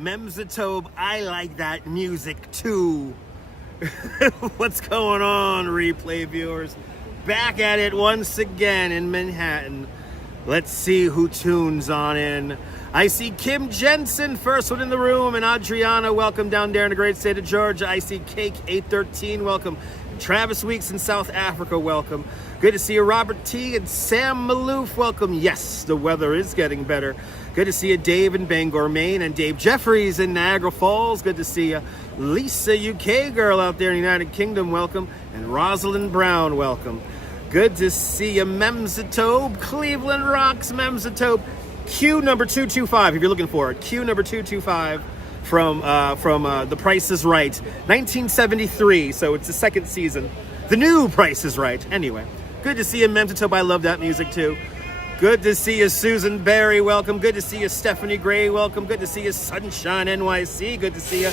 Memzatobe, I like that music too. What's going on, replay viewers? Back at it once again in Manhattan. Let's see who tunes on in. I see Kim Jensen, first one in the room, and Adriana, welcome down there in the great state of Georgia. I see Cake 813, welcome. Travis Weeks in South Africa, welcome. Good to see you, Robert T. and Sam Maloof, welcome. Yes, the weather is getting better. Good to see you, Dave in Bangor, Maine, and Dave Jeffries in Niagara Falls. Good to see you. Lisa, UK girl out there in the United Kingdom, welcome. And Rosalind Brown, welcome. Good to see you, Memzatobe. Cleveland rocks, Memzatobe. Q number 225, if you're looking for it. Q number 225 from The Price is Right. 1973, so it's the second season. The new Price is Right. Anyway, good to see you, Memzatobe. I love that music too. Good to see you, Susan Berry, welcome. Good to see you, Stephanie Gray, welcome. Good to see you, Sunshine NYC. Good to see you,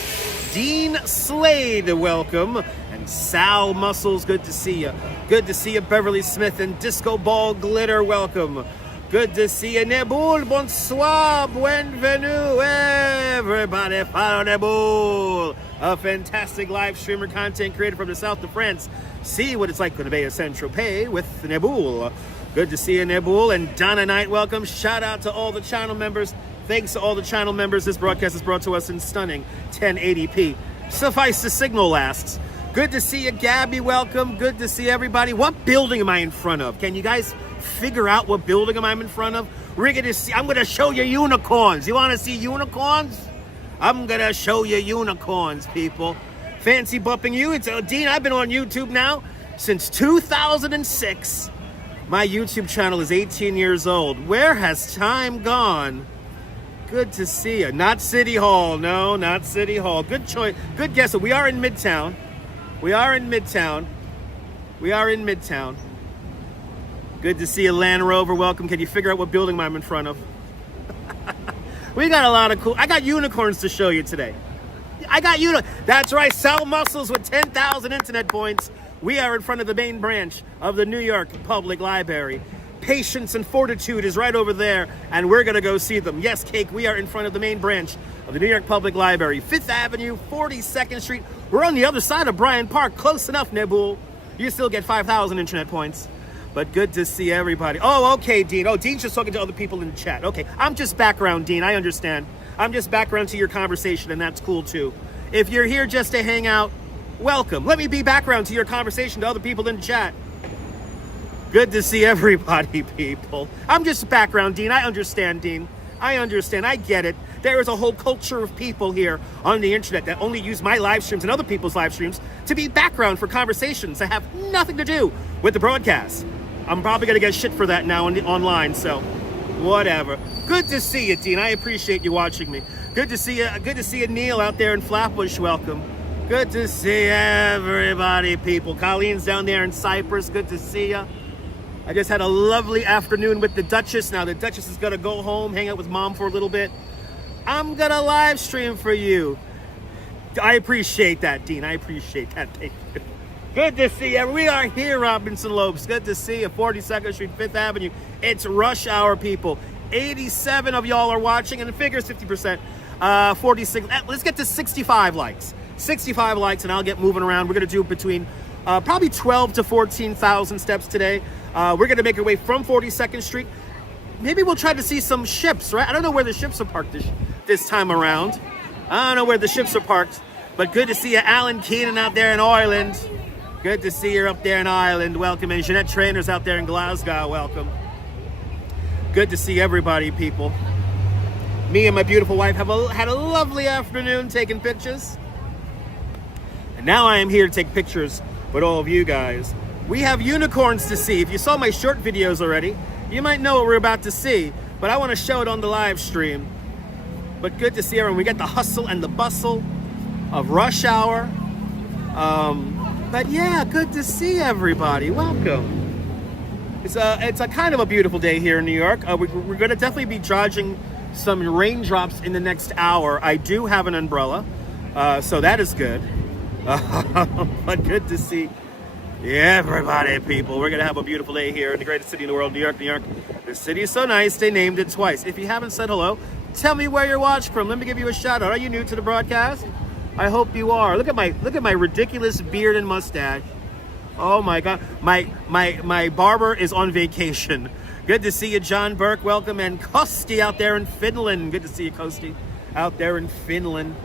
Dean Slade, welcome. And Sal Muscles, good to see you. Good to see you, Beverly Smith and Disco Ball Glitter, welcome. Good to see you, Nebul, bonsoir, bienvenue, everybody follow Nebul. A fantastic live streamer content creator from the south of France. See what it's like on the Bay of Saint-Tropez with Nebul. Good to see you, Nebul. And Donna Knight, welcome. Shout out to all the channel members. Thanks to all the channel members. This broadcast is brought to us in stunning 1080p. Suffice the signal lasts. Good to see you, Gabby, welcome. Good to see everybody. What building am I in front of? Can you guys figure out what building am I in front of? I'm gonna show you unicorns. You wanna see unicorns? I'm gonna show you unicorns, people. Fancy bumping you. It's Dean, I've been on YouTube now since 2006. My YouTube channel is 18 years old. Where has time gone? Good to see you. Not City Hall. No, not City Hall. Good choice. Good guess. We are in Midtown. We are in Midtown. We are in Midtown. Good to see you, Land Rover. Welcome. Can you figure out what building I'm in front of? We got a lot of cool. I got unicorns to show you today. That's right. Sell Muscles with 10,000 internet points. We are in front of the main branch of the New York Public Library. Patience and Fortitude is right over there, and we're going to go see them. Yes, Cake, we are in front of the main branch of the New York Public Library. 5th Avenue, 42nd Street. We're on the other side of Bryant Park. Close enough, Nebul. You still get 5,000 internet points. But good to see everybody. Oh, okay, Dean. Oh, Dean's just talking to other people in the chat. Okay, I'm just background, Dean. I understand. I'm just background to your conversation, and that's cool, too. If you're here just to hang out, welcome. Let me be background to your conversation to other people in the chat. Good to see everybody, people. I'm just background, Dean. I understand, Dean. I understand. I get it. There is a whole culture of people here on the internet that only use my live streams and other people's live streams to be background for conversations that have nothing to do with the broadcast. I'm probably going to get shit for that now online, so whatever. Good to see you, Dean. I appreciate you watching me. Good to see you. Good to see you, Neil, out there in Flatbush. Welcome. Good to see everybody, people. Colleen's down there in Cyprus. Good to see you. I just had a lovely afternoon with the Duchess. Now the Duchess is going to go home, hang out with Mom for a little bit. I'm going to live stream for you. I appreciate that, Dean. I appreciate that. Thank you. Good to see you. We are here, Robinson Lopes. Good to see you. 42nd Street, 5th Avenue. It's rush hour, people. 87 of y'all are watching, and the figure's 50%. 46. Let's get to 65 likes. 65 likes, and I'll get moving around. We're going to do between probably 12 to 14,000 steps today. We're going to make our way from 42nd Street. Maybe we'll try to see some ships, right? I don't know where the ships are parked this time around. I don't know where the ships are parked, but good to see you, Alan Keenan, out there in Ireland. Good to see you up there in Ireland. Welcome. And Jeanette Trainor's out there in Glasgow. Welcome. Good to see everybody, people. Me and my beautiful wife had a lovely afternoon taking pictures. And now I am here to take pictures with all of you guys. We have unicorns to see. If you saw my short videos already, you might know what we're about to see, but I want to show it on the live stream. But good to see everyone. We got the hustle and the bustle of rush hour. But yeah, good to see everybody. Welcome. It's a kind of a beautiful day here in New York. We're going to definitely be dodging some raindrops in the next hour. I do have an umbrella, so that is good. But good to see everybody, people. We're going to have a beautiful day here in the greatest city in the world, New York, New York. The city is so nice, they named it twice. If you haven't said hello, Tell me where you're watching from. Let me give you a shout out. Are you new to the broadcast? I hope you are. Look at my ridiculous beard and mustache. Oh my God. My barber is on vacation. Good to see you, John Burke. Welcome. And Kosti out there in Finland. Good to see you, Kosti. Out there in Finland.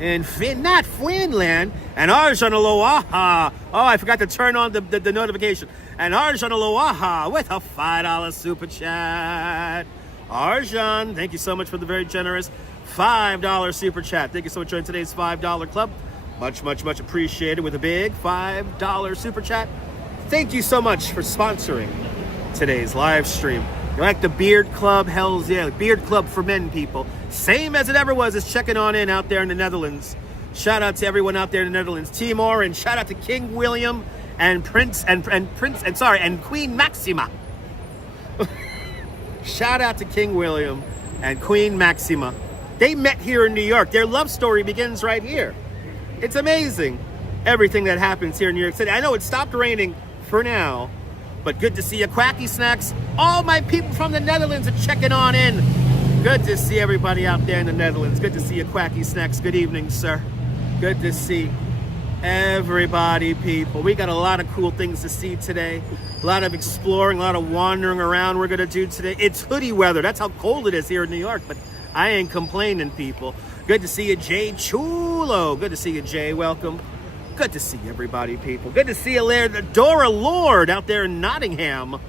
Not Finland. And Arjun Aloha. Oh, I forgot to turn on the notification. And Arjun Aloha with a $5 super chat. Arjun, thank you so much for the very generous $5 super chat. Thank you so much for joining today's $5 club. Much, much, much appreciated with a big $5 super chat. Thank you so much for sponsoring today's live stream. You like the Beard Club? Hells yeah. Beard Club for men, people. Same as it ever was. Is checking on in out there in the Netherlands. Shout out to everyone out there in the Netherlands. Timor, and shout out to King William and Queen Maxima. Shout out to King William and Queen Maxima. They met here in New York. Their love story begins right here. It's amazing, everything that happens here in New York City. I know it stopped raining for now, but good to see you. Quacky Snacks. All my people from the Netherlands are checking on in. Good to see everybody out there in the Netherlands. Good to see you, Quacky Snacks. Good evening, sir. Good to see everybody, people. We got a lot of cool things to see today. A lot of exploring, a lot of wandering around we're going to do today. It's hoodie weather. That's how cold it is here in New York, but I ain't complaining, people. Good to see you, Jay Chulo. Good to see you, Jay. Welcome. Good to see everybody, people. Good to see you there, Dora Lord out there in Nottingham.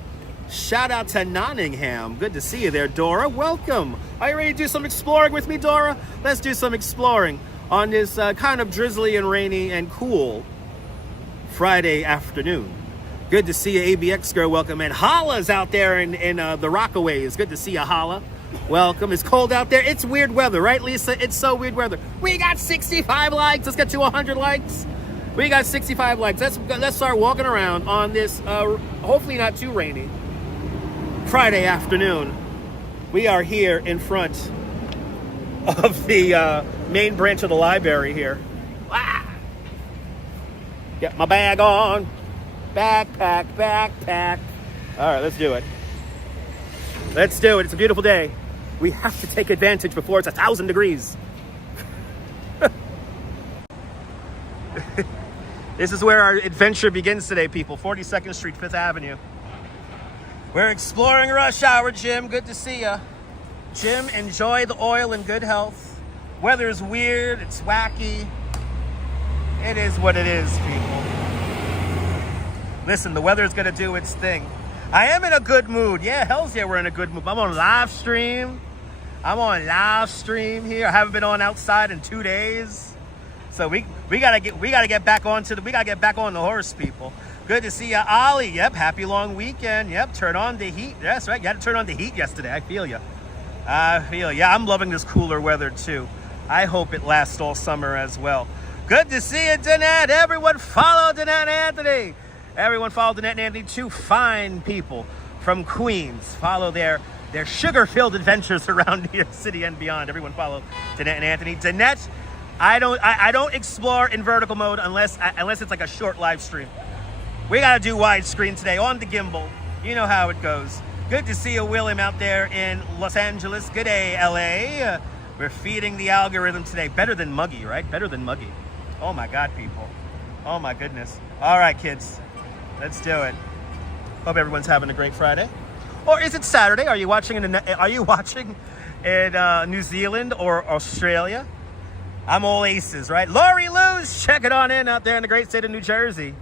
Shout out to Nottingham. Good to see you there, Dora. Welcome. Are you ready to do some exploring with me, Dora? Let's do some exploring on this kind of drizzly and rainy and cool Friday afternoon. Good to see you, ABX girl. Welcome. And Holla's out there in the Rockaways. Good to see you, Holla. Welcome. It's cold out there. It's weird weather, right, Lisa? It's so weird weather. We got 65 likes. Let's get to 100 likes. We got 65 likes. Let's start walking around on this, hopefully not too rainy, Friday afternoon. We are here in front of the main branch of the library here. Ah! Get my bag on. Backpack. All right, let's do it. Let's do it. It's a beautiful day. We have to take advantage before it's 1,000 degrees. This is where our adventure begins today, people. 42nd Street, 5th Avenue. We're exploring rush hour, Jim. Good to see ya. Jim, enjoy the oil and good health. Weather's weird. It's wacky. It is what it is, people. Listen, the weather's going to do its thing. I am in a good mood. Yeah, hells yeah, we're in a good mood. I'm on live stream. Here. I haven't been on outside in 2 days. So we gotta get back on the horse, people. Good to see you, Ollie. Yep, happy long weekend. Yep, turn on the heat. That's right. You had to turn on the heat yesterday. I feel you. Yeah, I'm loving this cooler weather too. I hope it lasts all summer as well. Good to see you, Danette. Everyone follow Danette Anthony. Everyone follow Danette and Anthony, two fine people from Queens. Follow their sugar-filled adventures around New York City and beyond. Everyone follow Danette and Anthony. Danette, I don't explore in vertical mode unless it's like a short live stream. We gotta do widescreen today on the Gimble. You know how it goes. Good to see you, William, out there in Los Angeles. Good day, LA. We're feeding the algorithm today. Better than Muggy, right? Better than Muggy. Oh my God, people. Oh my goodness. All right, kids. Let's do it. Hope everyone's having a great Friday. Or is it Saturday? Are you watching in New Zealand or Australia? I'm all aces, right? Lori Lou's checking on in out there in the great state of New Jersey.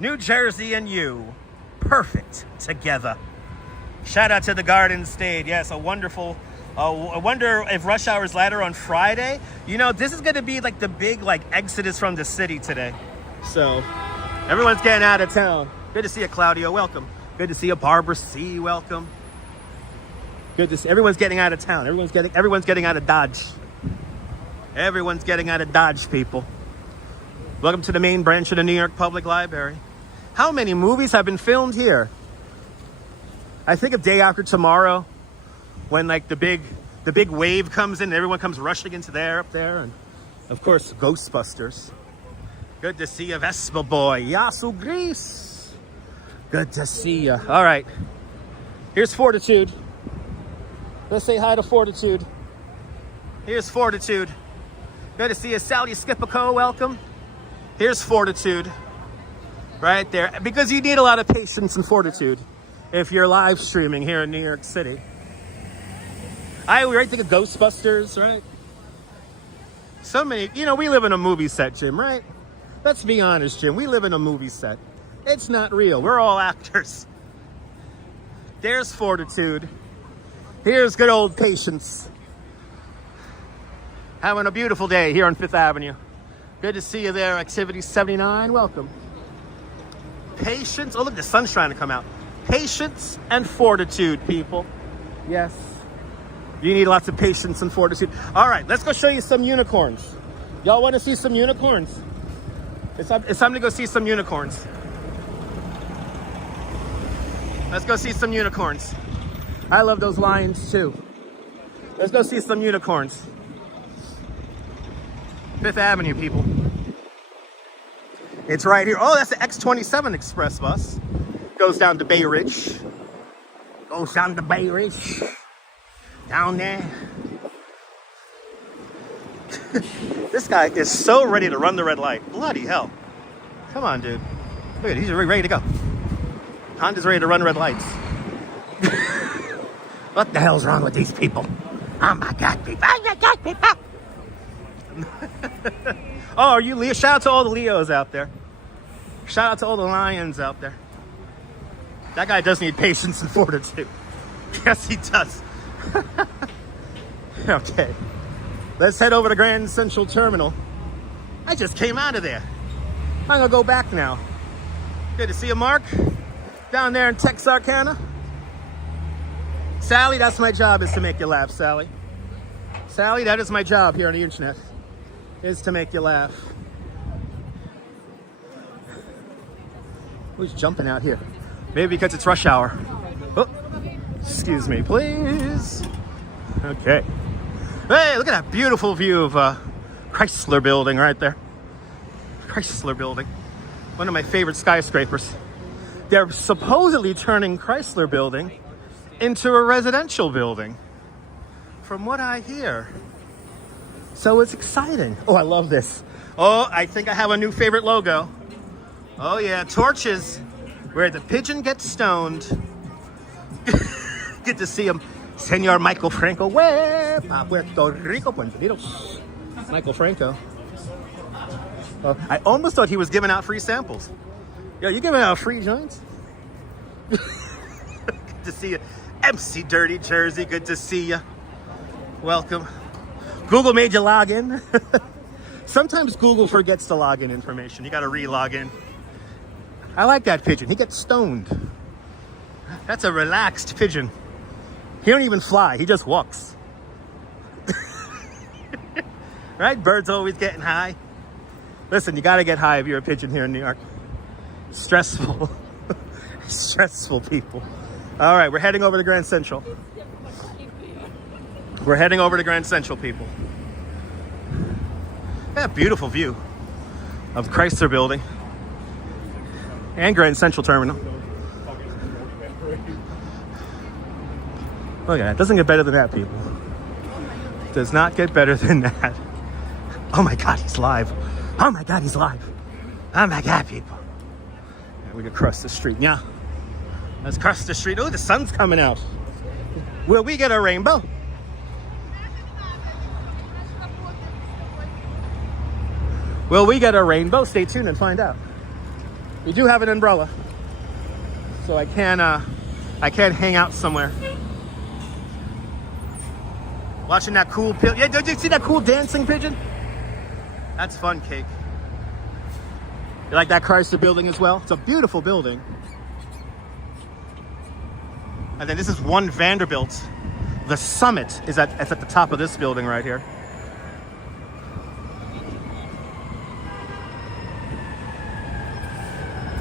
New Jersey and you, perfect together. Shout out to the Garden State. Yes, a wonderful. I wonder if rush hour's later on Friday. You know, this is going to be like the big exodus from the city today. So everyone's getting out of town. Good to see you, Claudio. Welcome. Good to see you, Barbara C. Welcome. Good to see everyone's getting out of town. Everyone's getting out of Dodge. Everyone's getting out of Dodge, people. Welcome to the main branch of the New York Public Library. How many movies have been filmed here? I think of Day After Tomorrow, when the big wave comes in and everyone comes rushing into there up there, and of course Ghostbusters. Good to see you, Vespa Boy. Yasu Grease. Good to see you. All right. Here's Fortitude. Let's say hi to Fortitude. Here's Fortitude. Good to see you, Sally Skipico. Welcome. Here's Fortitude. Right there. Because you need a lot of patience and fortitude if you're live streaming here in New York City. I think of Ghostbusters, right? So many, you know, we live in a movie set, Jim, right? Let's be honest, Jim. We live in a movie set. It's not real. We're all actors. There's Fortitude. Here's good old Patience. Having a beautiful day here on 5th Avenue. Good to see you there, Activity 79. Welcome. Patience. Oh, look, the sun's trying to come out. Patience and fortitude, people. Yes. You need lots of patience and fortitude. All right, let's go show you some unicorns. Y'all want to see some unicorns? It's time to go see some unicorns. Let's go see some unicorns. I love those lions too. Let's go see some unicorns. 5th Avenue, people. It's right here. Oh, that's the X27 express bus. Goes down to Bay Ridge. Goes down to Bay Ridge. Down there. This guy is so ready to run the red light. Bloody hell. Come on, dude. Look at it. He's ready to go. Honda's ready to run red lights. What the hell's wrong with these people? Oh my God, people. Oh my God, people. Oh, are you Leo? Shout out to all the Leos out there. Shout out to all the lions out there. That guy does need patience and fortitude. Yes, he does. Okay. Let's head over to Grand Central Terminal. I just came out of there. I'm gonna go back now. Good to see you, Mark. Down there in Texarkana. Sally, that's my job, is to make you laugh, Sally. Sally, that is my job here on the internet, is to make you laugh. Who's jumping out here? Maybe because it's rush hour. Oh, excuse me, please. Okay. Hey, look at that beautiful view of Chrysler Building right there. Chrysler Building. One of my favorite skyscrapers. They're supposedly turning Chrysler Building into a residential building, from what I hear. So it's exciting. Oh, I love this. Oh, I think I have a new favorite logo. Oh yeah, torches, where the pigeon gets stoned. Good to see him. Senor Michael Franco. Puerto Rico, Puerto Rico. Michael Franco. I almost thought he was giving out free samples. Yo, you giving out free joints? Good to see you. MC Dirty Jersey, good to see you. Welcome. Google made you log in. Sometimes Google forgets to log in information. You got to re-log in. I like that pigeon. He gets stoned. That's a relaxed pigeon. He don't even fly. He just walks. Right? Birds always getting high. Listen, you got to get high if you're a pigeon here in New York. Stressful. Stressful people. All right, we're heading over to Grand Central. We're heading over to Grand Central, people. That beautiful view of Chrysler Building and Grand Central Terminal. Look at that. Doesn't get better than that, people. Does not get better than that. Oh my God, he's live. Oh my God, he's live. Oh my God, people. Yeah, we could cross the street. Yeah. Let's cross the street. Oh, the sun's coming out. Will we get a rainbow? Will we get a rainbow? Stay tuned and find out. We do have an umbrella, so I can hang out somewhere. Watching that cool pigeon. Yeah, did you see that cool dancing pigeon? That's fun, Cake. You like that Chrysler Building as well? It's a beautiful building. And then this is One Vanderbilt. The summit is at the top of this building right here.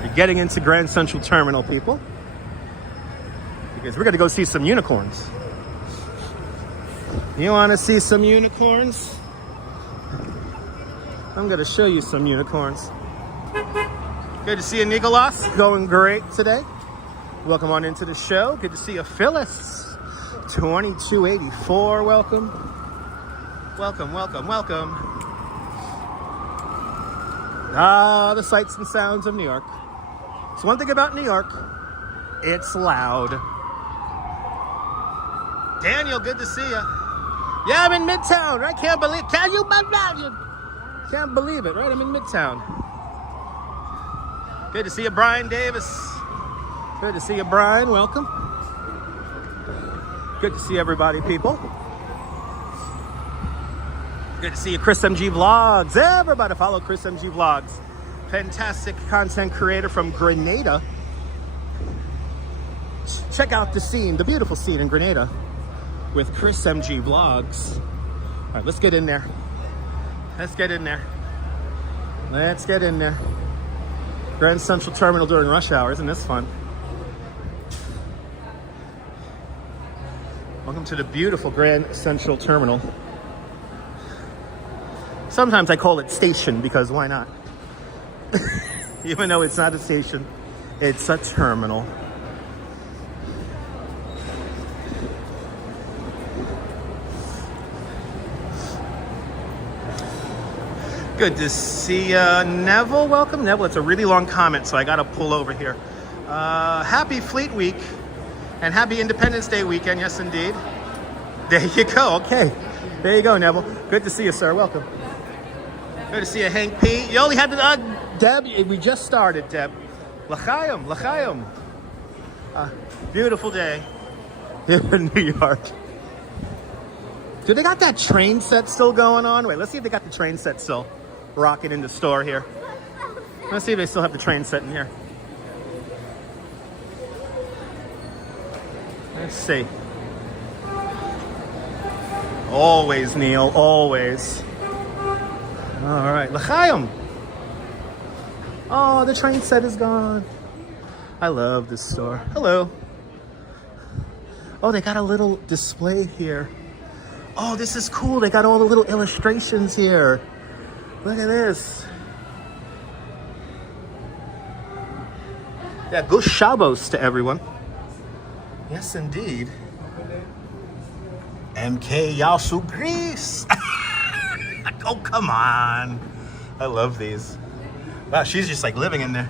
You're getting into Grand Central Terminal, people, because we're going to go see some unicorns. You want to see some unicorns? I'm going to show you some unicorns. Good to see you, Nicholas. Going great today. Welcome on into the show. Good to see you, Phyllis. 2284, welcome. Welcome, welcome, welcome. Ah, the sights and sounds of New York. So one thing about New York, it's loud. Daniel, good to see you. Yeah, I'm in Midtown. I can't believe. Can't believe it, right? I'm in Midtown. Good to see you, Brian Davis. Good to see you, Brian. Welcome. Good to see everybody, people. Good to see you, Chris MG Vlogs. Everybody follow Chris MG Vlogs. Fantastic content creator from Grenada. Check out the scene, the beautiful scene in Grenada with Chris MG Vlogs. All right, let's get in there. Let's get in there. Let's get in there. Grand Central Terminal during rush hour. Isn't this fun? Welcome to the beautiful Grand Central Terminal. Sometimes I call it station because why not? Even though it's not a station, it's a terminal. Good to see Neville. Welcome, Neville. It's a really long comment, so I got to pull over here. Happy Fleet Week and happy Independence Day weekend. Yes, indeed. There you go. Okay. There you go, Neville. Good to see you, sir. Welcome. Good to see you, Hank P. You only had to, Deb, we just started, Deb. L'chaim, l'chaim. Beautiful day here in New York. Do they got that train set still going on? Wait, let's see if they got the train set still rocking in the store here. Let's see if they still have the train set in here. Let's see. Always, Neil, always. All right, l'chaim. Oh, the train set is gone. I love this store. Hello. Oh, they got a little display here. Oh, this is cool. They got all the little illustrations here. Look at this. Yeah, Gus Shabbos to everyone. Yes, indeed. MK Yasu Greece. Oh, come on. I love these. Wow, she's just like living in there.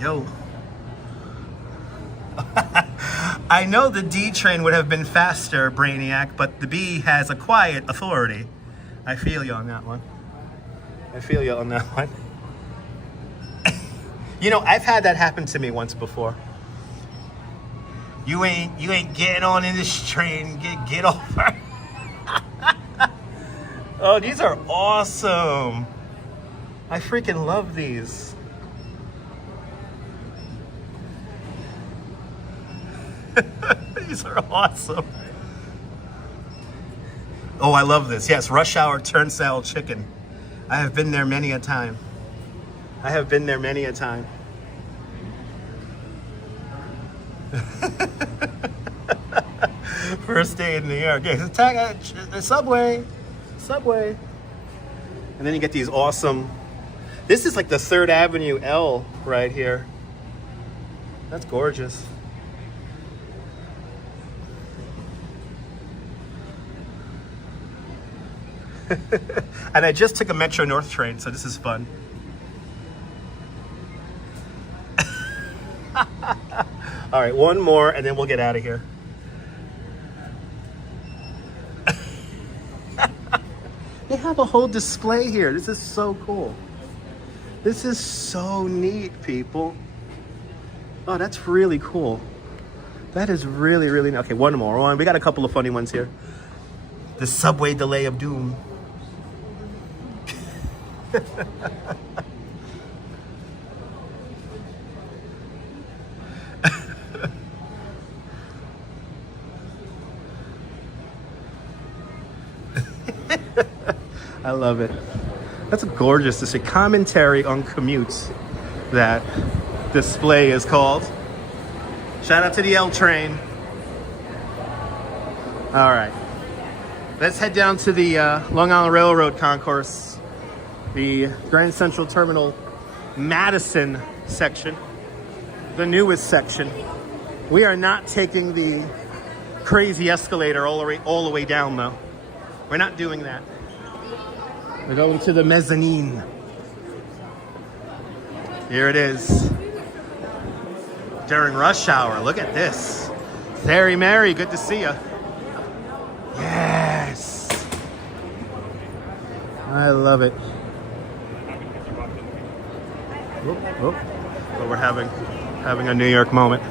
Yo. I know the D train would have been faster, Brainiac, but the B has a quiet authority. I feel you on that one. I feel you on that one. You know, I've had that happen to me once before. You ain't getting on in this train. Get over. Oh, these are awesome. I freaking love these. These are awesome. Oh, I love this. Yes, rush hour turnstile chicken. I have been there many a time. I have been there many a time. First day in New York. Yeah, the subway. Subway. And then you get these awesome. This is like the 3rd Avenue L right here. That's gorgeous. And I just took a Metro North train, so this is fun. All right, one more, and then we'll get out of here. They have a whole display here. This is so cool. This is so neat, people. Oh, that's really cool. That is really, really neat. Okay, one more. We got a couple of funny ones here. The subway delay of doom. I love it. That's gorgeous to see. Commentary on commutes, that display is called. Shout out to the L train. All right. Let's head down to the Long Island Railroad concourse, the Grand Central Terminal Madison section, the newest section. We are not taking the crazy escalator all the way down, though. We're not doing that. We're going to the mezzanine. Here it is. During rush hour. Look at this. Very Mary, good to see you. Yes. I love it. But we're having a New York moment.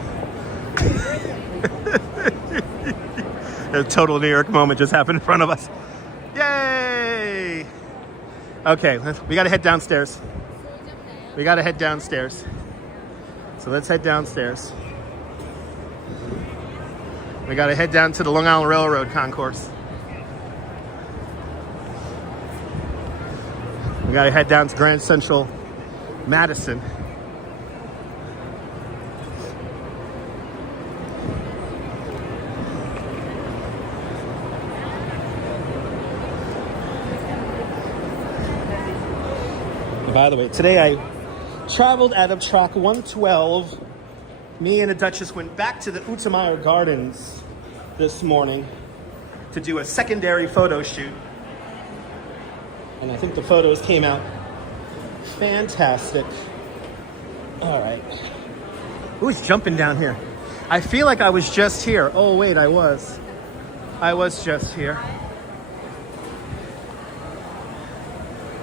A total New York moment just happened in front of us. Yay! Okay, we gotta head downstairs. We gotta head downstairs. So let's head downstairs. We gotta head down to the Long Island Railroad concourse. We gotta head down to Grand Central Madison. By the way, today I traveled out of track 112. Me and the Duchess went back to the Uttermeyer Gardens this morning to do a secondary photo shoot. And I think the photos came out fantastic. All right. Who's jumping down here? I feel like I was just here. Oh, wait, I was just here.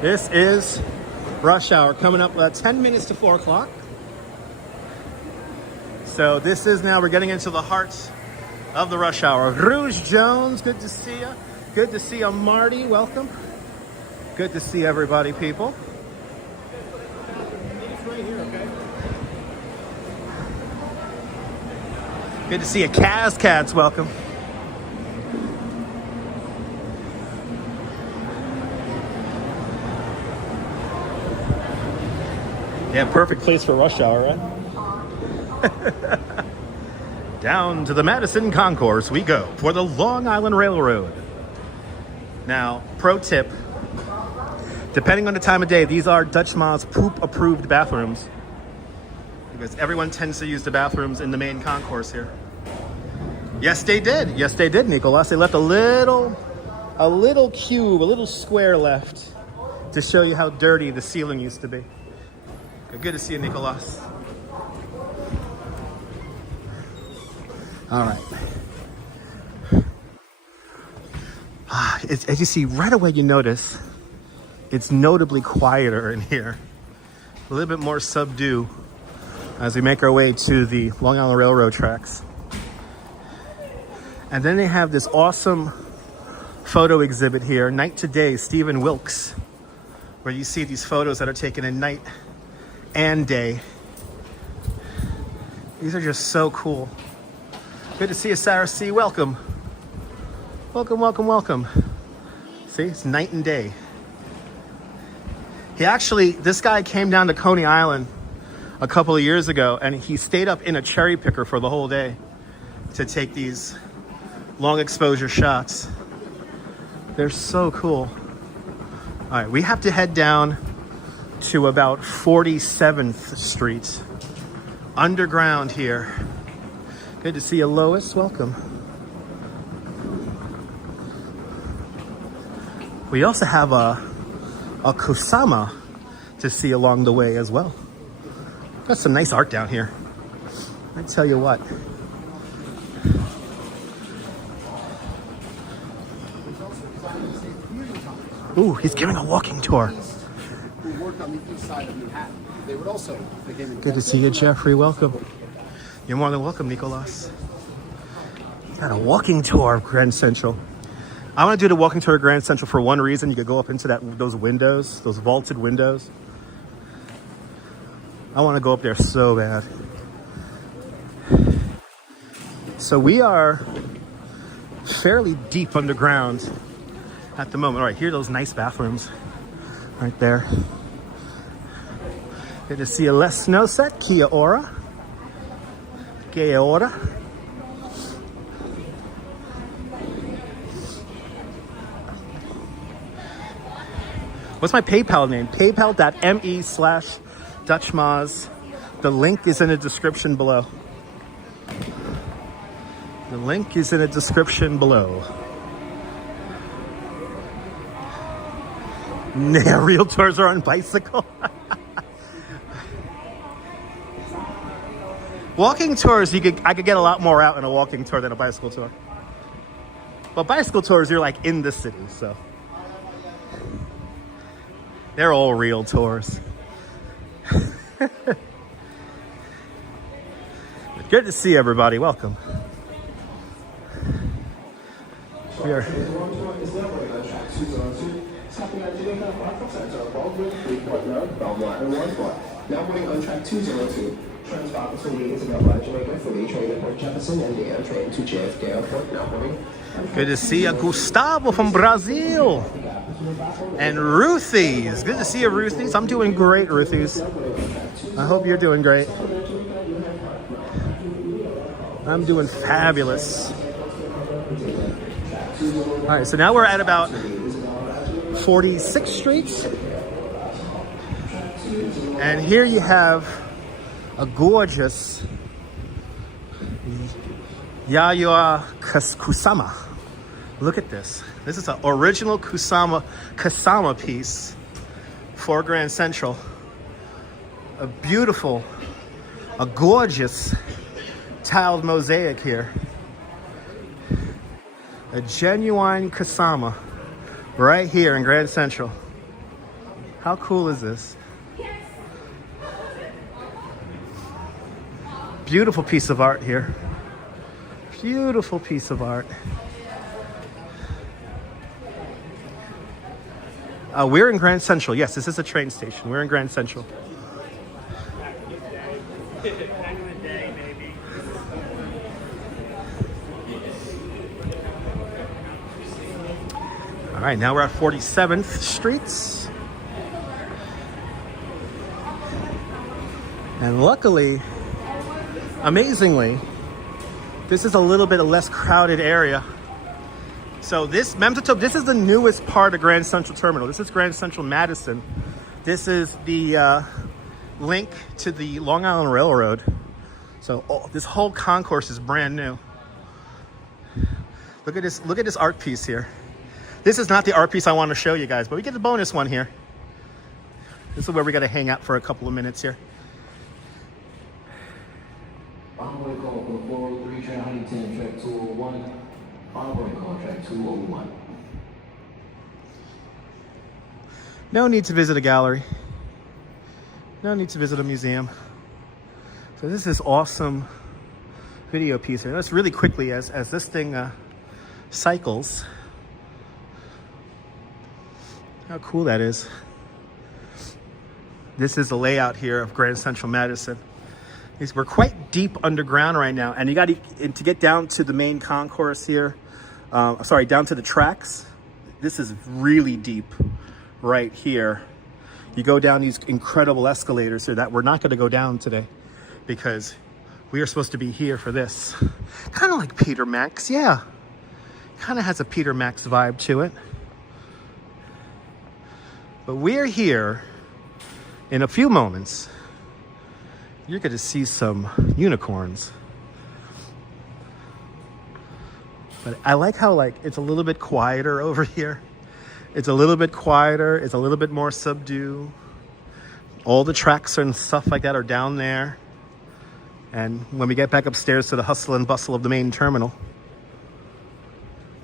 This is rush hour coming up 10 minutes to 4 o'clock. So this is now, we're getting into the heart of the rush hour. Rouge Jones, good to see you. Good to see you, Marty, welcome. Good to see everybody, people. Right here, okay? Good to see you, Kaz Cats, welcome. Yeah, perfect place for rush hour, right? Down to the Madison Concourse we go for the Long Island Railroad. Now, pro tip, depending on the time of day, these are Dutch Ma's poop-approved bathrooms because everyone tends to use the bathrooms in the main concourse here. Yes, they did. Yes, they did, Nicolas. They left a little cube, a little square left to show you how dirty the ceiling used to be. Good to see you, Nicolas. All right. As you see, right away you notice it's notably quieter in here. A little bit more subdued as we make our way to the Long Island Railroad tracks. And then they have this awesome photo exhibit here, Night to Day, Stephen Wilkes, where you see these photos that are taken at night and day. These are just so cool. Good to see you, Sarah C. Welcome. Welcome, welcome, welcome. See, it's night and day. This guy came down to Coney Island a couple of years ago and he stayed up in a cherry picker for the whole day to take these long exposure shots. They're so cool. All right, we have to head down to about 47th Street, underground here. Good to see you, Lois. Welcome. We also have a Kusama to see along the way as well. Got some nice art down here. I tell you what. Ooh, he's giving a walking tour. Who worked on the east side of Manhattan. They would also good to see you, Jeffrey. Welcome. You're more than welcome, Nicolas. Got a walking tour of Grand Central. I want to do the walking tour of Grand Central for one reason. You could go up into those windows, those vaulted windows. I want to go up there so bad. So we are fairly deep underground at the moment. All right, here are those nice bathrooms right there. Good to see you, Les Snowset, Kia ora. Kia ora. What's my PayPal name? PayPal.me/DutchMaz. The link is in the description below. The link is in the description below. Yeah, realtors are on bicycle. Walking tours, I could get a lot more out in a walking tour than a bicycle tour. But bicycle tours, you're like in the city, so. They're all real tours. Good to see everybody. Welcome. We are. Now boarding on track 202. Transfer between Isabella, Jamaica for the train at Port Jefferson and the air train to JFK Airport. Now boarding. Good to see you, Gustavo from Brazil. And Ruthie's. Good to see you, Ruthie's. I'm doing great, Ruthie's. I hope you're doing great. I'm doing fabulous. All right, so now we're at about 46th Street. And here you have a gorgeous Yayoi Kusama. Look at this. This is an original Kusama piece for Grand Central. A beautiful, a gorgeous tiled mosaic here. A genuine Kusama right here in Grand Central. How cool is this? Beautiful piece of art here. Beautiful piece of art. We're in Grand Central. Yes, this is a train station. We're in Grand Central. All right, now we're at 47th Street. And luckily, amazingly, this is a little bit less crowded area. So this is the newest part of Grand Central Terminal. This is Grand Central Madison. This is the link to the Long Island Railroad. So this whole concourse is brand new. Look at this art piece here. This is not the art piece I want to show you guys, but we get a bonus one here. This is where we got to hang out for a couple of minutes here. Onboard call for 403 train Huntington, track 201. Onboard call, track 201. No need to visit a gallery. No need to visit a museum. So this is awesome video piece here. Let's really quickly, as this thing cycles. How cool that is. This is the layout here of Grand Central Madison. We're quite deep underground right now, and you got to get down to the main concourse here. Down to the tracks. This is really deep right here. You go down these incredible escalators here that we're not going to go down today because we are supposed to be here for this. Kind of like Peter Max, yeah. Kind of has a Peter Max vibe to it. But we're here in a few moments. You're going to see some unicorns. But I like how it's a little bit quieter over here. It's a little bit quieter. It's a little bit more subdued. All the tracks and stuff like that are down there. And when we get back upstairs to the hustle and bustle of the main terminal,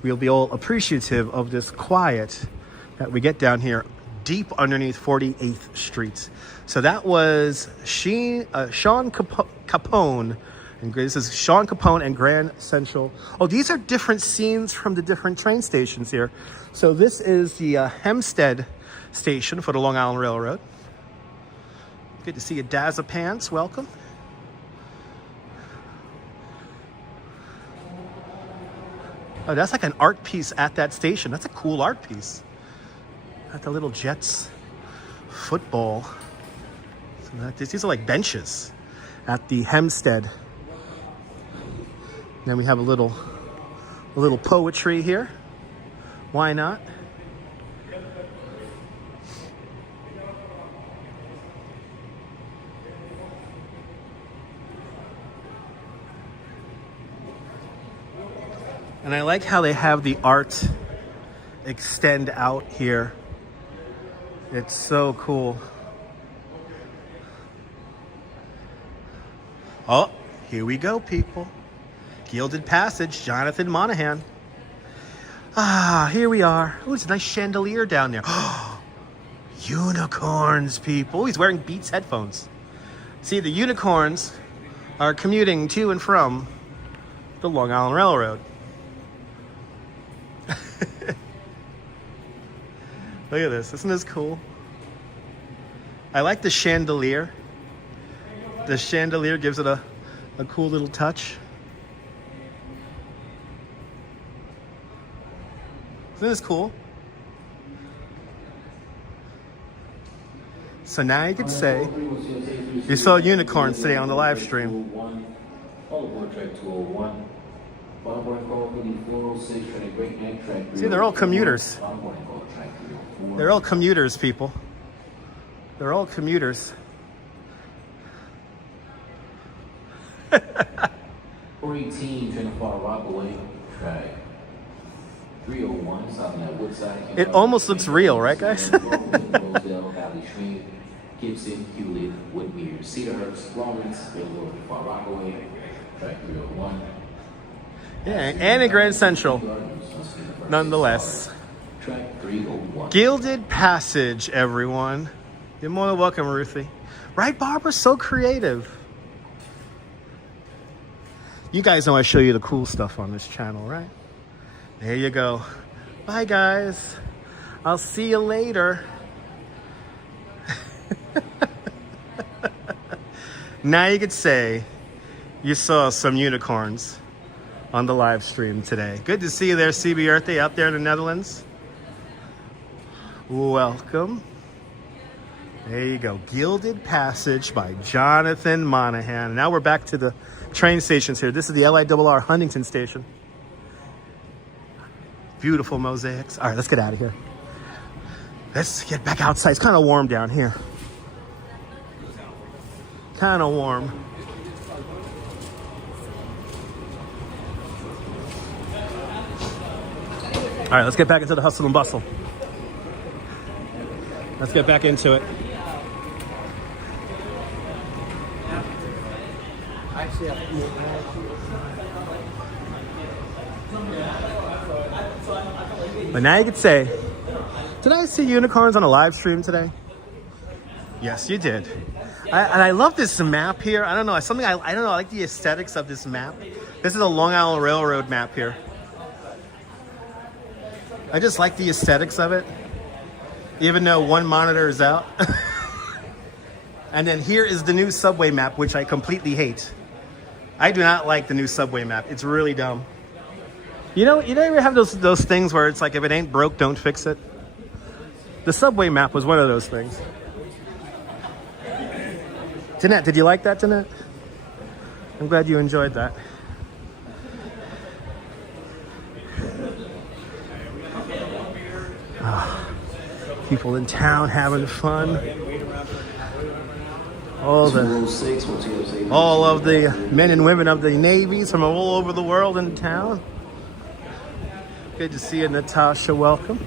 we'll be all appreciative of this quiet that we get down here deep underneath 48th Street. So that was Sean Capone. And this is Sean Capone and Grand Central. Oh, these are different scenes from the different train stations here. So this is the Hempstead station for the Long Island Railroad. Good to see you, Dazza Pants. Welcome. Oh, that's like an art piece at that station. That's a cool art piece. At the little Jets football. So these are like benches at the Hempstead. Then we have a little poetry here. Why not? And I like how they have the art extend out here It's so cool. Oh, here we go, people. Gilded Passage, Jonathan Monahan. Ah, here we are. Oh, it's a nice chandelier down there. Unicorns, people. Oh, he's wearing Beats headphones. See, the unicorns are commuting to and from the Long Island Railroad. Look at this. Isn't this cool? I like the chandelier. The chandelier gives it a cool little touch. Isn't this cool? So now you could say you saw unicorns today on the live stream. See, they're all commuters. They're all commuters, people. They're all commuters. 418 trying to far Rockaway track. 301 stopping at Woodside. It almost looks real, right, guys? Gibson, Hewlett, Woodmere, Cedarhurst, Lawrence, Railroad, Far Rockaway, track 301. Yeah, and in Grand Central, nonetheless. Track 301. Gilded Passage, everyone. You're more than welcome, Ruthie. Right, Barbara? So creative. You guys know I show you the cool stuff on this channel, right? There you go. Bye, guys. I'll see you later. Now you could say you saw some unicorns on the live stream today. Good to see you there, CB Earthy, out there in the Netherlands. Welcome. There you go. Gilded Passage by Jonathan Monahan. Now we're back to the train stations here. This is the LIRR Huntington station. Beautiful mosaics. All right, let's get out of here. Let's get back outside. It's kind of warm down here. Kind of warm. All right, let's get back into the hustle and bustle. Let's get back into it. But now you could say, did I see unicorns on a live stream today? Yes, you did. And I love this map here. I don't know, something I don't know. I like the aesthetics of this map. This is a Long Island Railroad map here. I just like the aesthetics of it, even though one monitor is out. And then here is the new subway map, which I completely hate. I do not like the new subway map. It's really dumb. You know, you ever have those things where it's like, if it ain't broke, don't fix it? The subway map was one of those things. Jeanette, did you like that, Jeanette? I'm glad you enjoyed that. Oh, people in town having fun. All of the men and women of the navies from all over the world in town. Good to see you, Natasha. Welcome.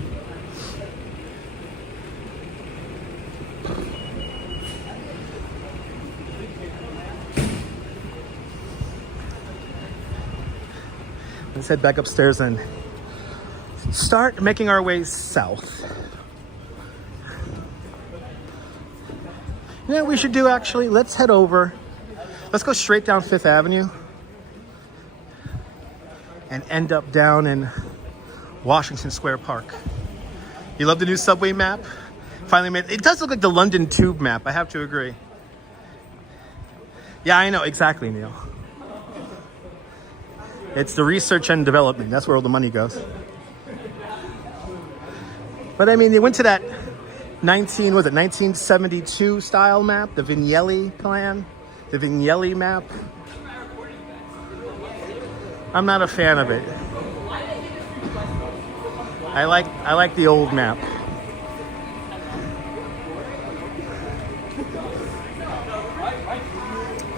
Let's head back upstairs and start making our way south. You know what we should do, actually? Let's head over. Let's go straight down Fifth Avenue and end up down in Washington Square Park. You love the new subway map? Finally made it. Does look like the London Tube map, I have to agree. Yeah, I know, exactly, Neil. It's the research and development. That's where all the money goes. But I mean, they went to that 1972 style map, the Vignelli plan, the Vignelli map. I'm not a fan of it. I like the old map.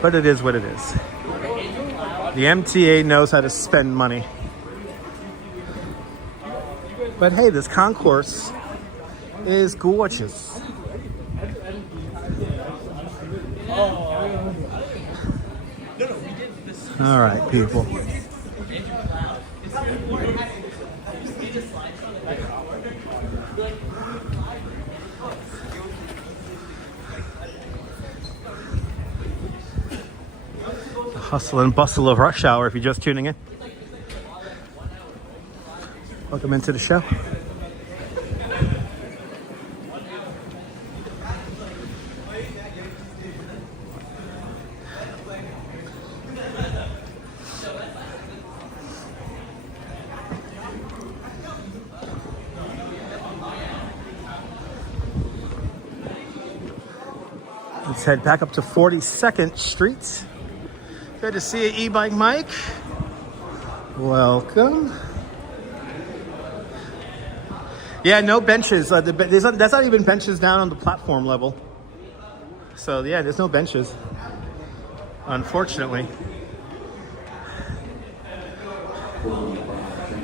But it is what it is. The MTA knows how to spend money. But hey, this concourse is gorgeous. All right, people. The hustle and bustle of rush hour if you're just tuning in. Welcome into the show. Let's head back up to 42nd Street. Good to see you, E-Bike Mike. Welcome. Yeah, no benches. There's not even benches down on the platform level. So yeah, there's no benches, unfortunately.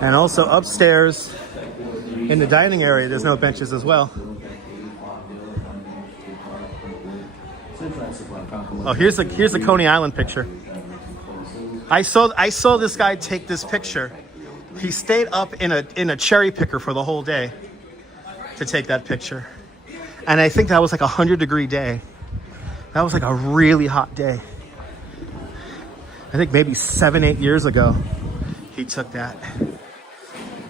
And also upstairs in the dining area, there's no benches as well. Oh, here's the Coney Island picture. I saw this guy take this picture. He stayed up in a cherry picker for the whole day to take that picture. And I think that was like 100-degree day. That was like a really hot day. I think maybe 7-8 years ago he took that.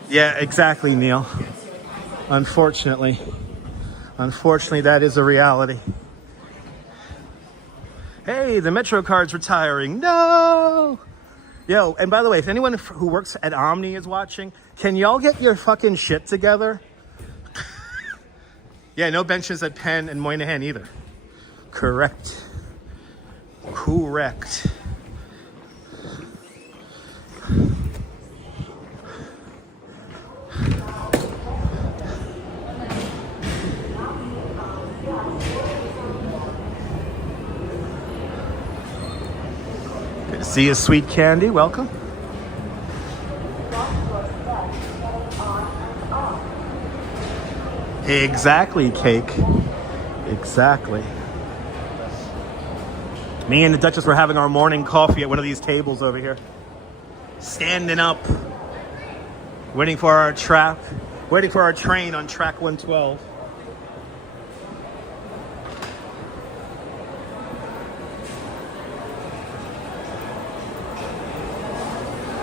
Yeah, exactly, Neil. Unfortunately, that is a reality. Hey, the Metro card's retiring. No! Yo, and by the way, if anyone who works at Omni is watching, can y'all get your fucking shit together? Yeah, no benches at Penn and Moynihan either. Correct. Good to see you, Sweet Candy. Welcome. Exactly, Cake. Exactly. Me and the Duchess were having our morning coffee at one of these tables over here. Standing up. Waiting for our train on track 112.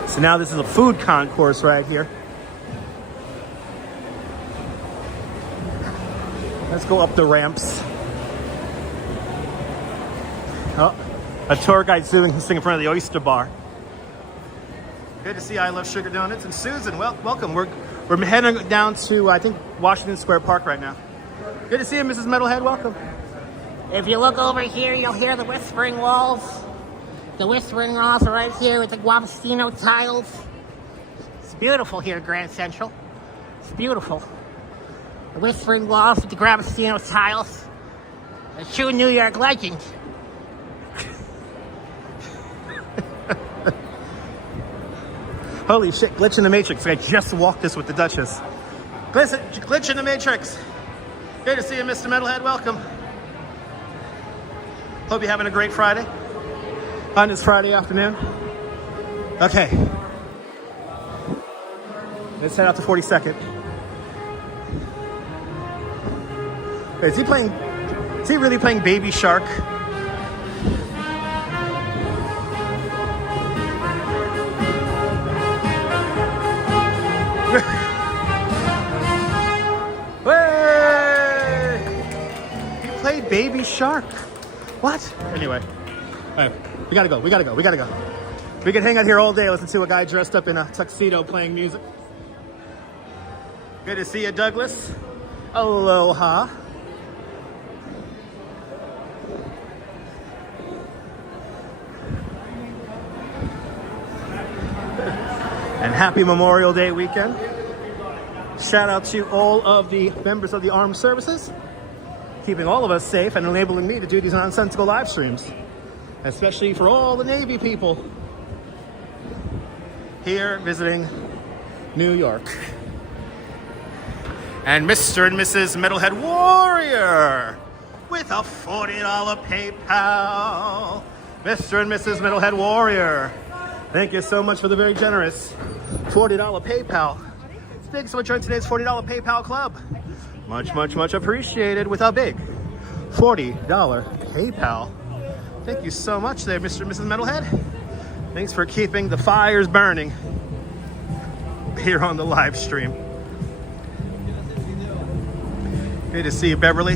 So now this is a food concourse right here. Let's go up the ramps. Oh, a tour guide sitting in front of the Oyster Bar. Good to see I Love Sugar Donuts. And Susan, welcome. We're heading down to, I think, Washington Square Park right now. Good to see you, Mrs. Metalhead. Welcome. If you look over here, you'll hear the Whispering Walls. The Whispering Walls are right here with the Guavestino tiles. It's beautiful here at Grand Central. It's beautiful. The Whispering Walls with the Guavestino tiles. A true New York legend. Holy shit, Glitch in the Matrix. I just walked this with the Duchess. Glitch in the Matrix. Good to see you, Mr. Metalhead. Welcome. Hope you're having a great Friday. On this Friday afternoon. Okay. Let's head out to 42nd. Is he really playing Baby Shark? He played Baby Shark. What? Anyway. All right. We gotta go. We can hang out here all day, listen to a guy dressed up in a tuxedo playing music. Good to see you, Douglas. Aloha. And happy Memorial Day weekend. Shout out to all of the members of the armed services, keeping all of us safe and enabling me to do these nonsensical live streams. Especially for all the Navy people here visiting New York. And Mr. and Mrs. Metalhead Warrior with a $40 PayPal. Mr. and Mrs. Metalhead Warrior, thank you so much for the very generous $40 PayPal. Thanks so much for today's $40 PayPal club. Much, much, much appreciated with a big $40 PayPal. Thank you so much there, Mr. and Mrs. Metalhead. Thanks for keeping the fires burning here on the live stream. Good to see you, Beverly.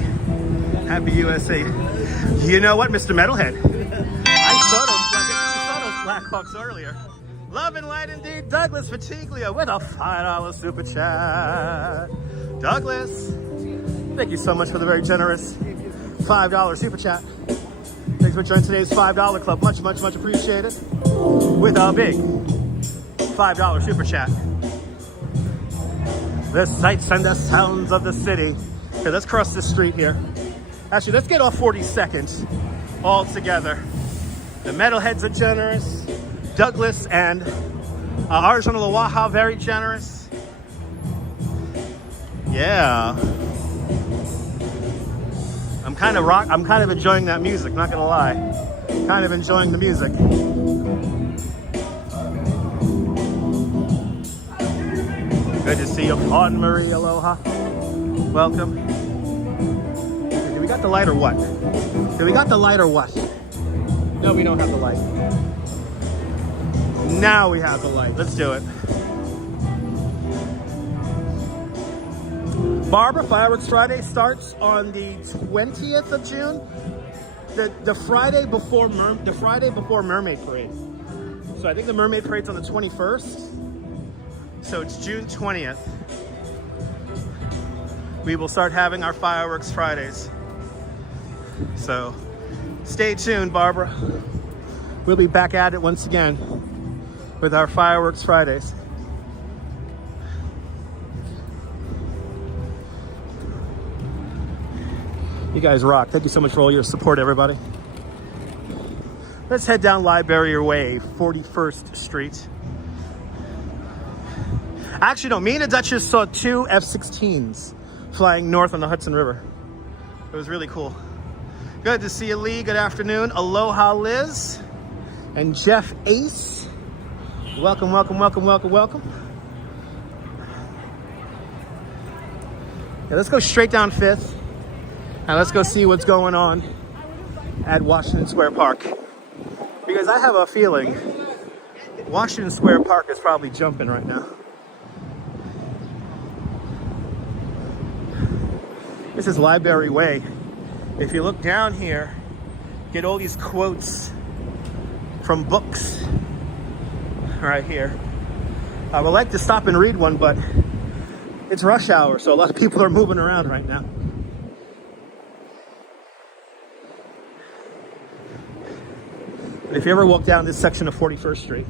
Happy USA. You know what, Mr. Metalhead? I saw those Blackhawks earlier. Love and light indeed, Douglas Fatiglio with a $5 super chat. Douglas, thank you so much for the very generous $5 super chat. Thanks for joining today's $5 club. Much, much, much appreciated. With a big $5 super chat. The sights and the sounds of the city. Okay, let's cross this street here. Actually, let's get off 42nd all together. The Metalheads are generous. Douglas and Arjun Lawaha, very generous. Yeah. I'm kind of enjoying that music, not gonna lie. Kind of enjoying the music. Good to see you, Fawn Marie. Aloha. Welcome. Do we got the light or what? Do we got the light or what? No, we don't have the light. Now we have the light. Let's do it. Barbara, Fireworks Friday starts on the 20th of June. The Friday before Mermaid Parade. So I think the Mermaid Parade's on the 21st. So it's June 20th. We will start having our Fireworks Fridays. So stay tuned, Barbara. We'll be back at it once again with our Fireworks Fridays. You guys rock. Thank you so much for all your support, everybody. Let's head down Library Way, 41st Street. Actually, no, me and the Duchess saw two F-16s flying north on the Hudson River. It was really cool. Good to see you, Lee. Good afternoon. Aloha, Liz. And Jeff Ace. Welcome, welcome, welcome, welcome, welcome. Yeah, let's go straight down 5th. And let's go see what's going on at Washington Square Park. Because I have a feeling Washington Square Park is probably jumping right now. This is Library Way. If you look down here, get all these quotes from books right here. I would like to stop and read one, but it's rush hour, so a lot of people are moving around right now. But if you ever walk down this section of 41st Street,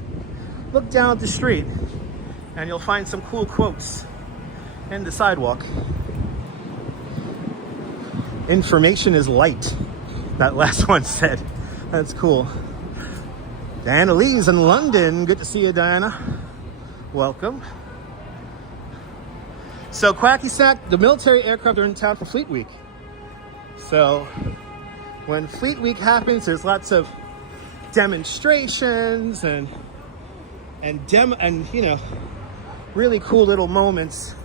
look down the street and you'll find some cool quotes in the sidewalk. Information is light, that last one said. That's cool. Diana Lee's in London. Good to see you, Diana. Welcome. So Quacky Sack, the military aircraft are in town for Fleet Week. So when Fleet Week happens, there's lots of demonstrations and you know, really cool little moments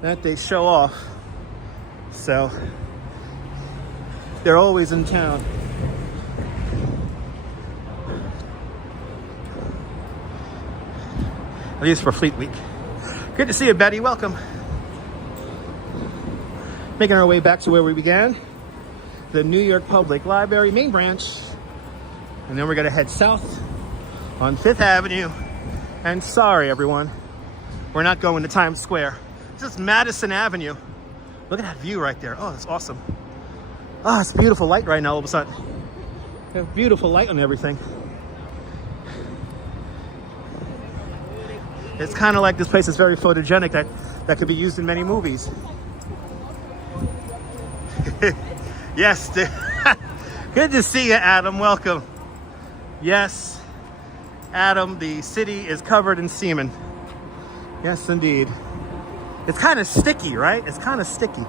that they show off. So they're always in town. At least for Fleet Week. Good to see you, Betty. Welcome. Making our way back to where we began, the New York Public Library main branch. And then we're gonna head south on 5th Avenue. And sorry, everyone, we're not going to Times Square. This is Madison Avenue. Look at that view right there. Oh, that's awesome. Oh, it's beautiful light right now all of a sudden. We have beautiful light on everything. It's kind of like this place is very photogenic that could be used in many movies. Yes. Good to see you, Adam. Welcome. Yes, Adam, the city is covered in semen. Yes, indeed. It's kind of sticky, right? It's kind of sticky.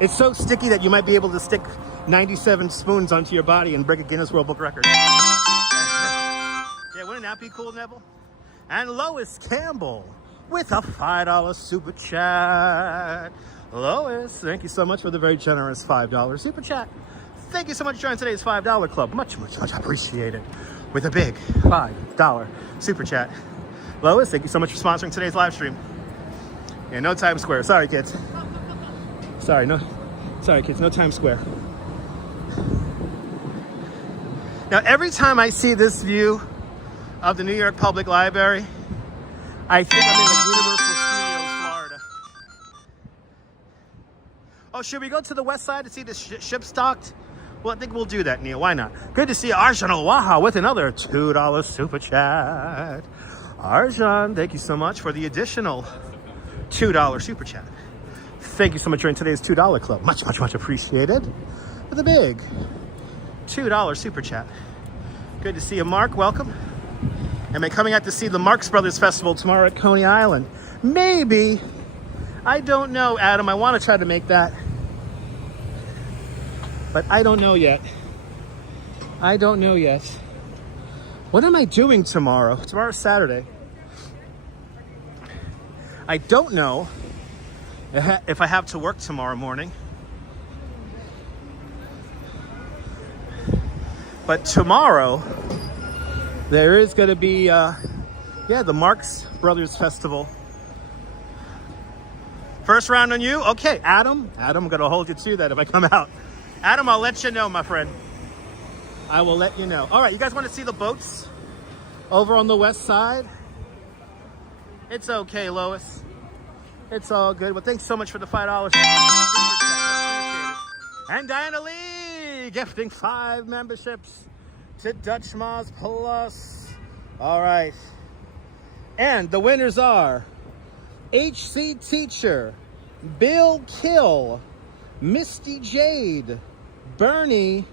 It's so sticky that you might be able to stick 97 spoons onto your body and break a Guinness World Book record. Yeah, wouldn't that be cool, Neville? And Lois Campbell with a $5 super chat. Lois, thank you so much for the very generous $5 super chat. Thank you so much for joining today's $5 club. Much, much, much appreciated. With a big $5 super chat. Lois, thank you so much for sponsoring today's live stream. Yeah, no Times Square. Sorry, kids. Sorry, kids, no Times Square. Now, every time I see this view of the New York Public Library, I think I'm in the Universal Studios, Florida. Oh, should we go to the west side to see the ship stocked? Well, I think we'll do that, Neil. Why not? Good to see Arjun Waha with another $2 super chat. Arjun, thank you so much for the additional $2 super chat. Thank you so much for joining today's $2 club. Much, much, much appreciated. With a big $2 super chat. Good to see you, Mark. Welcome. Am I coming out to see the Marx Brothers Festival tomorrow at Coney Island? Maybe. I don't know, Adam. I want to try to make that. But I don't know yet. I don't know yet. What am I doing tomorrow? Tomorrow's Saturday. I don't know if I have to work tomorrow morning. But tomorrow, there is going to be, the Marx Brothers Festival. First round on you? Okay, Adam. Adam, I'm going to hold you to that if I come out. Adam, I'll let you know, my friend. I will let you know. All right, you guys want to see the boats over on the west side? It's okay, Lois. It's all good. Well, thanks so much for the $5. And Diana Lee gifting 5 memberships to Dutch Moz Plus. All right. And the winners are HC Teacher, Bill Kill, Misty Jade, Bernie,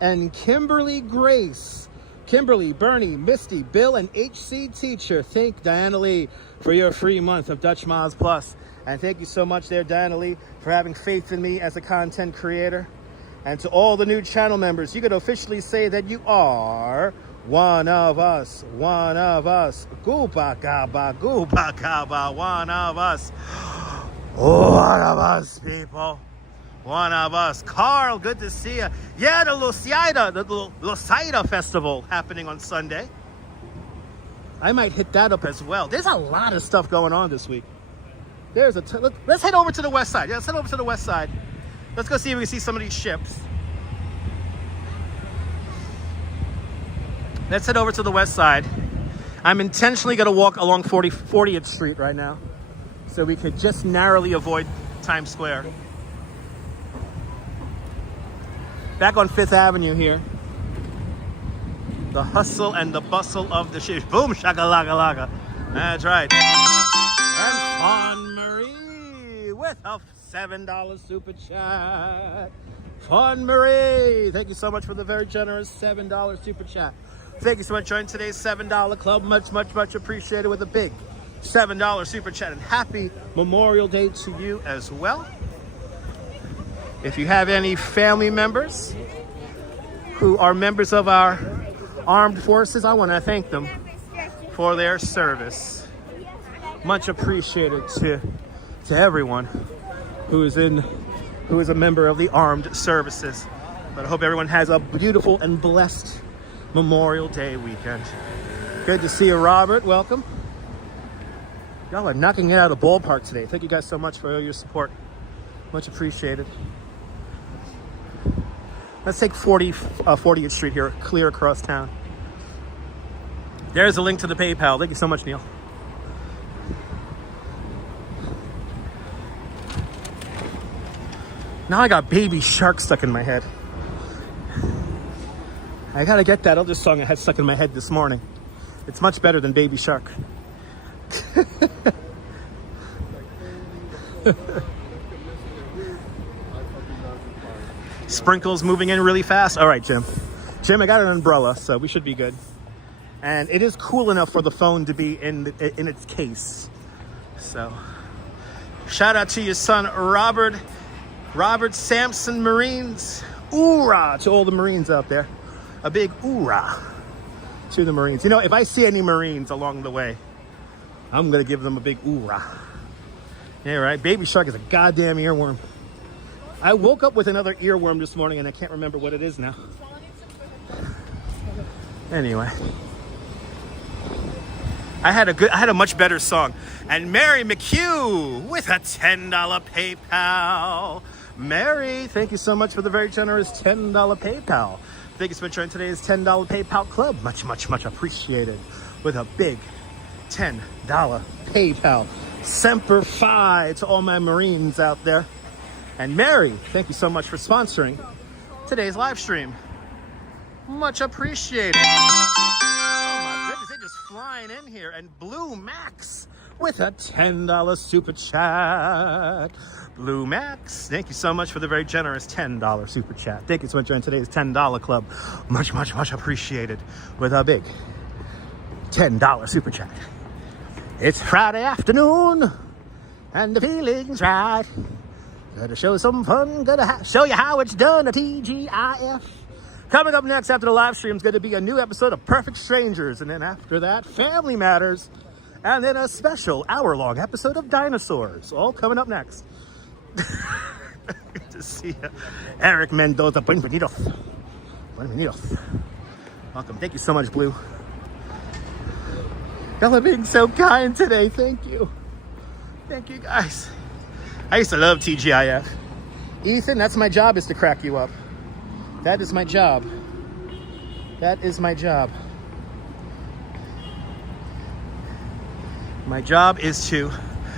and Kimberly Grace. Kimberly, Bernie, Misty, Bill, and HC Teacher. Thank Diana Lee for your free month of Dutch Moz Plus. And thank you so much there, Diana Lee, for having faith in me as a content creator. And to all the new channel members, you could officially say that you are one of us. One of us. Gooba gaba, one of us. One of us, people. One of us. Carl, good to see you. Yeah, the Losaida Festival happening on Sunday. I might hit that up as well. There's a lot of stuff going on this week. Let's head over to the west side. Yeah, let's head over to the west side. Let's go see if we can see some of these ships. Let's head over to the west side. I'm intentionally going to walk along 40th Street right now, so we could just narrowly avoid Times Square. Back on 5th Avenue here. The hustle and the bustle of the ship. Boom, shakalaka. That's right. And Fawn Marie with a $7 super chat. Fawn Marie, thank you so much for the very generous $7 super chat. Thank you so much for joining today's $7 club. Much, much, much appreciated with a big $7 super chat. And happy Memorial Day to you as well. If you have any family members who are members of our armed forces, I want to thank them for their service. Much appreciated to everyone who is a member of the armed services. But I hope everyone has a beautiful and blessed Memorial Day weekend. Good to see you, Robert. Welcome. Y'all are knocking it out of the ballpark today. Thank you guys so much for all your support. Much appreciated. Let's take 40th Street here, clear across town. There's a link to the PayPal. Thank you so much, Neil. Now I got Baby Shark stuck in my head. I gotta get that other song I had stuck in my head this morning. It's much better than Baby Shark. Sprinkles moving in really fast. All right, Jim. Jim, I got an umbrella, so we should be good. And it is cool enough for the phone to be in its case. So Shout out to your son, Robert Sampson Marines. Hoorah to all the Marines out there. A big hoorah to the Marines. You know, if I see any Marines along the way, I'm going to give them a big hoorah. Yeah, right? Baby shark is a goddamn earworm. I woke up with another earworm this morning and I can't remember what it is now. Anyway. I had a much better song. And Mary McHugh with a $10 PayPal. Mary, thank you so much for the very generous $10 PayPal. Thank you so much for joining today's $10 PayPal club. Much, much, much appreciated. With a big $10 PayPal. Semper Fi to all my Marines out there. And Mary, thank you so much for sponsoring today's live stream. Much appreciated. Oh my goodness, they're just flying in here. And Blue Max with a $10 super chat. Blue Max, thank you so much for the very generous $10 super chat. Thank you so much for joining today's $10 club. Much, much, much appreciated. With a big $10 super chat. It's Friday afternoon, and the feeling's right. Gotta show some fun, gotta show you how it's done, a TGIF. Coming up next after the live stream is going to be a new episode of Perfect Strangers, and then after that, Family Matters, and then a special hour-long episode of Dinosaurs, all coming up next. Good to see you. Eric Mendoza, bienvenidos. Bienvenidos. Welcome. Thank you so much, Blue. Y'all are being so kind today. Thank you. Thank you, guys. I used to love TGIF. Ethan, that's my job, is to crack you up. That is my job. That is my job. My job is to...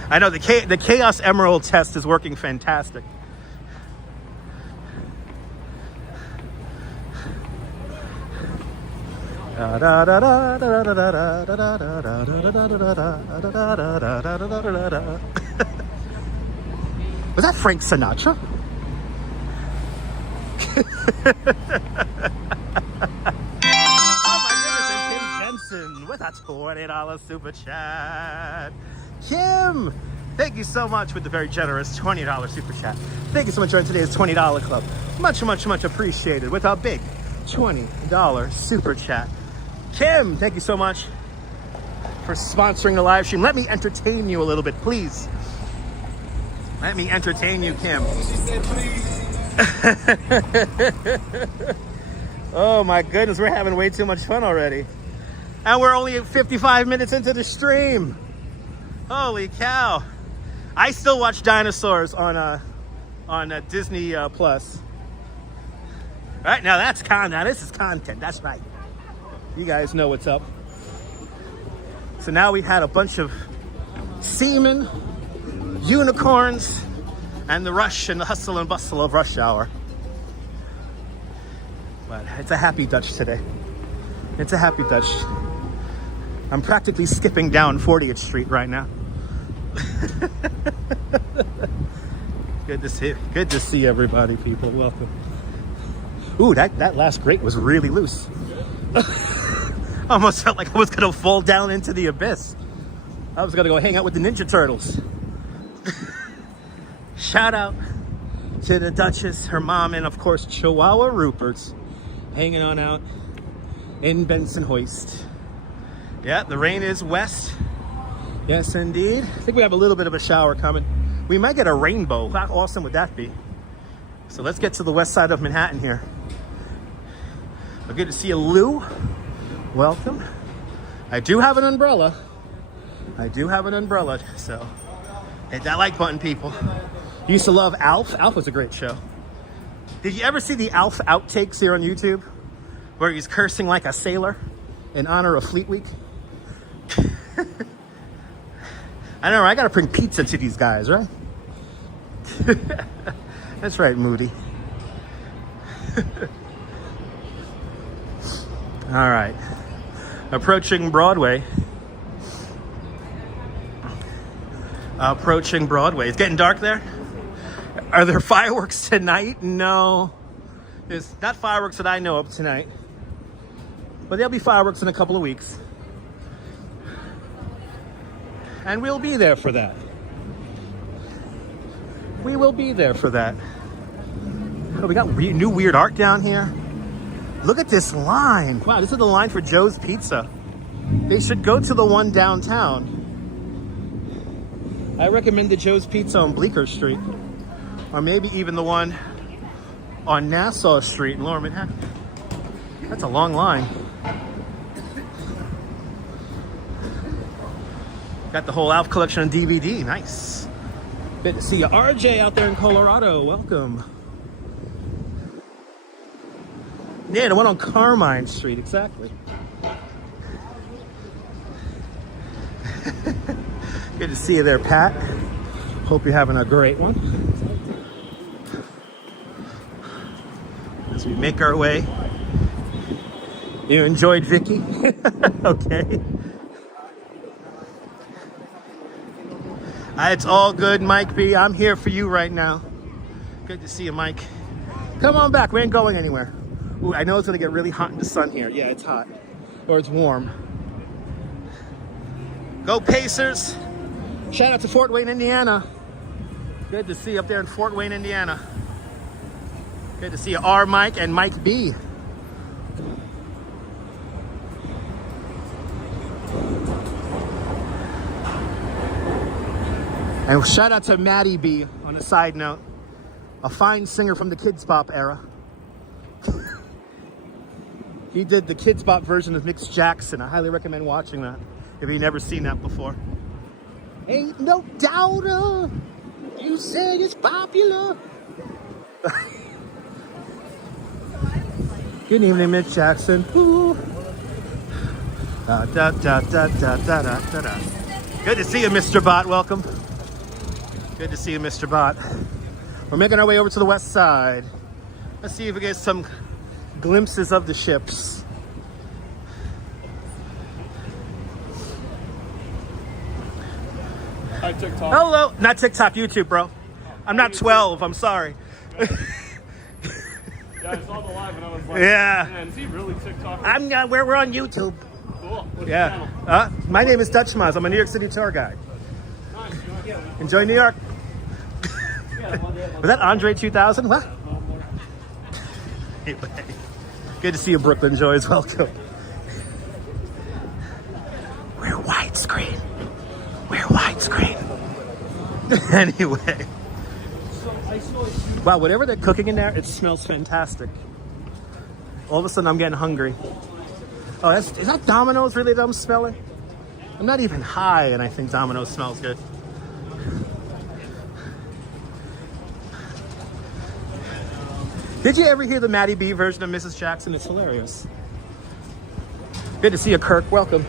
I know the Chaos Emerald test is working fantastic. Was that Frank Sinatra? Oh my goodness, and Kim Jensen with a $20 super chat. Kim, thank you so much with the very generous $20 super chat. Thank you so much for today's $20 club. Much, much, much appreciated with a big $20 super chat. Kim, thank you so much for sponsoring the live stream. Let me entertain you a little bit, please. Let me entertain you, Kim. Oh my goodness, we're having way too much fun already. And we're only 55 minutes into the stream. Holy cow. I still watch Dinosaurs on Disney Plus. All right, now that's content. This is content. That's right. You guys know what's up. So now we had a bunch of seamen, unicorns, and the rush and the hustle and bustle of rush hour. But it's a happy Dutch today. It's a happy Dutch. I'm practically skipping down 40th Street right now. Good to see everybody, people. Welcome. Ooh, that last grate was really loose. Almost felt like I was gonna fall down into the abyss. I was gonna go hang out with the Ninja Turtles. Shout out to the Duchess, her mom, and of course Chihuahua Rupert's hanging on out in Benson Hoist. Yeah, the rain is west. Yes, indeed. I think we have a little bit of a shower coming. We might get a rainbow. How awesome would that be? So let's get to the west side of Manhattan here. Well, good to see you, Lou. Welcome. I do have an umbrella. So hit that like button, people. Used to love Alf. Alf was a great show. Did you ever see the Alf outtakes here on YouTube? Where he's cursing like a sailor in honor of Fleet Week? I know, I gotta bring pizza to these guys, right? That's right, Moody. All right. Approaching Broadway. It's getting dark there. Are there fireworks tonight? No. There's not fireworks that I know of tonight. But there'll be fireworks in a couple of weeks. And we'll be there for that. We will be there for that. Oh, we got new weird art down here. Look at this line. Wow, this is the line for Joe's Pizza. They should go to the one downtown. I recommend the Joe's Pizza on Bleecker Street. Or maybe even the one on Nassau Street in Lower Manhattan. That's a long line. Got the whole Alf collection on DVD. Nice. Good to see you. RJ out there in Colorado. Welcome. Yeah, the one on Carmine Street. Exactly. Good to see you there, Pat. Hope you're having a great one. As we make our way. You enjoyed Vicky? Okay. It's all good, Mike B. I'm here for you right now. Good to see you, Mike. Come on back. We ain't going anywhere. Ooh, I know it's going to get really hot in the sun here. Yeah, it's hot. Or it's warm. Go Pacers. Shout out to Fort Wayne, Indiana. Good to see you up there in Fort Wayne, Indiana. Good to see you, R. Mike and Mike B. And shout out to Maddie B on a side note. A fine singer from the Kids Bop era. He did the Kids Bop version of Mick Jackson. I highly recommend watching that if you've never seen that before. Ain't no doubter, you said it's popular. Good evening, Mick Jackson. Ooh. Da, da, da, da, da, da, da, da. Good to see you, Mr. Bot. Welcome. Good to see you, Mr. Bot. We're making our way over to the west side. Let's see if we get some glimpses of the ships. Hi, TikTok. Hello. Not TikTok, YouTube, bro. I'm not 12. I'm sorry. Yeah, I saw the live and I was like, Yeah. man, is he really TikTok? We're on YouTube. Cool. What's your Yeah. channel? My name is Dutch Maz. I'm a New York City tour guide. Nice. Enjoy New York. Was that Andre 2000? What? Anyway, good to see you, Brooklyn Joys. Welcome. We're widescreen. We're widescreen. Anyway. Wow, whatever they're cooking in there, it smells fantastic. All of a sudden, I'm getting hungry. Oh, is that Domino's really that I'm smelling? I'm not even high, and I think Domino's smells good. Did you ever hear the Maddie B version of Mrs. Jackson? It's hilarious. Good to see you, Kirk. Welcome.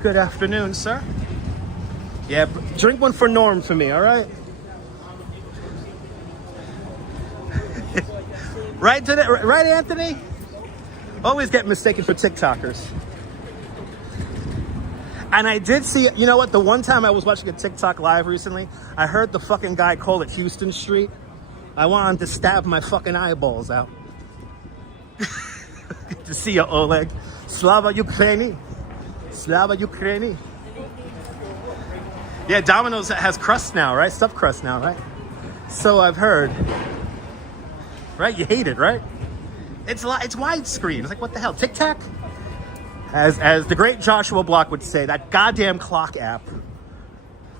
Good afternoon, sir. Yeah, drink one for Norm for me, all right? Right, Anthony? Always get mistaken for TikTokers. And I did see, you know what? The one time I was watching a TikTok live recently, I heard the fucking guy call it Houston Street. I wanted to stab my fucking eyeballs out. Good to see you, Oleg. Slava Ukraini. Slava Ukraini. Yeah, Domino's has crust now, right? Stuffed crust now, right? So I've heard. Right? You hate it, right? It's widescreen. It's like, what the hell? TikTok? As the great Joshua Block would say, that goddamn clock app.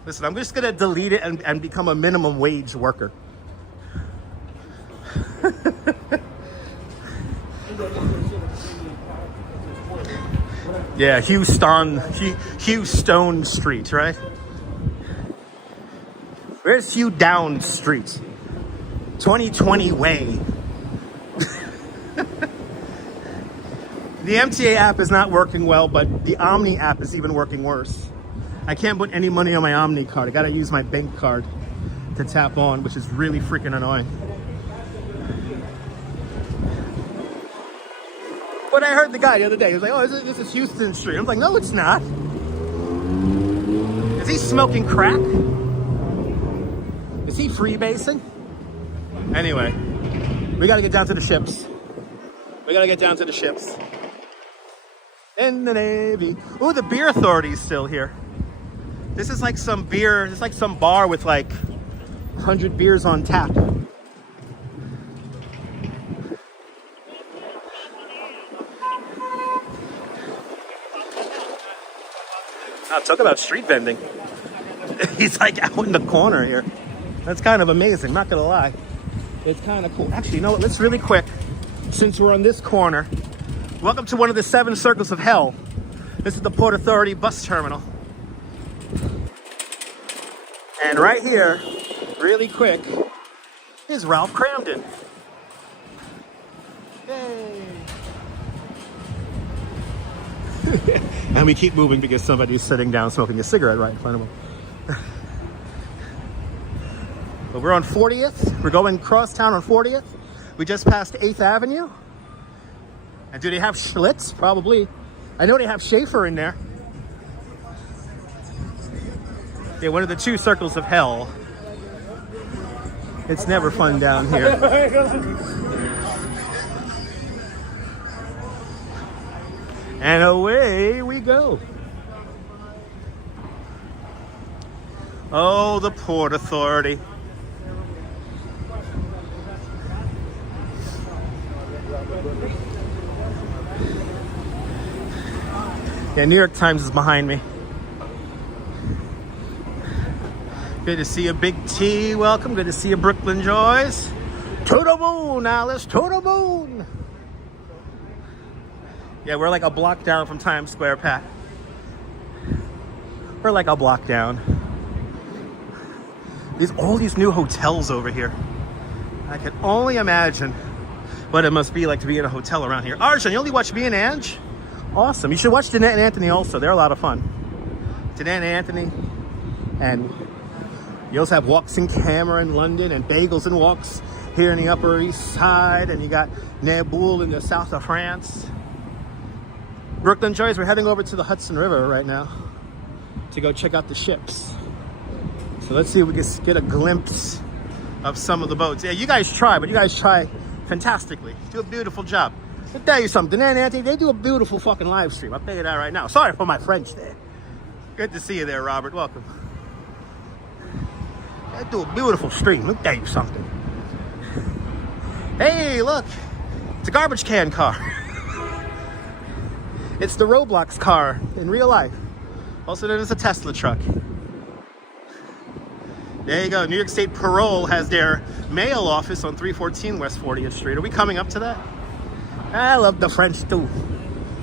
Listen, I'm just going to delete it and become a minimum wage worker. Yeah, Houston Street, right? Where's Hugh Down Street? 2020 Way. The MTA app is not working well, but the Omni app is even working worse. I can't put any money on my Omni card. I gotta use my bank card to tap on, which is really freaking annoying. But I heard the guy the other day, he was like, oh, this is Houston Street. I was like, no, it's not. Is he smoking crack? Is he freebasing? Anyway, we gotta get down to the ships. We gotta get down to the ships. In the Navy. Ooh, the beer authority's still here. This is like some beer, it's like some bar with like 100 beers on tap. Oh, talk about street vending. He's like out in the corner here. That's kind of amazing, not gonna lie. It's kind of cool. Actually, you know what? Let's really quick, since we're on this corner, welcome to one of the 7 circles of hell. This is the Port Authority bus terminal. And right here, really quick, is Ralph Cramden. Hey. And we keep moving because somebody's sitting down smoking a cigarette right in front of them. But we're on 40th. We're going cross town on 40th. We just passed 8th Avenue. And do they have Schlitz? Probably. I know they have Schaefer in there. Yeah, one of the 2 circles of hell. It's never fun down here. And away we go. Oh, the Port Authority. Yeah, New York Times is behind me. Good to see you, Big T. Welcome. Good to see you, Brooklyn Joys. To the moon, Alice. To the moon. Yeah, we're like a block down from Times Square, Pat. We're like a block down. There's all these new hotels over here. I can only imagine what it must be like to be in a hotel around here. Arjun, you only watch me and Ange? Awesome. You should watch Danette and Anthony also. They're a lot of fun. Danette and Anthony. And you also have Walks in Camera in London and Bagels and Walks here in the Upper East Side. And you got Naboul in the south of France. Brooklyn Joys, we're heading over to the Hudson River right now to go check out the ships. So let's see if we can get a glimpse of some of the boats. Yeah, you guys try, but you guys try fantastically. Do a beautiful job. I'll tell you something, Dan and Anthony, they do a beautiful fucking live stream. I'll tell you that right now. Sorry for my French there. Good to see you there, Robert. Welcome. They do a beautiful stream. Let me tell you something. Hey, look. It's a garbage can car. It's the Roblox car in real life. Also known as a Tesla truck. There you go. New York State Parole has their mail office on 314 West 40th Street. Are we coming up to that? I love the French too.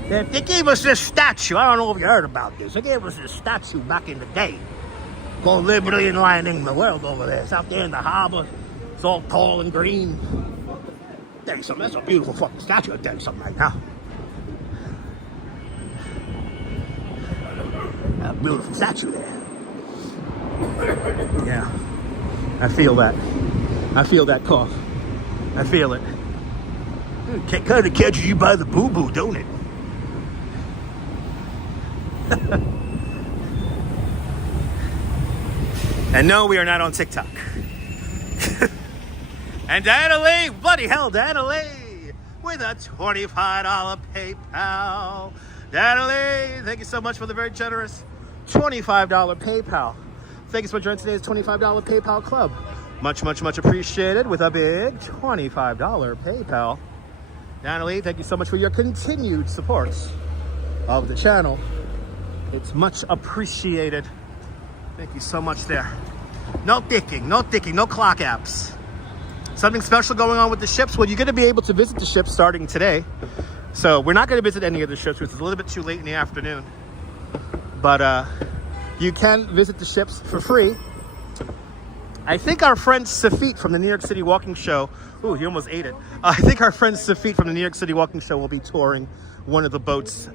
They gave us this statue. I don't know if you heard about this. They gave us this statue back in the day called Liberty Enlightening the World over there. It's out there in the harbor. It's all tall and green. I'll tell you something. That's a beautiful fucking statue. I'll tell you something right now. A beautiful statue there. Yeah. I feel that. I feel that cough. I feel it. It kind of catches you by the boo-boo, don't it? And no, we are not on TikTok. And Diana Lee, bloody hell, Diana Lee, with a $25 PayPal. Diana Lee, thank you so much for the very generous $25 PayPal. Thank you so much for joining today's $25 PayPal club. Much, much, much appreciated with a big $25 PayPal. Diana Lee, thank you so much for your continued support of the channel. It's much appreciated. Thank you so much there. No thinking, no clock apps. Something special going on with the ships? Well, you're going to be able to visit the ships starting today. So we're not going to visit any of the ships, which is a little bit too late in the afternoon. But you can visit the ships for free. I think our friend Safit from the New York City Walking Show, ooh, he almost ate it. I think our friend Safit from the New York City Walking Show will be touring one of the boats,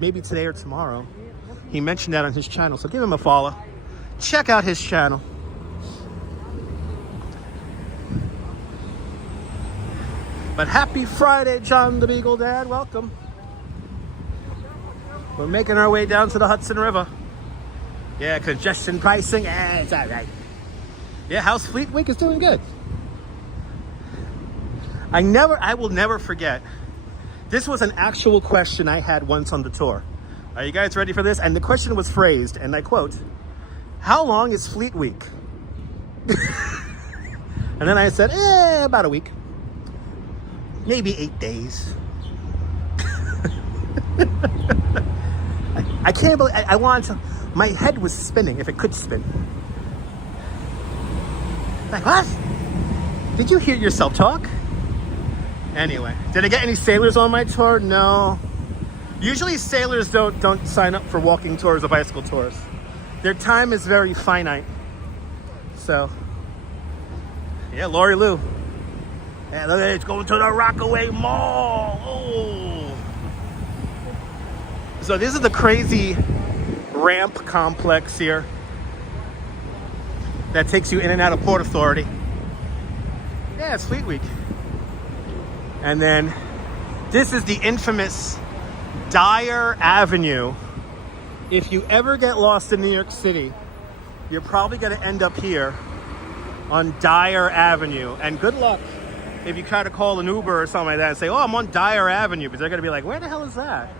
maybe today or tomorrow. He mentioned that on his channel, so give him a follow. Check out his channel. But happy Friday, John the Beagle Dad. Welcome. We're making our way down to the Hudson River. Yeah, congestion pricing. It's all right. Yeah, how's Fleet Week? Is doing good. I will never forget. This was an actual question I had once on the tour. Are you guys ready for this? And the question was phrased, and I quote, "How long is Fleet Week?" And then I said, about a week. Maybe 8 days. I can't believe, I wanted to, my head was spinning, if it could spin. Like, what? Did you hear yourself talk? Anyway, did I get any sailors on my tour? No. Usually sailors don't sign up for walking tours or bicycle tours. Their time is very finite. So, yeah, Lori Lou. Yeah, look at it, it's going to the Rockaway Mall. Oh. So this is the crazy ramp complex here that takes you in and out of Port Authority. Yeah, it's Fleet Week. And then this is the infamous Dyer Avenue. If you ever get lost in New York City, you're probably going to end up here on Dyer Avenue. And good luck if you try to call an Uber or something like that and say, oh, I'm on Dyer Avenue, because they're going to be like, where the hell is that?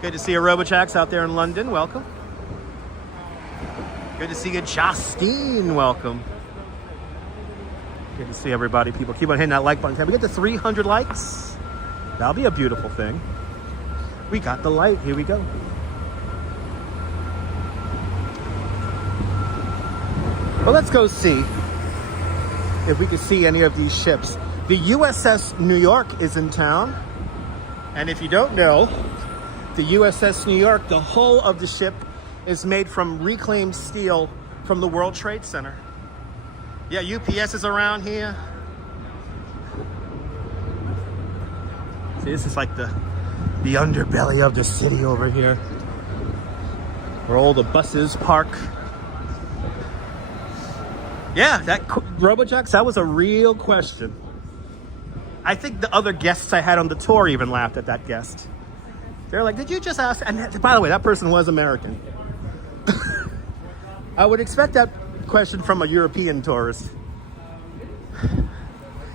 Good to see you, Robojax, out there in London. Welcome. Good to see you, Justine. Welcome. Good to see everybody. People keep on hitting that like button. Have we get to 300 likes? That'll be a beautiful thing. We got the light. Here we go. Well, let's go see if we can see any of these ships. The USS New York is in town. And if you don't know, the USS New York, the hull of the ship is made from reclaimed steel from the World Trade Center. Yeah, UPS is around here. See, this is like the underbelly of the city over here, where all the buses park. Yeah, that Robojax, that was a real question. I think the other guests I had on the tour even laughed at that guest. They're like, did you just ask? And by the way, that person was American. I would expect that question from a European tourist,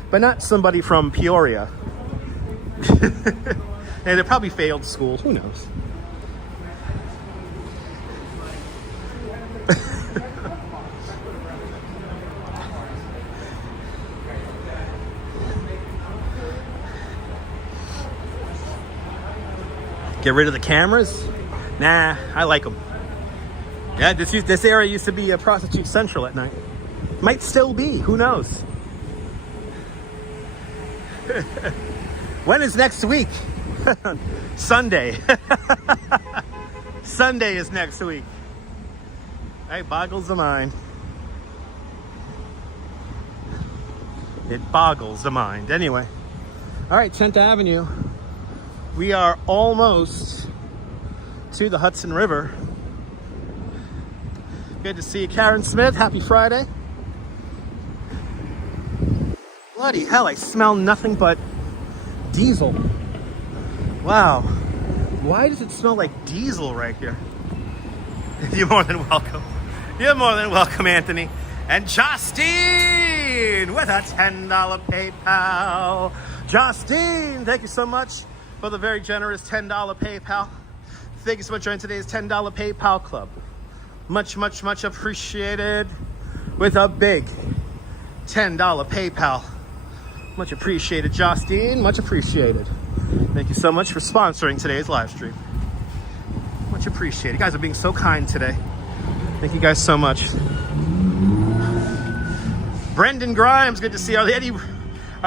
but not somebody from Peoria. And they probably failed school. Who knows? Get rid of the cameras? Nah, I like them. Yeah, this area used to be a prostitute central at night. Might still be, who knows? When is next week? Sunday. Sunday is next week. It boggles the mind. It boggles the mind. Anyway. All right, 10th Avenue. We are almost to the Hudson River. Good to see you, Karen Smith. Happy Friday. Bloody hell, I smell nothing but diesel. Wow. Why does it smell like diesel right here? You're more than welcome. You're more than welcome, Anthony. And Justine with a $10 PayPal. Justine, thank you so much for the very generous $10 PayPal. Thank you so much for joining today's $10 PayPal club. Much, much, much appreciated. With a big $10 PayPal. Much appreciated, Justine. Much appreciated. Thank you so much for sponsoring today's live stream. Much appreciated. You guys are being so kind today. Thank you guys so much. Brendan Grimes, good to see you. Are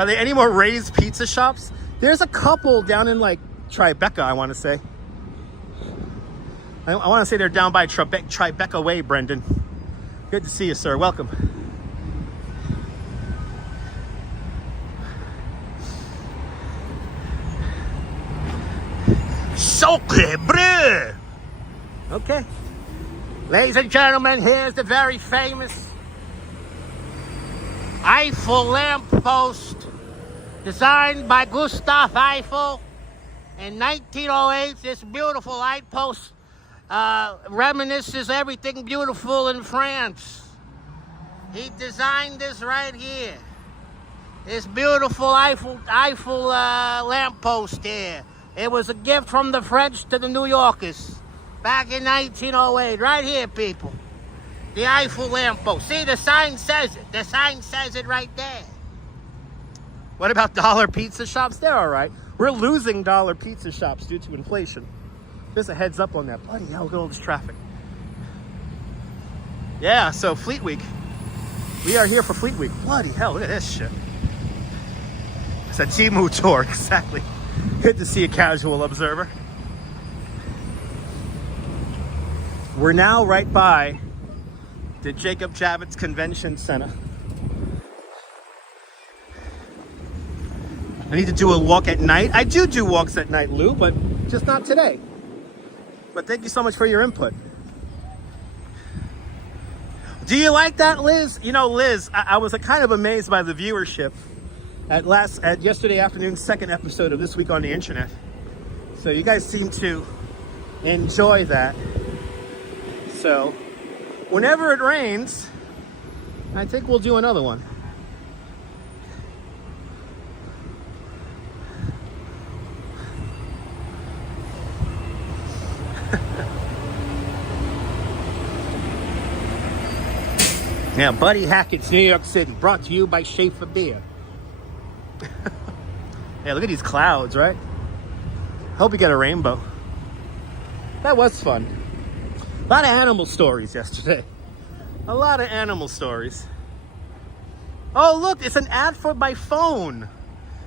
there any more Ray's pizza shops? There's a couple down in like Tribeca, I want to say. I want to say they're down by Tribeca Way, Brendan. Good to see you, sir. Welcome. Sacre bleu! Okay. Ladies and gentlemen, here's the very famous Eiffel lamppost designed by Gustave Eiffel in 1908. This beautiful light post reminisces everything beautiful in France. He designed this right here. This beautiful Eiffel lamppost here. It was a gift from the French to the New Yorkers back in 1908. Right here, people. The Eiffel lamppost. See, the sign says it. The sign says it right there. What about dollar pizza shops? They're all right. We're losing dollar pizza shops due to inflation. Just a heads up on that. Bloody hell, look at all this traffic. Yeah, so Fleet Week. We are here for Fleet Week. Bloody hell, look at this shit. It's a Temu tour, exactly. Good to see a casual observer. We're now right by the Jacob Javits Convention Center. I need to do a walk at night. I do walks at night, Lou, but just not today. But thank you so much for your input. Do you like that, Liz? You know, Liz, I was kind of amazed by the viewership at yesterday afternoon's second episode of This Week on the Internet. So you guys seem to enjoy that. So whenever it rains, I think we'll do another one. Yeah, Buddy Hackett's New York City, brought to you by Schaefer Beer. Yeah, look at these clouds, right? Hope we get a rainbow. That was fun. A lot of animal stories yesterday. A lot of animal stories. Oh, look, it's an ad for my phone.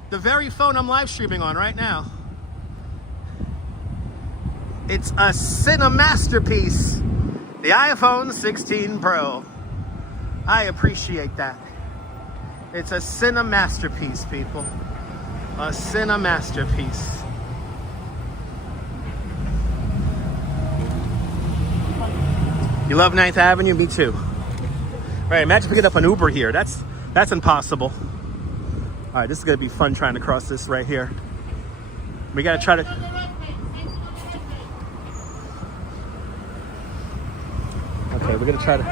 The very phone I'm live streaming on right now. It's a cine masterpiece. The iPhone 16 Pro. I appreciate that. It's a cine masterpiece, people. A cine masterpiece. You love 9th Avenue? Me too. All right, imagine picking up an Uber here. That's impossible. All right, this is gonna be fun trying to cross this right here. We gotta try to... Okay, we're gonna try to...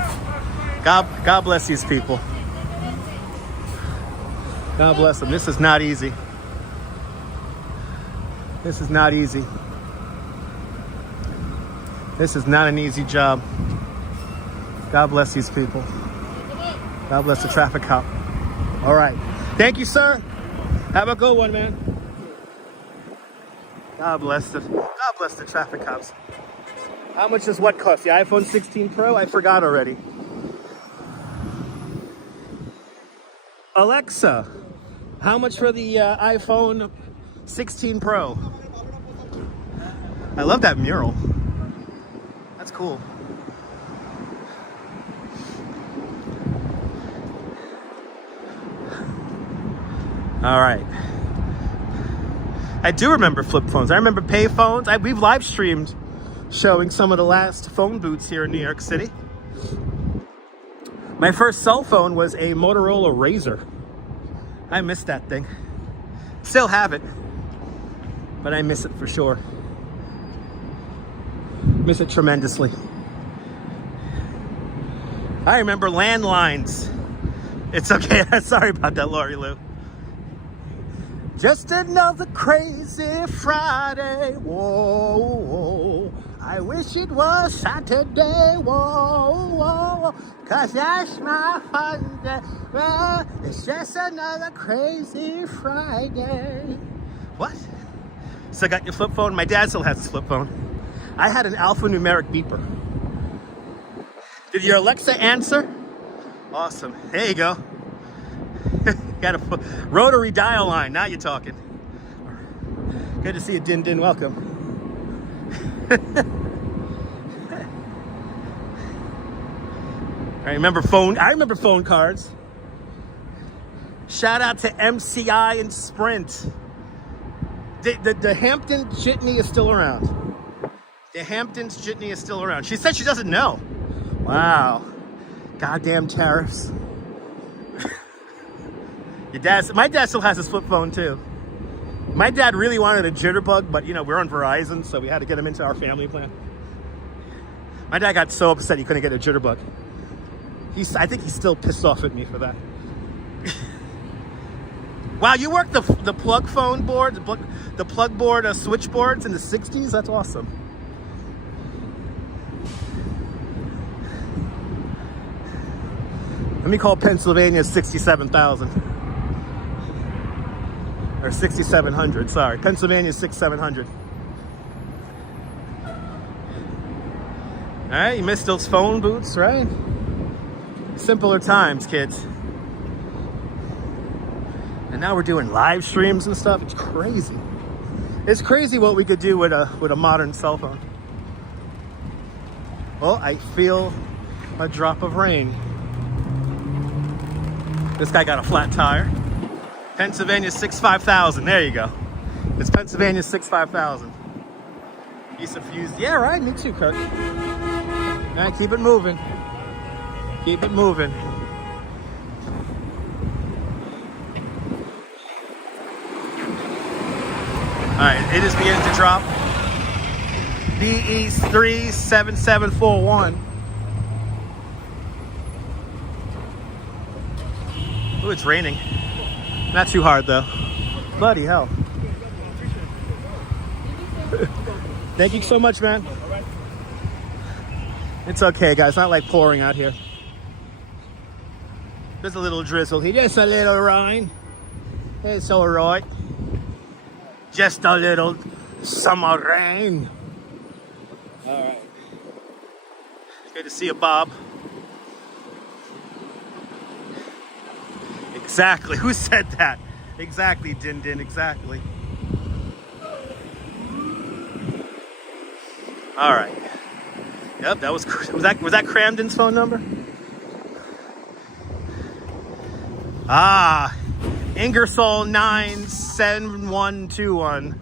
God bless these people. God bless them. This is not easy. This is not easy. This is not an easy job. God bless these people. God bless the traffic cop. All right. Thank you, sir. Have a good one, man. God bless the traffic cops. How much does what cost? The iPhone 16 Pro? I forgot already. Alexa, how much for the iPhone 16 Pro? I love that mural. That's cool. All right. I do remember flip phones. I remember pay phones. We've live streamed showing some of the last phone booths here in New York City. My first cell phone was a Motorola Razr. I miss that thing. Still have it, but I miss it for sure. Miss it tremendously. I remember landlines. It's okay. Sorry about that, Lori Lou. Just another crazy Friday. Whoa. I wish it was Saturday, whoa, 'cause that's my fun day. Well, it's just another crazy Friday. What? So I got your flip phone? My dad still has his flip phone. I had an alphanumeric beeper. Did your Alexa answer? Awesome. There you go. Got a rotary dial line. Now you're talking. Good to see you, Din Din. Welcome. I remember phone cards. Shout out to MCI and Sprint. The Hampton Jitney is still around. The Hamptons Jitney is still around. She said she doesn't know. Wow. Goddamn tariffs. My dad still has his flip phone too. My dad really wanted a jitterbug, but you know, we're on Verizon, so we had to get him into our family plan. My dad got so upset he couldn't get a jitterbug. I think he's still pissed off at me for that. Wow, you worked the plug phone board, the plug board switchboards in the 60s? That's awesome. Let me call Pennsylvania 67,000. Or 6,700, sorry. Pennsylvania 6,700. All right, you missed those phone booths, right? Simpler times, kids. And now we're doing live streams and stuff. It's crazy. It's crazy what we could do with a modern cell phone. Well, I feel a drop of rain. This guy got a flat tire. Pennsylvania 65,000. There you go. It's Pennsylvania 65,000. You suffused. Yeah, right. Me too, Cook. All right, keep it moving. Keep it moving. All right, it is beginning to drop. BE 37741. Ooh, it's raining. Not too hard though. Bloody hell. Thank you so much, man. It's okay, guys. Not like pouring out here. There's a little drizzle here. Just a little rain. It's all right. Just a little summer rain. All right. Good to see you, Bob. Exactly. Who said that? Exactly, Din Din. Exactly. All right. Yep, that was that Cramden's phone number? Ah, Ingersoll 97121.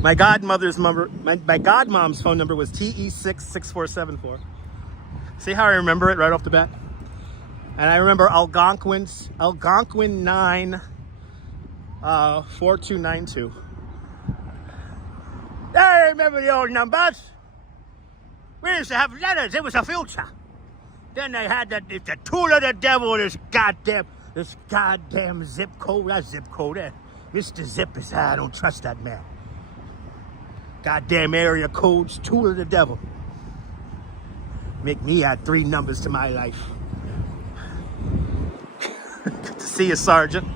My godmother's number, my godmom's phone number was TE66474. See how I remember it right off the bat? And I remember Algonquin 9 4292. I remember the old numbers. We used to have letters. It was a future. Then they had the tool of the devil, this goddamn zip code. That zip code there. Mr. Zip is, I don't trust that man. Goddamn area codes, tool of the devil. Make me add 3 numbers to my life. Good to see you, Sergeant.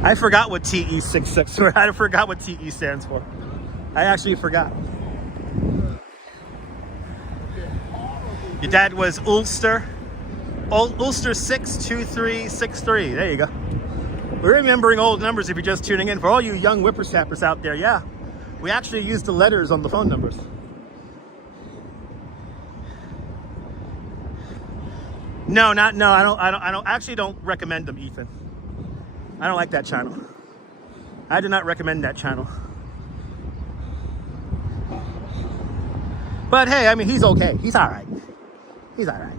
I forgot what TE66, I forgot what TE stands for. I actually forgot. Your dad was Ulster 62363. There you go. We're remembering old numbers if you're just tuning in. For all you young whippersnappers out there, yeah. We actually use the letters on the phone numbers. No, I don't actually don't recommend them, Ethan. I don't like that channel. I do not recommend that channel. But hey, I mean, he's okay. He's all right. He's all right.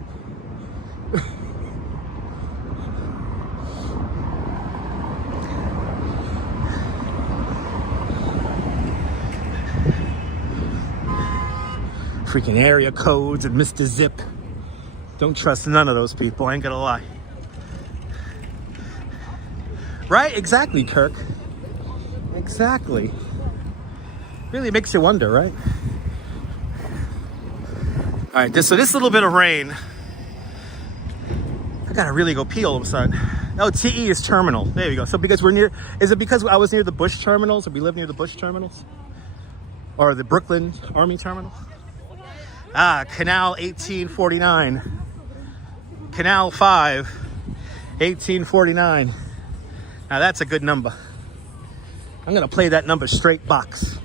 Freaking area codes and Mr. Zip. Don't trust none of those people, I ain't gonna lie. Right? Exactly, Kirk. Exactly. Really makes you wonder, right? All right, so this little bit of rain. I gotta really go pee all of a sudden. Oh, TE is terminal. There you go. So because we're near, is it because I was near the Bush terminals, or we live near the Bush terminals? Or the Brooklyn Army terminal? Ah, Canal 1849. Canal 5, 1849. Now that's a good number. I'm gonna play that number straight box.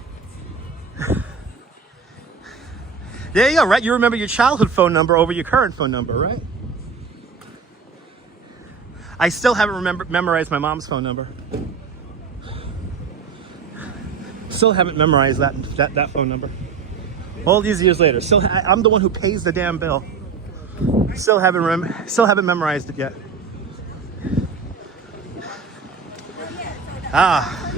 There you go, right? You remember your childhood phone number over your current phone number, right? I still haven't memorized my mom's phone number. Still haven't memorized that phone number. All these years later, I'm the one who pays the damn bill. Still haven't memorized it yet. Ah.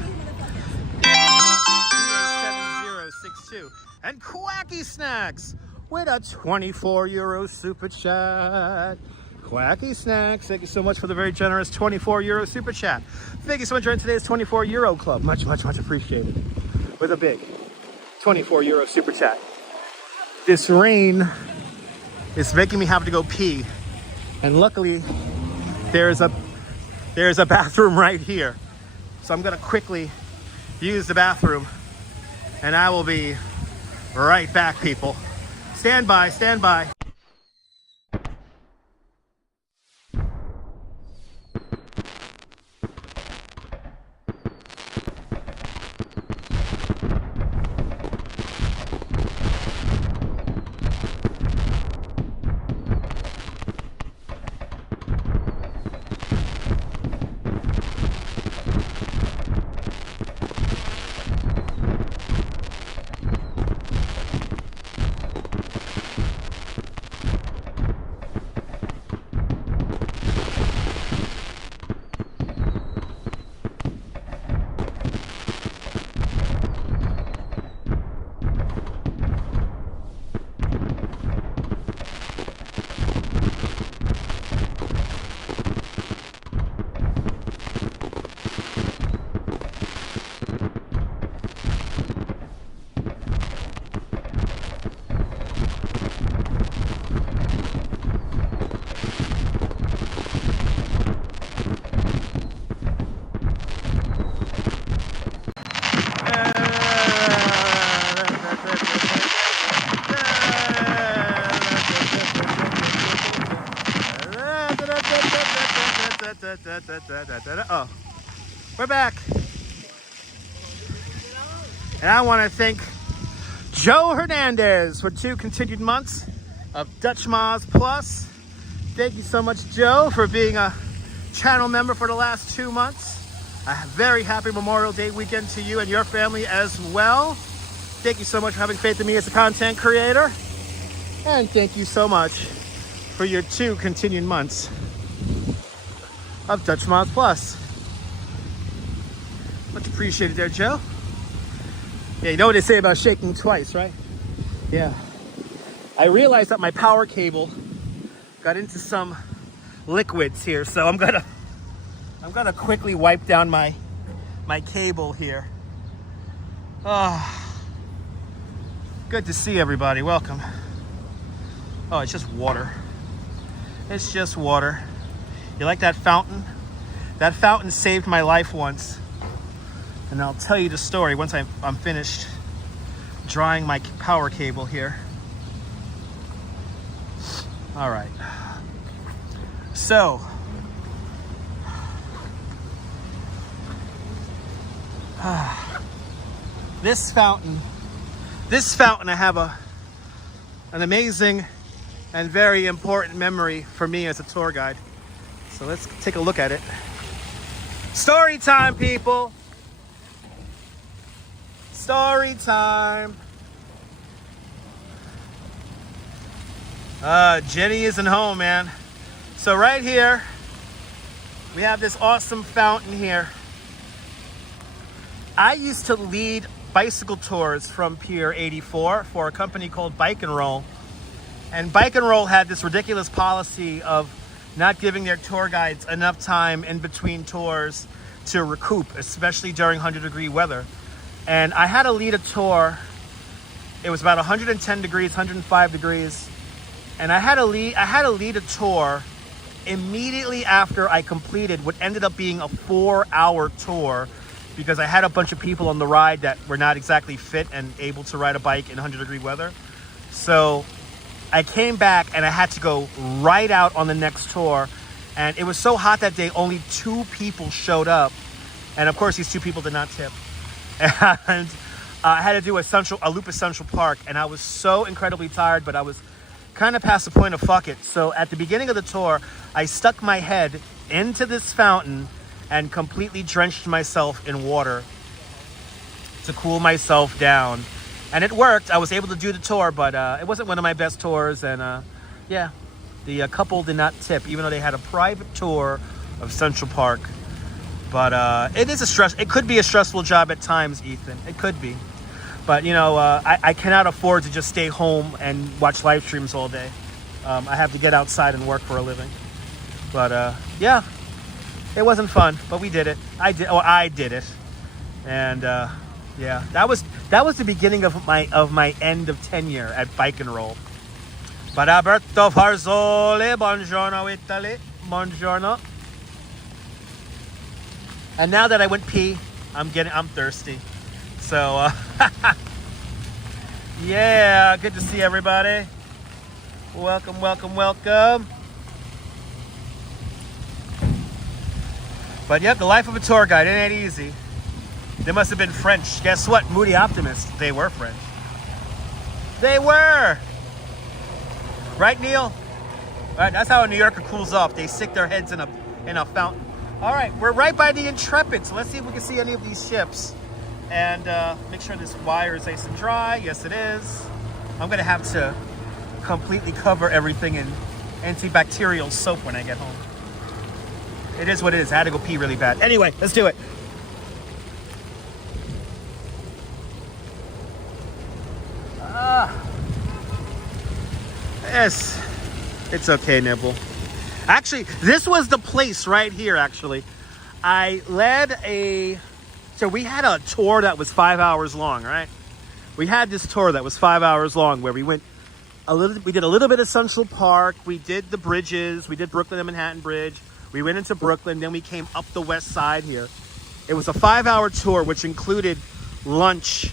7062. And Quacky Snacks with a 24 euro super chat. Quacky Snacks, thank you so much for the very generous 24 euro super chat. Thank you so much for today's 24 euro club. Much, much, much appreciated. with a big 24 euro super chat. This rain is making me have to go pee. And luckily, there's a bathroom right here. So I'm gonna quickly use the bathroom and I will be right back, people. Stand by, stand by. Oh, we're back. And I want to thank Joe Hernandez for 2 continued months of Dutch Moz Plus. Thank you so much, Joe, for being a channel member for the last 2 months. A very happy Memorial Day weekend to you and your family as well. Thank you so much for having faith in me as a content creator. And thank you so much for your 2 continued months of Dutch Moz Plus. Much appreciated there, Joe. Yeah, you know what they say about shaking twice, right? Yeah. I realized that my power cable got into some liquids here, so I'm gonna quickly wipe down my cable here. Oh, good to see everybody. Welcome. Oh, it's just water. It's just water. You like that fountain? That fountain saved my life once. And I'll tell you the story once I'm finished drying my power cable here. All right. So, this fountain I have an amazing and very important memory for me as a tour guide. So let's take a look at it. Story time, people. Story time. Jenny isn't home, man. So right here, we have this awesome fountain here. I used to lead bicycle tours from Pier 84 for a company called Bike and Roll. And Bike and Roll had this ridiculous policy of not giving their tour guides enough time in between tours to recoup, especially during 100-degree weather. And I had to lead a tour. It was about 110 degrees, 105 degrees. And I had to lead a tour immediately after I completed what ended up being a 4-hour tour, because I had a bunch of people on the ride that were not exactly fit and able to ride a bike in 100-degree weather. So I came back and I had to go right out on the next tour. And it was so hot that day, only 2 people showed up. And of course, these 2 people did not tip. And I had to do a loop of Central Park. And I was so incredibly tired, but I was kind of past the point of fuck it. So at the beginning of the tour, I stuck my head into this fountain and completely drenched myself in water to cool myself down. And it worked. I was able to do the tour, but it wasn't one of my best tours. And yeah, the couple did not tip, even though they had a private tour of Central Park. But it could be a stressful job at times, Ethan. It could be. But, you know, I cannot afford to just stay home and watch live streams all day. I have to get outside and work for a living. But, yeah, it wasn't fun, but we did it. I did it. And Yeah, that was the beginning of my end of tenure at Bike and Roll. But Alberto Farzole, buongiorno Italy, buongiorno. And now that I went pee, I'm thirsty. So yeah, good to see everybody. Welcome, welcome, welcome. But yep, the life of a tour guide, it ain't easy. They must have been French. Guess what? Moody Optimist. They were French. They were. Right, Neil? Right, that's how a New Yorker cools off. They stick their heads in a fountain. All right, we're right by the Intrepid, so let's see if we can see any of these ships. And make sure this wire is nice and dry. Yes, it is. I'm gonna have to completely cover everything in antibacterial soap when I get home. It is what it is. I had to go pee really bad. Anyway, let's do it. Yes, it's okay, Nibble. Actually, this was the place right here, actually. I led so we had a tour that was 5 hours long, right? We had this tour that was 5 hours long where we did a little bit of Central Park. We did the bridges. We did Brooklyn and Manhattan Bridge. We went into Brooklyn, then we came up the west side here. It was a 5-hour tour, which included lunch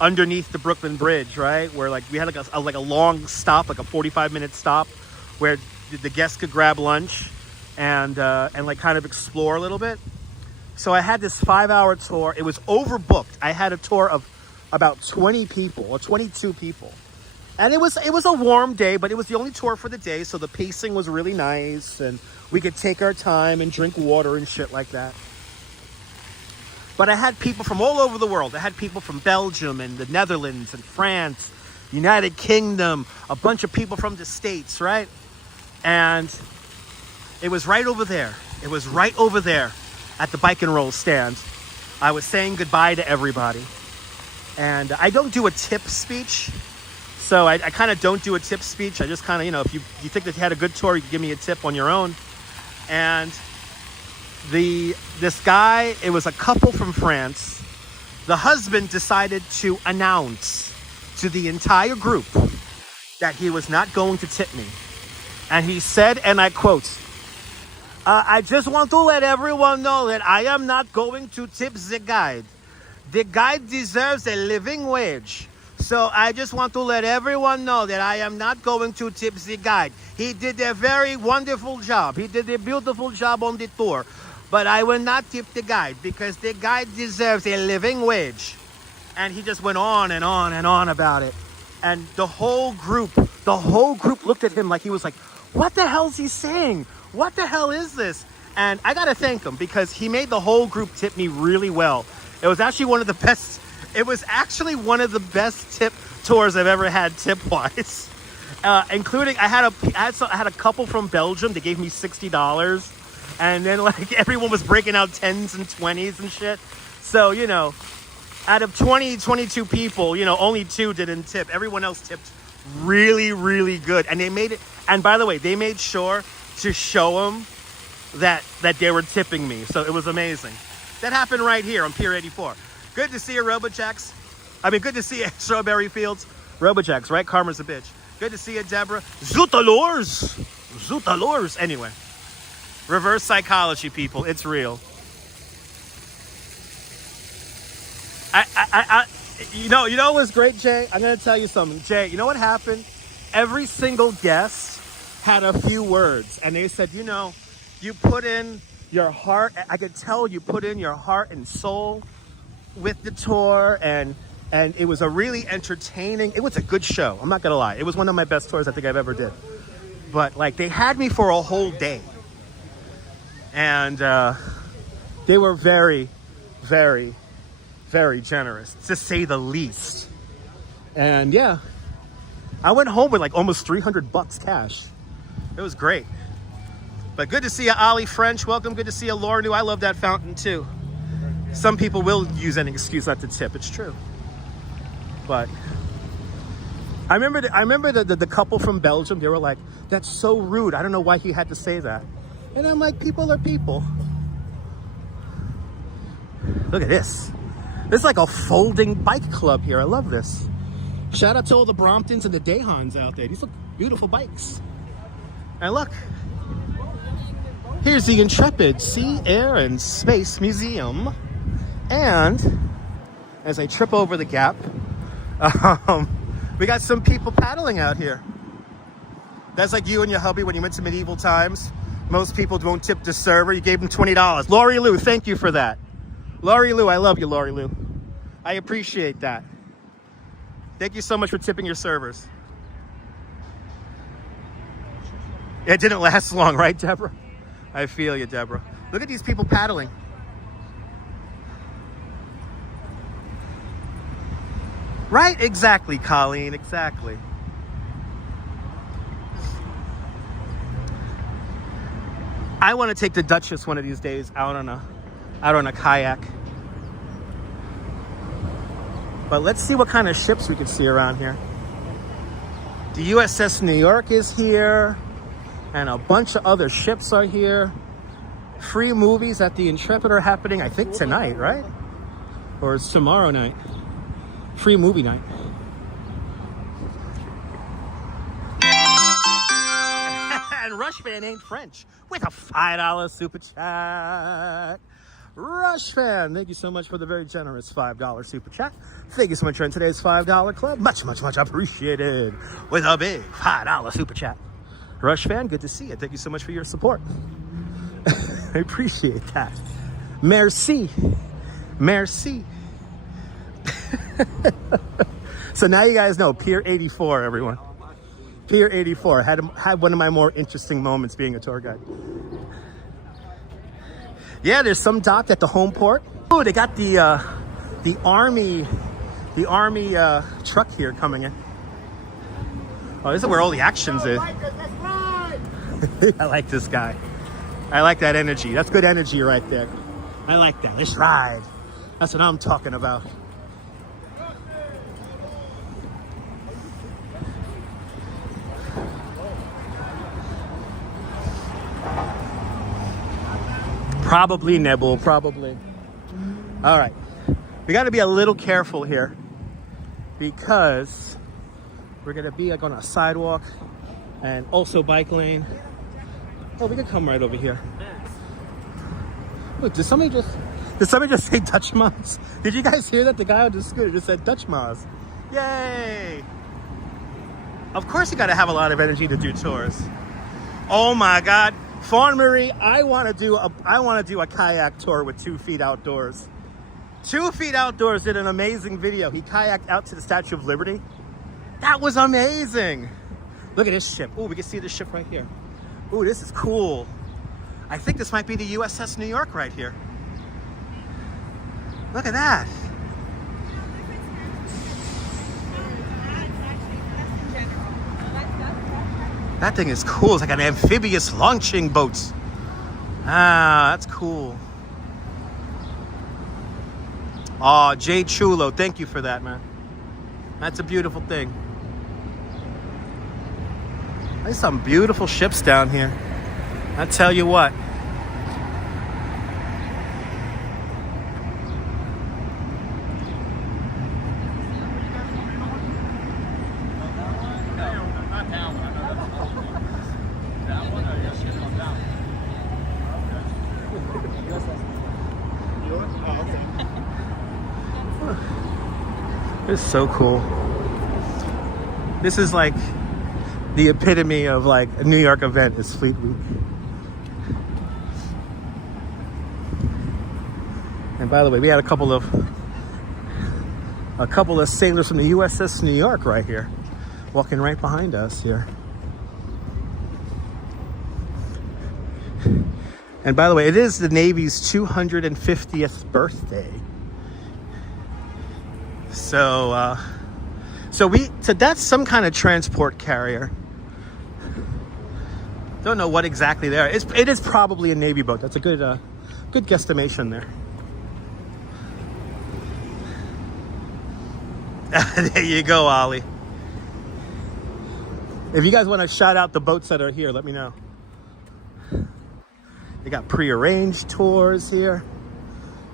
underneath the Brooklyn Bridge, right? Where like we had like a long stop, like a 45-minute stop, where the guests could grab lunch and like kind of explore a little bit. So I had this 5-hour tour. It was overbooked. I had a tour of about 20 people or 22 people, and it was a warm day, but it was the only tour for the day, so the pacing was really nice, and we could take our time and drink water and shit like that. But I had people from all over the world. I had people from Belgium and the Netherlands and France, United Kingdom, a bunch of people from the States, right? And it was right over there. It was right over there at the Bike and Roll stand. I was saying goodbye to everybody. And I don't do a tip speech. So I kind of don't do a tip speech. I just kind of, if you think that you had a good tour, you can give me a tip on your own. And this guy, it was a couple from France. The husband decided to announce to the entire group that he was not going to tip me. And he said, and I quote, I just want to let everyone know that I am not going to tip the guide. The guide deserves a living wage. So I just want to let everyone know that I am not going to tip the guide. He did a very wonderful job. He did a beautiful job on the tour. But I will not tip the guide because the guide deserves a living wage. And he just went on and on and on about it. And the whole group looked at him like he was like, what the hell is he saying? What the hell is this? And I got to thank him because he made the whole group tip me really well. It was actually one of the best tip tours I've ever had tip-wise. Including, I had a couple from Belgium. They gave me $60. And then like everyone was breaking out 10s and 20s and shit. So, out of 22 people, only 2 didn't tip. Everyone else tipped really, really good. And they made it. And by the way, they made sure to show them that they were tipping me. So it was amazing. That happened right here on Pier 84. Good to see you, Robojacks. Good to see you, Strawberry Fields. Robojacks, right? Karma's a bitch. Good to see you, Deborah. Zootalores. Anyway. Reverse psychology, people. It's real. You know what's great, Jay? I'm going to tell you something. Jay, you know what happened? Every single guest had a few words. And they said, you put in your heart. I could tell you put in your heart and soul with the tour. And it was a really entertaining, it was a good show. I'm not going to lie. It was one of my best tours I think I've ever did. But like they had me for a whole day. And they were very, very, very generous, to say the least. And yeah, I went home with like almost $300 cash. It was great. But good to see you, Ollie French. Welcome. Good to see you, Laura New. I love that fountain too. Some people will use any excuse not to tip. It's true. But I remember the couple from Belgium. They were like, "That's so rude. I don't know why he had to say that." And I'm like, people are people. Look at this. There's like a folding bike club here. I love this. Shout out to all the Bromptons and the Dayhans out there. These look beautiful bikes. And look, here's the Intrepid Sea, Air, and Space Museum. And as I trip over the gap, we got some people paddling out here. That's like you and your hubby when you went to medieval times. Most people won't tip the server. You gave them $20. Lori Lou, thank you for that. Lori Lou, I love you, Lori Lou. I appreciate that. Thank you so much for tipping your servers. It didn't last long, right, Deborah? I feel you, Deborah. Look at these people paddling. Right, exactly, Colleen, exactly. I want to take the Duchess one of these days out on a kayak. But let's see what kind of ships we can see around here. The USS New York is here, and a bunch of other ships are here. Free movies at the Intrepid are happening, I think tonight, right? Or it's tomorrow night. Free movie night. And Rush Fan ain't French with a $5 super chat. Rush Fan, thank you so much for the very generous $5 super chat. Thank you so much for today's $5 club. Much, much, much appreciated with a big $5 super chat. Rush Fan, good to see you. Thank you so much for your support. I appreciate that. Merci. Merci. So now you guys know Pier 84, everyone. Pier 84 had one of my more interesting moments being a tour guide. Yeah, there's some docked at the home port. Oh, they got the army truck here coming in. Oh, this is where all the actions is. I like this guy. I like that energy. That's good energy right there. I like that. Let's ride. That's what I'm talking about. Probably Nibble, probably. All right. We got to be a little careful here because we're going to be like on a sidewalk and also bike lane. Oh, we could come right over here. Look, did somebody just say Dutch Moms? Did you guys hear that? The guy on the scooter just said Dutch Moms. Yay! Of course you got to have a lot of energy to do tours. Oh my God. Fawn Marie, I want to do a kayak tour with 2 Feet Outdoors. 2 Feet Outdoors did an amazing video. He kayaked out to the Statue of Liberty. That was amazing. Look at this ship. Oh, we can see this ship right here. Oh, this is cool. I think this might be the USS New York right here. Look at that. That thing is cool. It's like an amphibious launching boat. Ah, that's cool. Oh, Jay Chulo, thank you for that, man. That's a beautiful thing. There's some beautiful ships down here. I tell you what. It's so cool. This is like the epitome of like a New York event is Fleet Week. And by the way, we had a couple of sailors from the USS New York right here, walking right behind us here. And by the way, it is the Navy's 250th birthday. So that's some kind of transport carrier. Don't know what exactly they are. It is probably a Navy boat. That's a good guesstimation there. There you go, Ollie. If you guys want to shout out the boats that are here, let me know. They got pre-arranged tours here.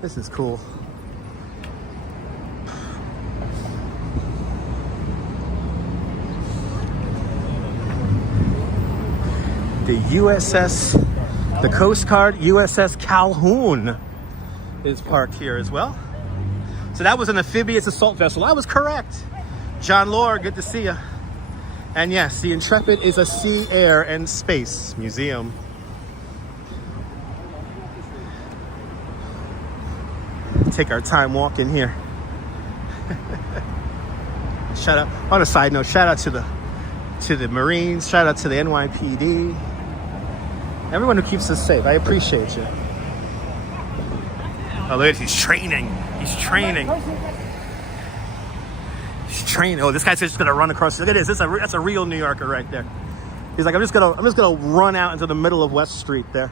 This is cool. The USS, the Coast Guard USS Calhoun is parked here as well. So that was an amphibious assault vessel. I was correct. John Lore, good to see you. And yes, the Intrepid is a sea, air, and space museum. Take our time walking here. Shout out, on a side note, shout out to the Marines, shout out to the NYPD. Everyone who keeps us safe, I appreciate you. Oh, look at, he's training. He's training. He's training. Oh, this guy's just gonna run across. Look at this. That's a real New Yorker right there. He's like, I'm just gonna run out into the middle of West Street there.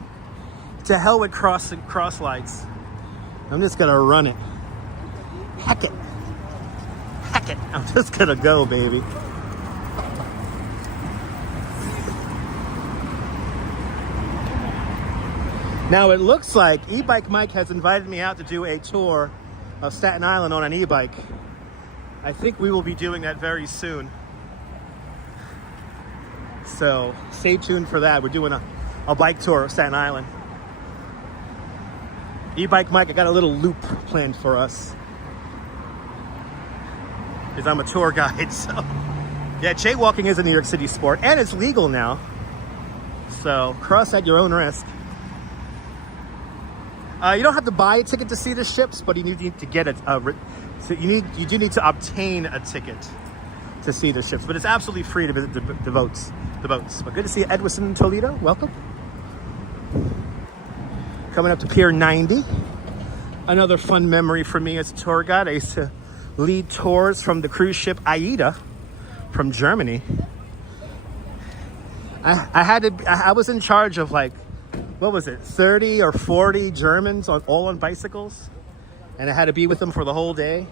To hell with cross lights. I'm just gonna run it. Heck it. Heck it. I'm just gonna go, baby. Now it looks like E-Bike Mike has invited me out to do a tour of Staten Island on an e-bike. I think we will be doing that very soon. So stay tuned for that. We're doing a bike tour of Staten Island. E-Bike Mike, I got a little loop planned for us. Because I'm a tour guide, so. Yeah, jaywalking is a New York City sport, and it's legal now. So cross at your own risk. You don't have to buy a ticket to see the ships, but you need to get so you do need to obtain a ticket to see the ships. But it's absolutely free to visit the boats. But good to see you, Edwison Toledo. Welcome. Coming up to Pier 90. Another fun memory for me as a tour guide. I used to lead tours from the cruise ship Aida from Germany. I was in charge of like, what was it, 30 or 40 Germans all on bicycles, and I had to be with them for the whole day.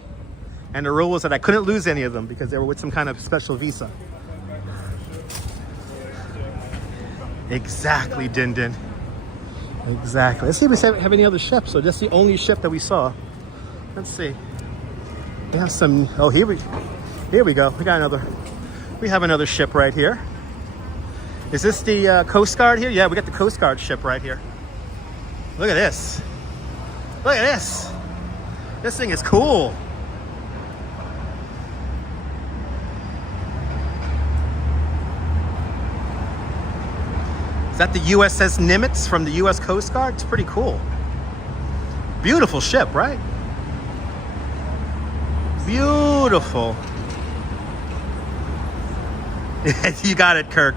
And the rule was that I couldn't lose any of them because they were with some kind of special visa. Exactly, Din Din. Exactly. Let's see if we have any other ships. So that's the only ship that we saw. Let's see. We have some. Oh, here we go. We have another ship right here. Is this the Coast Guard here? Yeah, we got the Coast Guard ship right here. Look at this. Look at this. This thing is cool. Is that the USS Nimitz from the US Coast Guard? It's pretty cool. Beautiful ship, right? Beautiful. You got it, Kirk.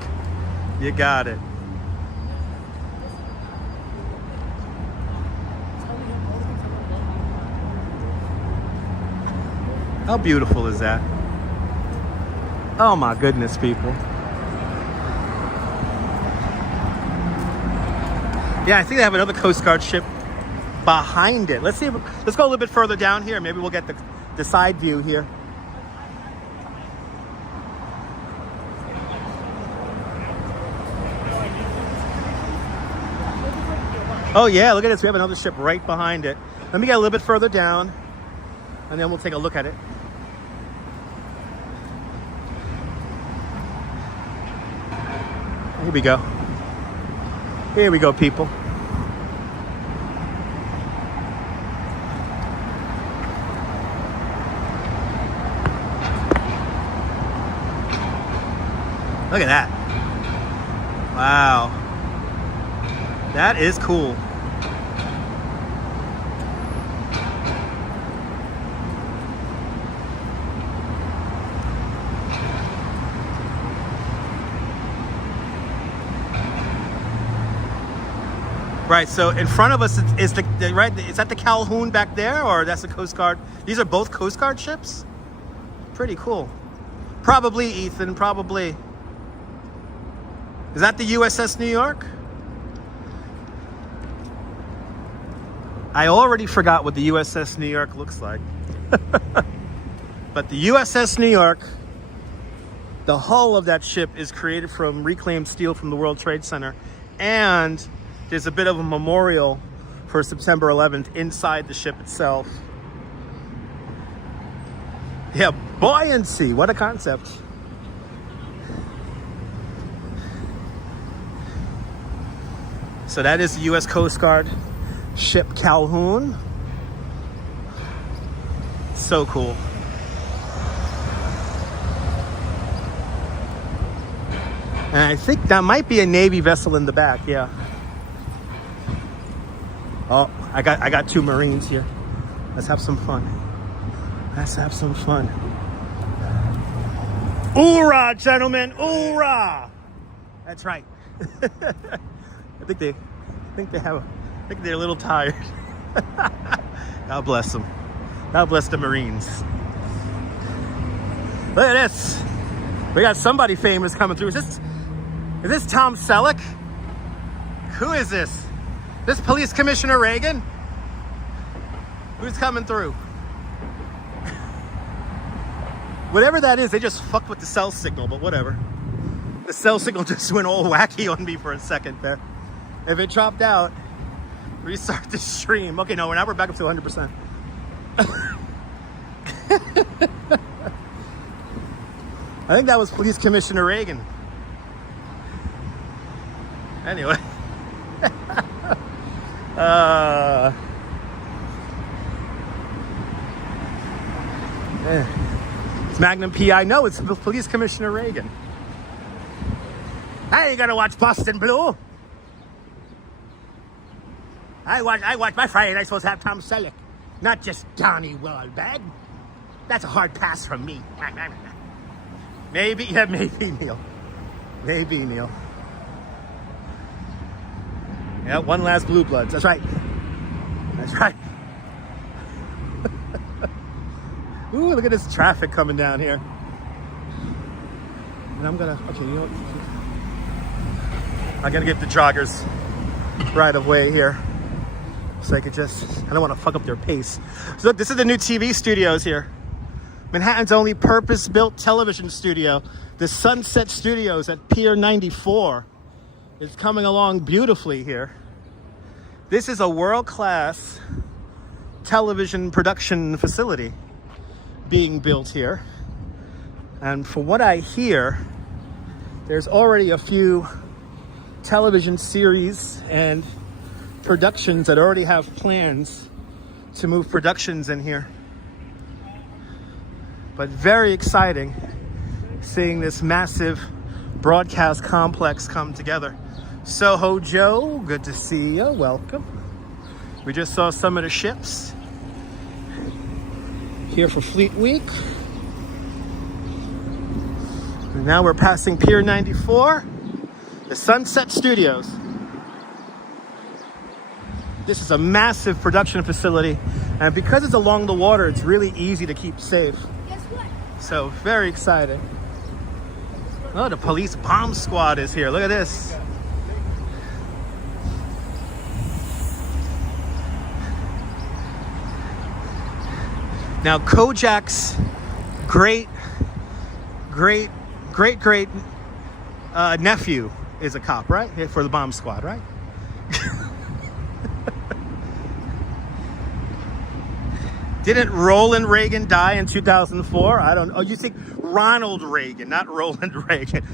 You got it. How beautiful is that? Oh my goodness, people. Yeah, I think they have another Coast Guard ship behind it. Let's go a little bit further down here. Maybe we'll get the side view here. Oh yeah, look at this. We have another ship right behind it. Let me get a little bit further down, and then we'll take a look at it. Here we go. Here we go, people. Look at that. Wow. That is cool. Right, so in front of us is right. Is that the Calhoun back there, or that's the Coast Guard? These are both Coast Guard ships. Pretty cool. Probably, Ethan. Probably. Is that the USS New York? I already forgot what the USS New York looks like. But the USS New York, the hull of that ship is created from reclaimed steel from the World Trade Center, and there's a bit of a memorial for September 11th inside the ship itself. Yeah, buoyancy, what a concept. So that is the U.S. Coast Guard ship Calhoun. So cool. And I think that might be a Navy vessel in the back, yeah. Oh, I got two Marines here. Let's have some fun. Let's have some fun. Hoorah, gentlemen, hoorah! That's right. I think they're a little tired. God bless them. God bless the Marines. Look at this. We got somebody famous coming through. Is this Tom Selleck? Who is this? This Police Commissioner Reagan? Who's coming through? Whatever that is, they just fucked with the cell signal, but whatever. The cell signal just went all wacky on me for a second there. If it dropped out, restart the stream. Okay, no, now we're back up to 100%. I think that was Police Commissioner Reagan. Anyway. It's Magnum PI. No, it's Police Commissioner Reagan. Hey, you gotta watch Boston Blue. I watch my Friday night supposed to have Tom Selleck, not just Donnie Wahlberg. That's a hard pass from me. Maybe, yeah, maybe, Neil. Maybe, Neil. Yeah, one last Blue Bloods. That's right. That's right. Ooh, look at this traffic coming down here. And I'm gonna, okay, you know what? I'm gonna give the joggers right of way here. So I could just, I don't want to fuck up their pace. So look, this is the new TV studios here. Manhattan's only purpose-built television studio. The Sunset Studios at Pier 94 is coming along beautifully here. This is a world-class television production facility being built here. And from what I hear, there's already a few television series and productions that already have plans to move productions in here. But very exciting seeing this massive broadcast complex come together. Soho Joe, good to see you. Welcome. We just saw some of the ships here for Fleet Week. And now we're passing Pier 94, the Sunset Studios. This is a massive production facility, and because it's along the water, it's really easy to keep safe. Guess what? So, very exciting. Oh, the police bomb squad is here. Look at this. Now, Kojak's great nephew is a cop, right? For the bomb squad, right? Didn't Roland Reagan die in 2004? I don't know. Oh, you think Ronald Reagan, not Roland Reagan.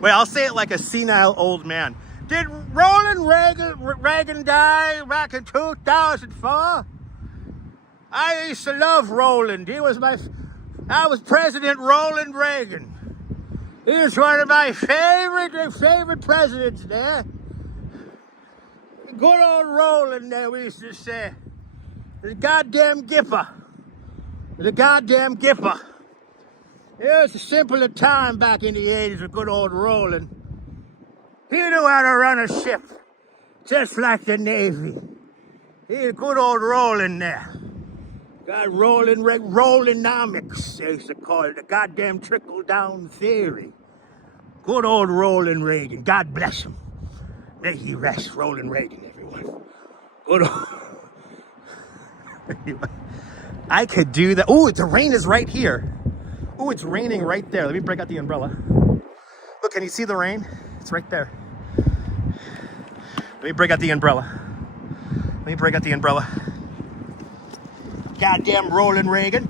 Wait, I'll say it like a senile old man. Did Roland Reagan die back in 2004? I used to love Roland. That was President Roland Reagan. He was one of my favorite presidents there. Good old Roland there, we used to say. The goddamn Gipper. The goddamn Gipper. It was a simpler time back in the 80s with good old Roland. He knew how to run a ship, just like the Navy. He had good old Roland there. Got Rolandomics, they used to call it, the goddamn trickle-down theory. Good old Roland Reagan. God bless him. May he rest, Roland Reagan, everyone. Good old... I could do that. Oh, the rain is right here. Oh, it's raining right there. Let me break out the umbrella. Look, can you see the rain? It's right there. Let me break out the umbrella. Let me break out the umbrella. Goddamn Roland Reagan.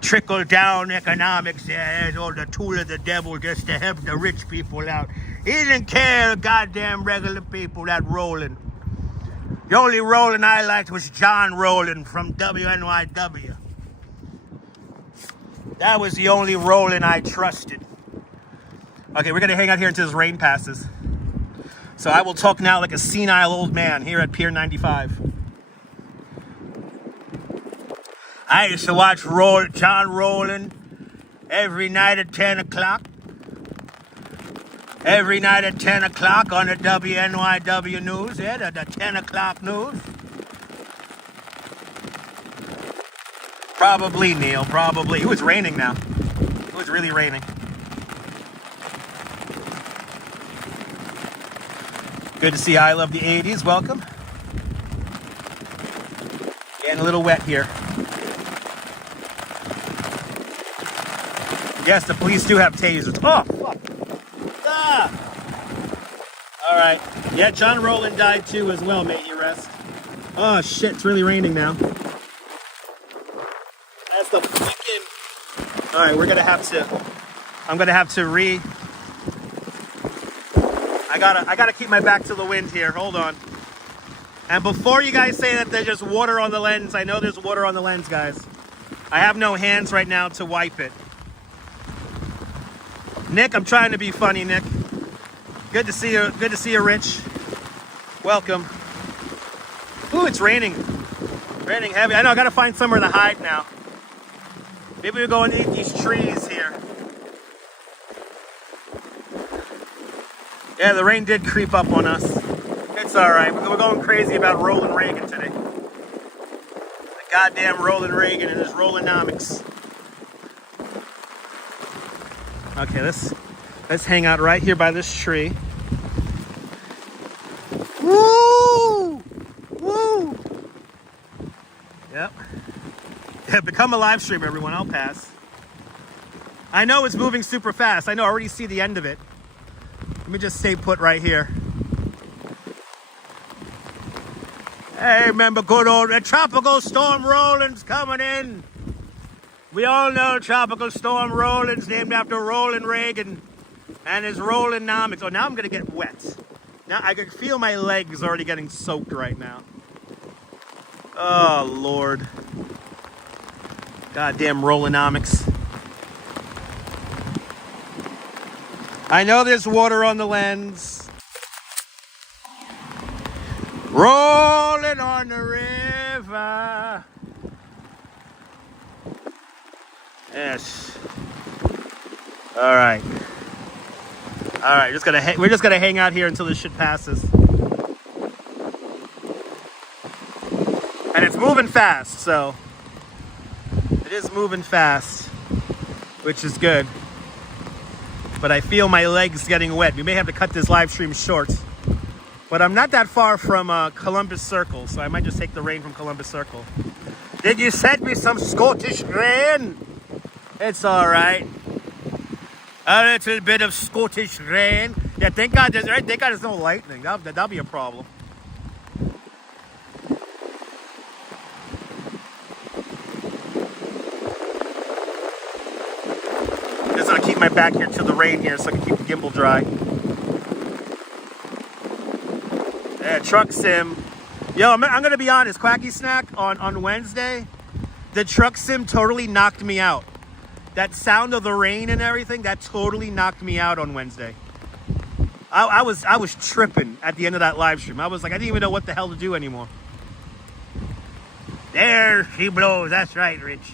Trickle down economics. Yeah, it's all the tool of the devil just to help the rich people out. He didn't care, goddamn regular people that rolling. The only rolling I liked was John Rolling from WNYW. That was the only rolling I trusted. Okay, we're gonna hang out here until this rain passes. So I will talk now like a senile old man here at Pier 95. I used to watch John Rolling every night at 10 o'clock. Every night at 10 o'clock on the WNYW news, yeah, the 10 o'clock news. Probably, Neil, probably. It was raining now. It was really raining. Good to see I Love the 80s. Welcome. Getting a little wet here. Yes, the police do have tasers. Oh, fuck. Ah. All right. Yeah, John Rowland died too as well, may he rest. Oh, shit. It's really raining now. That's the freaking... All right, we're going to have to... I'm going to have to I gotta keep my back to the wind here. Hold on. And before you guys say that there's just water on the lens, I know there's water on the lens, guys. I have no hands right now to wipe it. Nick, I'm trying to be funny, Nick. Good to see you. Good to see you, Rich. Welcome. Ooh, it's raining. Raining heavy. I know, I gotta find somewhere to hide now. Maybe we'll go underneath these trees here. Yeah, the rain did creep up on us. It's all right. We're going crazy about Ronald Reagan today. The goddamn Ronald Reagan and his Rollonomics. Okay, let's hang out right here by this tree. Woo! Woo! Yep. Yeah, become a live streamer, everyone. I'll pass. I know it's moving super fast. I know. I already see the end of it. Let me just stay put right here. Hey, remember good old Tropical Storm Roland's coming in. We all know Tropical Storm Roland's named after Ronald Reagan and his Rollonomics. Oh, now I'm going to get wet. Now I can feel my legs already getting soaked right now. Oh, Lord. Goddamn Rollonomics. I know there's water on the lens. Rolling on the river. Yes. All right. All right. We're just gonna hang out here until this shit passes. And it's moving fast, so it is moving fast, which is good. But I feel my legs getting wet. We may have to cut this live stream short. But I'm not that far from Columbus Circle, so I might just take the rain from Columbus Circle. Did you send me some Scottish rain? It's all right. A little bit of Scottish rain. Yeah, thank God there's no lightning. That'll be a problem. Just gonna keep my back here till the rain here so I can keep the gimbal dry. Yeah, truck sim. Yo, I'm gonna be honest, Quacky Snack, on Wednesday, the truck sim totally knocked me out. That sound of the rain and everything, that totally knocked me out on Wednesday. I was tripping at the end of that live stream. I was like, I didn't even know what the hell to do anymore. There she blows, that's right, Rich.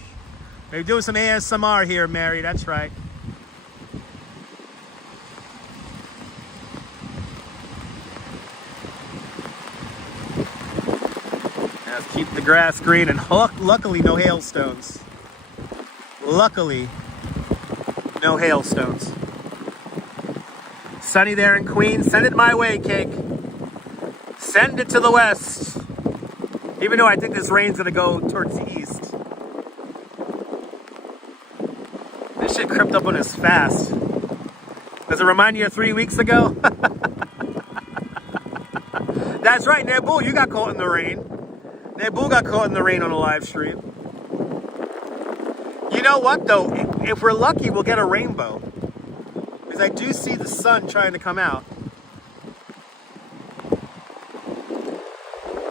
We're doing some ASMR here, Mary, that's right. Let's keep the grass green, and luckily no hailstones. Luckily, no hailstones. Sunny there in Queens. Send it my way, Cake. Send it to the west. Even though I think this rain's gonna go towards the east. This shit crept up on us fast. Does it remind you of 3 weeks ago? That's right, Nebu, you got caught in the rain. Nebu got caught in the rain on a live stream. You know what, though? If we're lucky, we'll get a rainbow. Because I do see the sun trying to come out.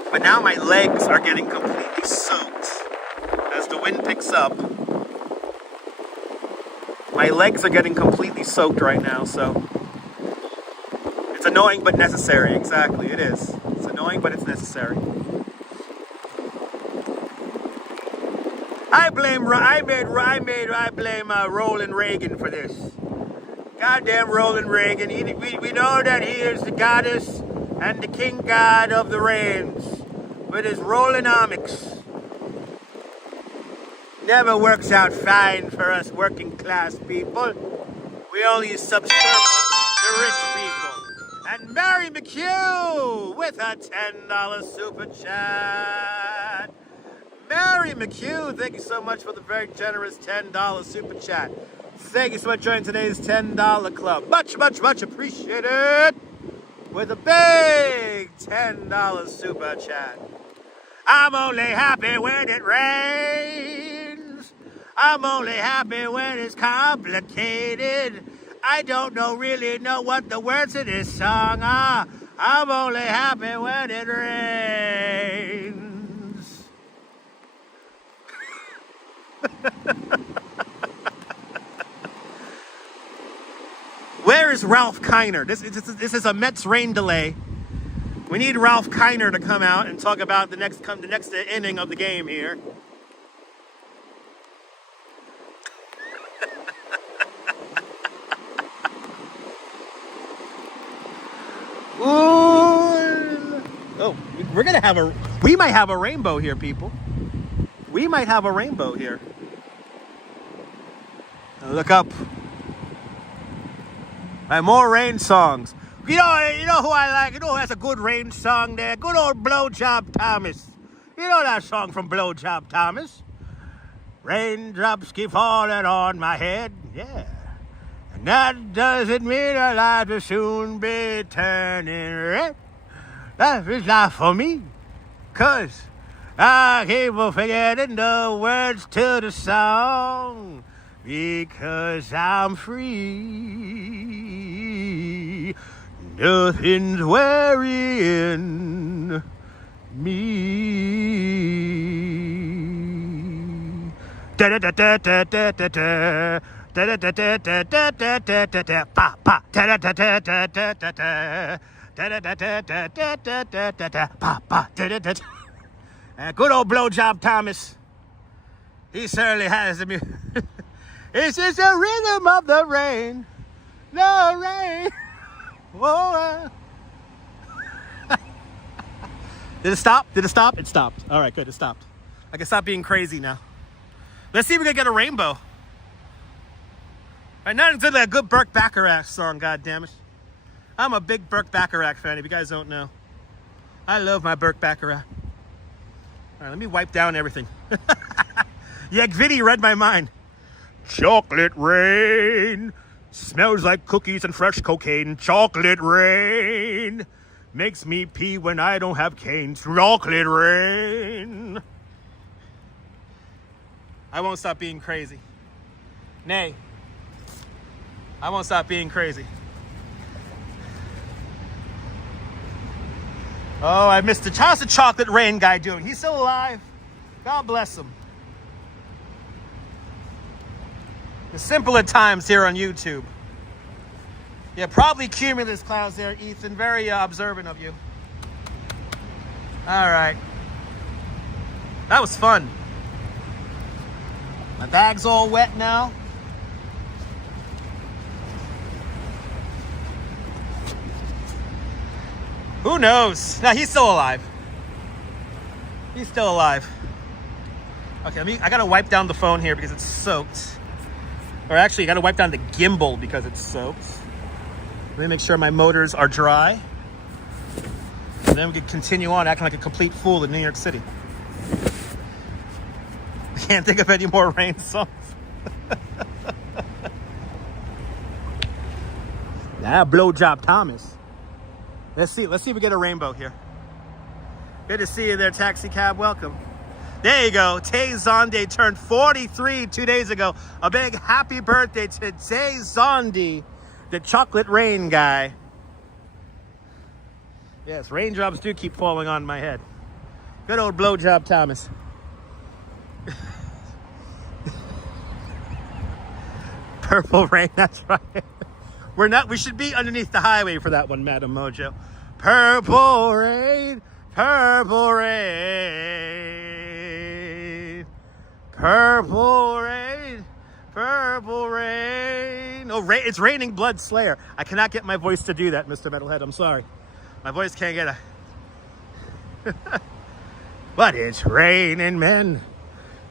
But now my legs are getting completely soaked as the wind picks up. My legs are getting completely soaked right now, so it's annoying but necessary. Exactly, it is. It's annoying but it's necessary. I blame Roland Reagan for this. Goddamn Roland Reagan. We know that he is the goddess and the king god of the rains with his Rolandomics. Never works out fine for us working class people. We only subserve the rich people. And Mary McHugh with a $10 super chat. Mary McHugh, thank you so much for the very generous $10 super chat. Thank you so much for joining today's $10 club. Much, much, much appreciated. With a big $10 super chat. I'm only happy when it rains. I'm only happy when it's complicated. I don't really know what the words of this song are. I'm only happy when it rains. Where is Ralph Kiner? This is a Mets rain delay. We need Ralph Kiner to come out and talk about the next inning of the game here. Oh, we might have a rainbow here, people. We might have a rainbow here. Now look up. More rain songs. You know who I like? You know who has a good rain song there? Good old Blowjob Thomas. You know that song from Blowjob Thomas? Raindrops keep falling on my head. Yeah. And that doesn't mean our lives will soon be turning red. That is not for me. 'Cause I keep forgetting the words to the song. Because I'm free. Nothing's worrying me. Da da da da da da da da. Da da da da da da da da da da. Pa pa. Da da da da da da da da. Da da da da da da da da da. Pa pa. Da da da. Good old Blowjob Thomas. He certainly has the music. It's just the rhythm of the rain. The rain. Whoa. Did it stop? Did it stop? It stopped. All right, good. It stopped. I can stop being crazy now. Let's see if we can get a rainbow. All right, not until that good Burt Bacharach song, goddammit. I'm a big Burt Bacharach fan, if you guys don't know. I love my Burt Bacharach. All right, let me wipe down everything. Yeah, Gviddy read my mind. Chocolate rain smells like cookies and fresh cocaine. Chocolate rain makes me pee when I don't have cane. Chocolate rain. I won't stop being crazy. Nay, I won't stop being crazy. Oh, I missed it. How's the chocolate rain guy doing? He's still alive. God bless him. The simpler times here on YouTube. Yeah, probably cumulus clouds there, Ethan. Very observant of you. All right. That was fun. My bag's all wet now. Who knows? No, he's still alive. He's still alive. Okay, I gotta wipe down the phone here because it's soaked. Or actually, I gotta wipe down the gimbal because it's soaked. Let me make sure my motors are dry. And then we can continue on acting like a complete fool in New York City. I can't think of any more rain songs. Nah, Blowjob Thomas. Let's see if we get a rainbow here. Good to see you there, taxi cab. Welcome. There you go. Tay Zonde turned 43 2 days ago. A big happy birthday to Tay Zonde. The chocolate rain guy. Yes, raindrops do keep falling on my head. Good old blowjob Thomas. Purple rain, that's right. We should be underneath the highway for that one, Madam Mojo. Purple rain, purple rain. Purple rain, purple rain. Oh, it's raining blood slayer. I cannot get my voice to do that, Mr. Metalhead. I'm sorry. My voice can't get a... But it's raining men.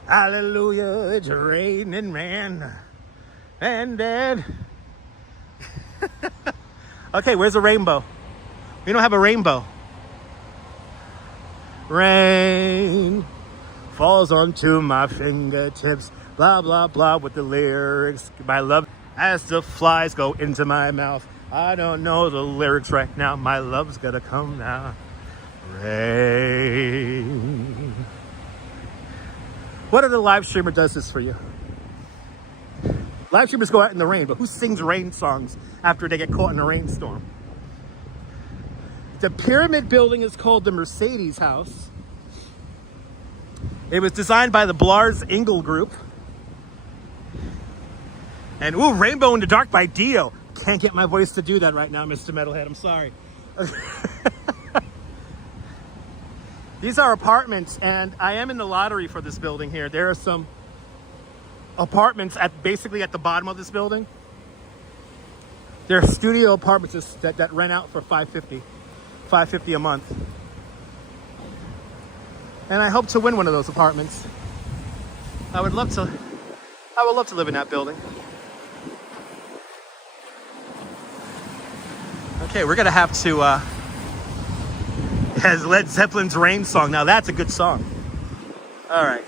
Hallelujah, it's raining men. And then... Okay, where's the rainbow? We don't have a rainbow. Rain falls onto my fingertips. Blah, blah, blah with the lyrics. My love as the flies go into my mouth. I don't know the lyrics right now. My love's gonna come now. Rain. What other live streamer does this for you? Live streamers go out in the rain, but who sings rain songs after they get caught in a rainstorm? The pyramid building is called the Mercedes House. It was designed by the Blars Ingle Group. And ooh, Rainbow in the Dark by Dio. Can't get my voice to do that right now, Mr. Metalhead. I'm sorry. These are apartments, and I am in the lottery for this building here. There are some apartments basically at the bottom of this building. There are studio apartments that rent out for $550 a month. And I hope to win one of those apartments. I would love to live in that building. Okay, we're gonna have to has Led Zeppelin's Rain song. Now that's a good song. All right.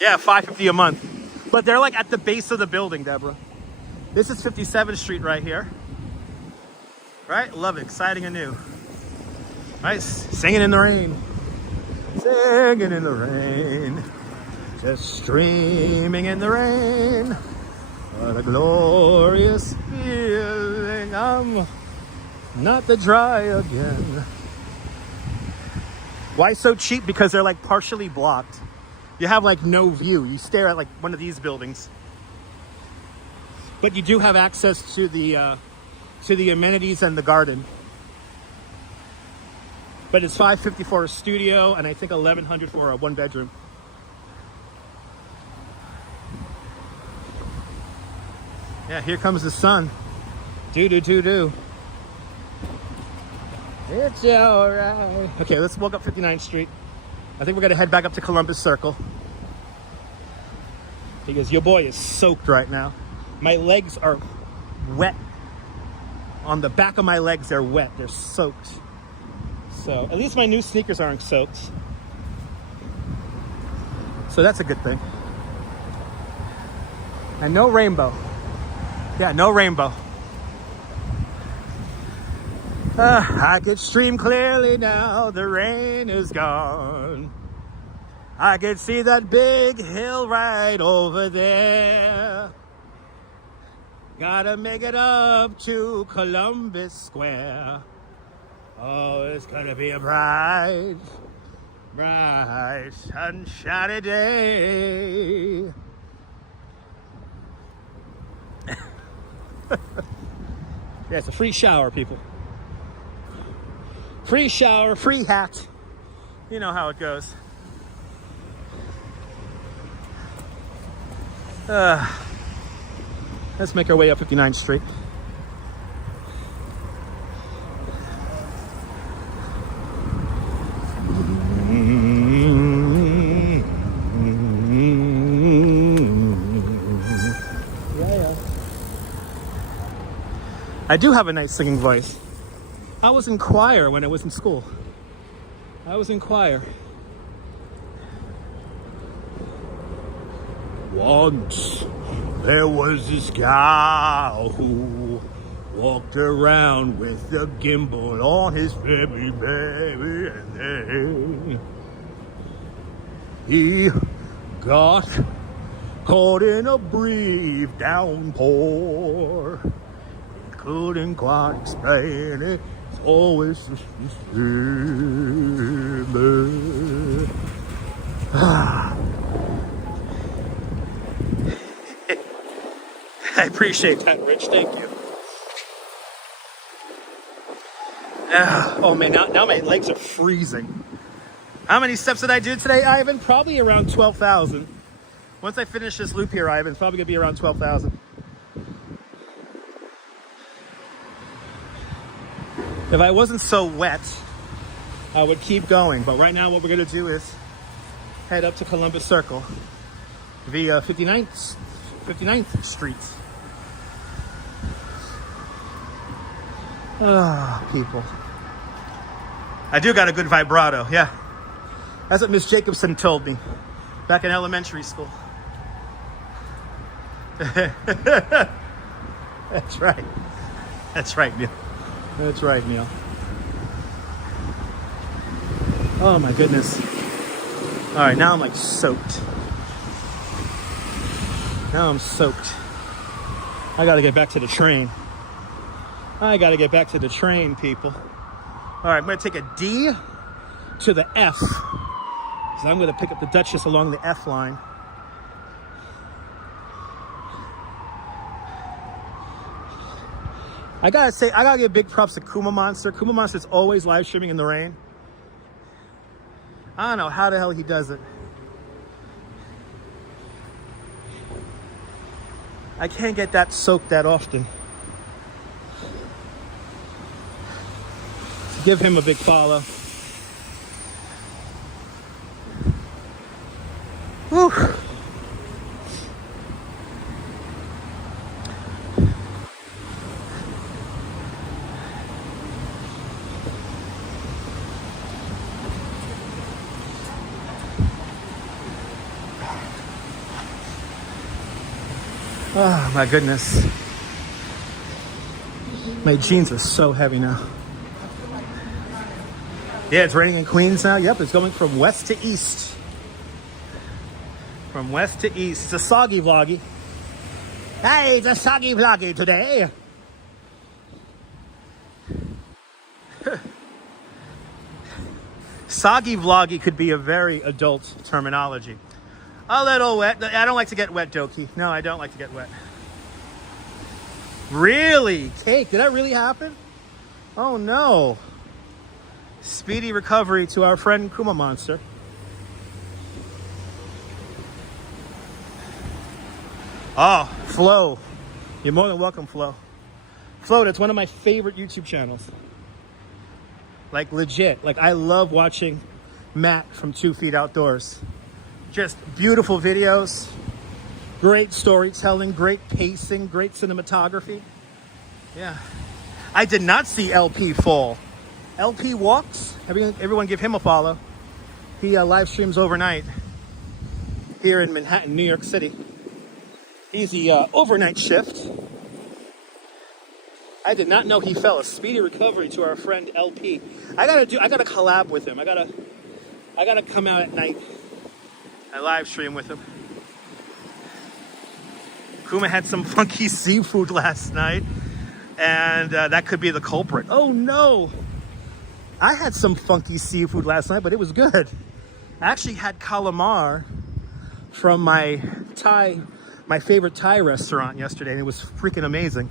Yeah, $550 a month. But they're like at the base of the building, Deborah. This is 57th Street right here. Right? Love it. Exciting and new. Right? Singing in the rain. Singing in the rain. Just streaming in the rain. What a glorious feeling. I'm not to dry again. Why so cheap? Because they're like partially blocked. You have like no view. You stare at like one of these buildings. But you do have access to the amenities and the garden. But it's $550 for a studio and I think $1,100 for a one bedroom. Yeah, here comes the sun. Do. It's alright. Okay, let's walk up 59th Street. I think we're gonna head back up to Columbus Circle. Because your boy is soaked right now. My legs are wet. On the back of my legs, they're wet. They're soaked. So, at least my new sneakers aren't soaked. So that's a good thing. And no rainbow. Yeah, no rainbow. I could stream clearly now, the rain is gone. I could see that big hill right over there. Gotta make it up to Columbus Square. Oh, it's gonna be a bright, bright, sunshiny day. Yeah, it's a free shower, people. Free shower, free hat. You know how it goes. Let's make our way up 59th Street. I do have a nice singing voice. I was in choir when I was in school. I was in choir. Once there was this gal who walked around with a gimbal on his baby, and then he got caught in a brief downpour. Couldn't quite explain it. It's always the same. I appreciate that, Rich. Thank you. Oh man, now my legs are freezing. How many steps did I do today, Ivan? Probably around 12,000. Once I finish this loop here, Ivan, it's probably gonna be around 12,000. If I wasn't so wet, I would keep going. But right now what we're gonna do is head up to Columbus Circle via 59th Street. Ah, people. I do got a good vibrato, yeah. That's what Miss Jacobson told me back in elementary school. That's right. That's right, Neil. That's right, Neil. Oh my goodness. All right, now I'm like soaked. Now I'm soaked. I gotta get back to the train. I gotta get back to the train, people. All right, I'm gonna take a D to the F. So I'm gonna pick up the Duchess along the F line. I gotta say, I gotta give big props to Kuma Monster. Kuma Monster's always live streaming in the rain. I don't know how the hell he does it. I can't get that soaked that often. So give him a big follow. Whew. Oh my goodness. My jeans are so heavy now. Yeah, it's raining in Queens now. Yep, it's going from west to east. From west to east. It's a soggy vloggy. Hey, it's a soggy vloggy today. Soggy vloggy could be a very adult terminology. A little wet. I don't like to get wet, Doki. No, I don't like to get wet. Really? Cake, did that really happen? Oh no. Speedy recovery to our friend Kuma Monster. Oh, Flo. You're more than welcome, Flo. Flo, that's one of my favorite YouTube channels. Like legit. Like I love watching Matt from 2 Feet Outdoors. Just beautiful videos, great storytelling, great pacing, great cinematography. Yeah. I did not see LP fall. LP walks. Everyone give him a follow. He live streams overnight here in Manhattan, New York City. He's the overnight shift. I did not know he fell. A speedy recovery to our friend LP. I gotta collab with him. I gotta come out at night. I live stream with him. Kuma had some funky seafood last night, and that could be the culprit. Oh no! I had some funky seafood last night, but it was good. I actually had calamar from my favorite Thai restaurant yesterday, and it was freaking amazing.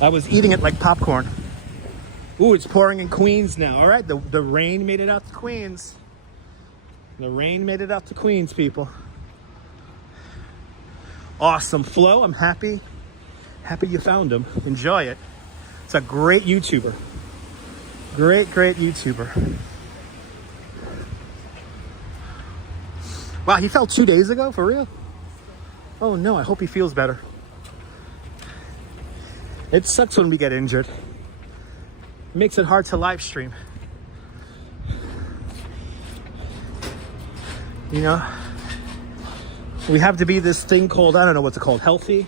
I was eating it like popcorn. Ooh, it's pouring in Queens now. All right, the rain made it out to Queens. The rain made it out to Queens, people. Awesome Flo. I'm happy you found him. Enjoy it. It's a great YouTuber. Great YouTuber. Wow, he fell 2 days ago? For real? Oh no, I hope he feels better. It sucks when we get injured. It makes it hard to live stream. You know, we have to be this thing called, I don't know what's it called, healthy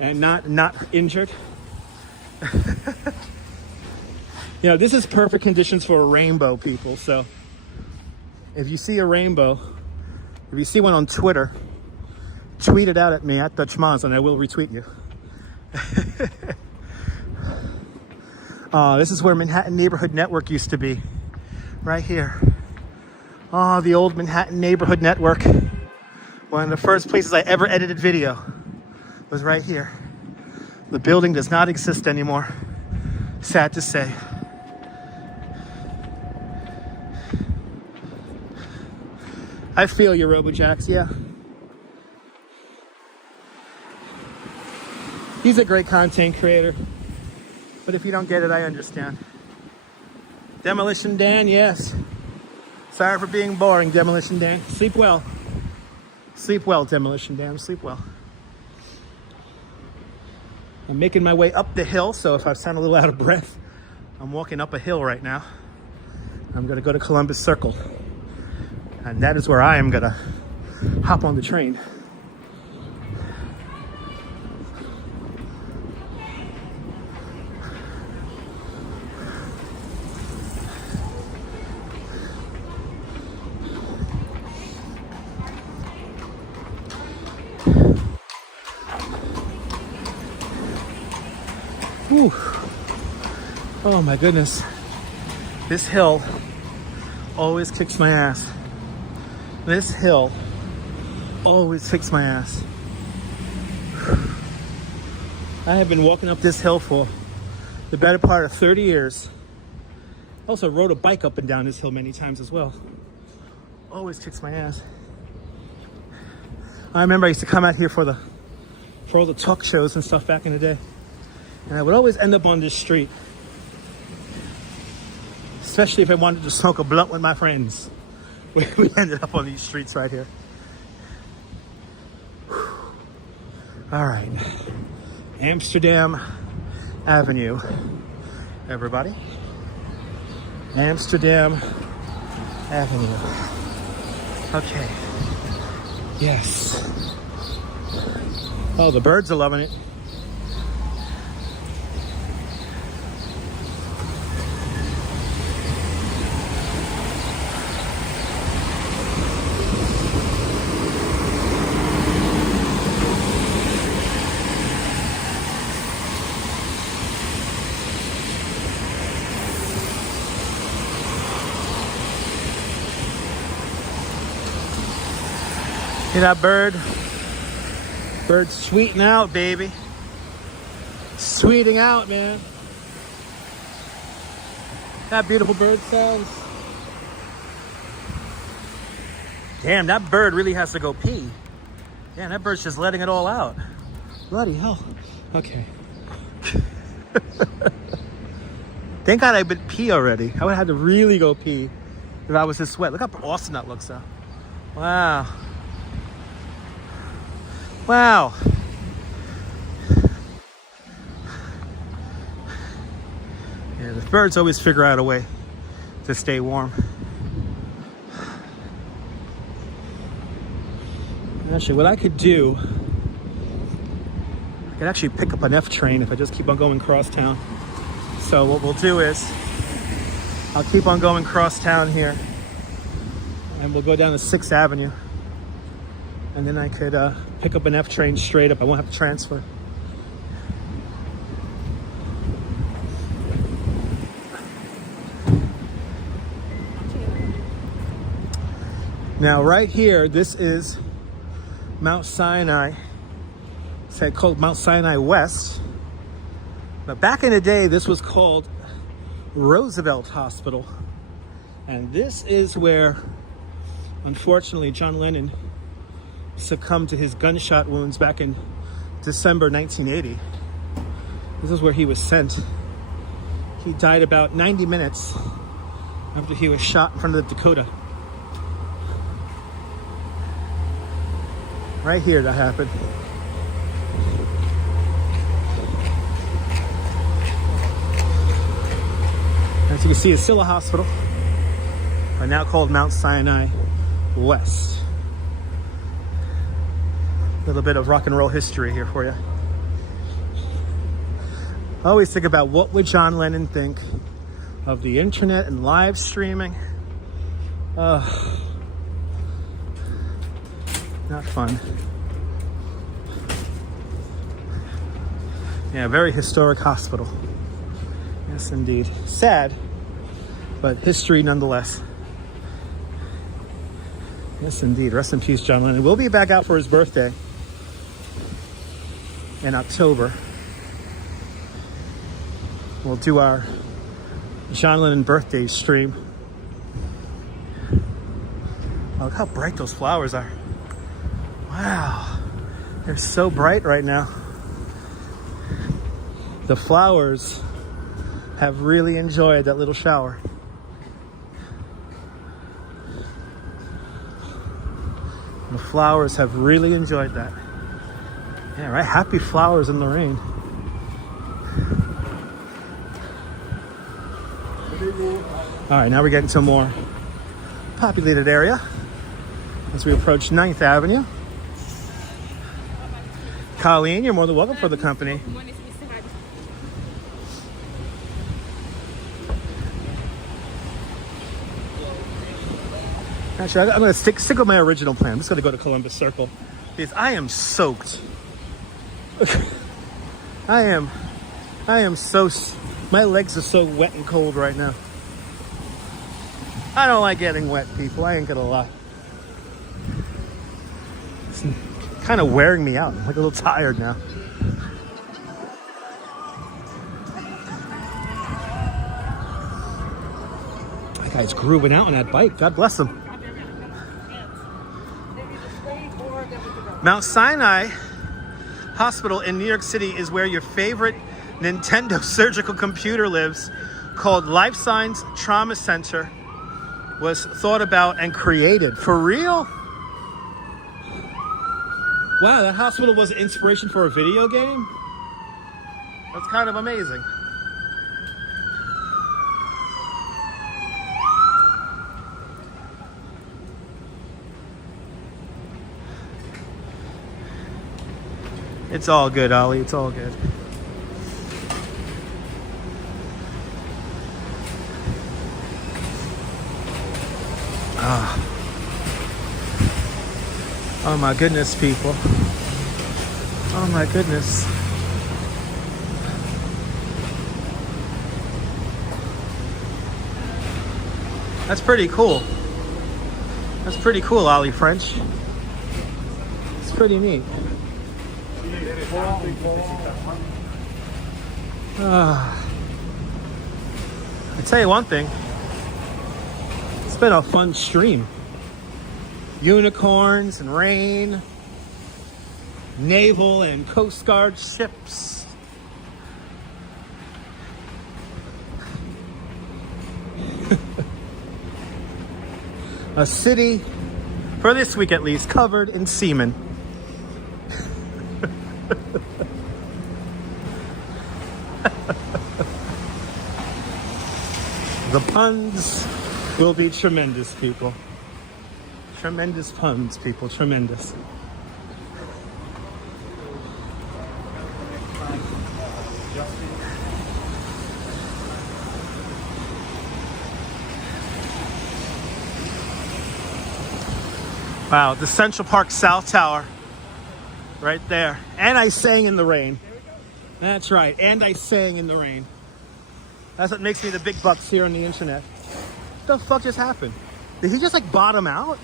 and not injured. You know, this is perfect conditions for a rainbow, people. So if you see a rainbow, If you see one on Twitter, tweet it out at me at Dutch Maz, and I will retweet you. This is where Manhattan Neighborhood Network used to be. Right here. Oh, the old Manhattan Neighborhood Network. One of the first places I ever edited video was right here. The building does not exist anymore. Sad to say. I feel you, RoboJax, yeah. He's a great content creator. But if you don't get it, I understand. Demolition Dan, yes. Sorry for being boring, Demolition Dan. Sleep well. Sleep well, Demolition Dan. Sleep well. I'm making my way up the hill, so if I sound a little out of breath, I'm walking up a hill right now. I'm gonna go to Columbus Circle. And that is where I am gonna hop on the train. Whew. Oh my goodness. This hill always kicks my ass. This hill always kicks my ass. I have been walking up this hill for the better part of 30 years. Also rode a bike up and down this hill many times as well. Always kicks my ass. I remember I used to come out here for all the talk shows and stuff back in the day. And I would always end up on this street. Especially if I wanted to smoke a blunt with my friends. We ended up on these streets right here. All right. Amsterdam Avenue, everybody. Amsterdam Avenue. Okay. Yes. Oh, the birds are loving it. See that bird? Bird's sweeting out, baby. Sweeting out, man. That beautiful bird sounds. Damn, that bird really has to go pee. Damn, that bird's just letting it all out. Bloody hell. Okay. Thank God I would pee already. I would have had to really go pee if I was this wet. Look how awesome that looks, though. Wow. Wow. Yeah, the birds always figure out a way to stay warm. Actually, what I could do, I could actually pick up an F train if I just keep on going cross town. So what we'll do is, I'll keep on going cross town here, and we'll go down to 6th Avenue. And then I could pick up an F train straight up. I won't have to transfer. Now right here, this is Mount Sinai. It's called Mount Sinai West. But back in the day, this was called Roosevelt Hospital. And this is where, unfortunately, John Lennon succumbed to his gunshot wounds back in December 1980. This is where he was sent. He died about 90 minutes after he was shot in front of the Dakota. Right here that happened. As you can see, it's still a hospital, but now called Mount Sinai West. A little bit of rock and roll history here for you. I always think about what would John Lennon think of the internet and live streaming. Not fun. Yeah, very historic hospital. Yes, indeed. Sad, but history nonetheless. Yes, indeed. Rest in peace, John Lennon. We'll be back out for his birthday in October. We'll do our John Lennon birthday stream. Oh, look how bright those flowers are. Wow. They're so bright right now. The flowers have really enjoyed that little shower. The flowers have really enjoyed that. Yeah, right? Happy flowers in the rain. All right, now we're getting to a more populated area as we approach 9th Avenue. Colleen, you're more than welcome for the company. Actually, I'm going to stick with my original plan. I'm just going to go to Columbus Circle because I am soaked. I am so, my legs are so wet and cold right now. I don't like getting wet, people. I ain't gonna lie. It's kind of wearing me out. I'm like a little tired now. That guy's grooving out on that bike. God bless him. Mount Sinai Hospital in New York City is where your favorite Nintendo surgical computer lives, called Life Science Trauma Center, was thought about and created. For real? Wow, that hospital was inspiration for a video game? That's kind of amazing. It's all good, Ollie. It's all good. Oh my goodness, people. Oh my goodness. That's pretty cool. That's pretty cool, Ollie French. It's pretty neat. I tell you one thing. It's been a fun stream. Unicorns and rain, naval and coast guard ships. A city, for this week at least, covered in semen. The puns will be tremendous, people. Tremendous puns, people. Tremendous. Wow, the Central Park South Tower. Right there. And I sang in the rain. That's right. And I sang in the rain. That's what makes me the big bucks here on the internet. What the fuck just happened? Did he just like bottom out?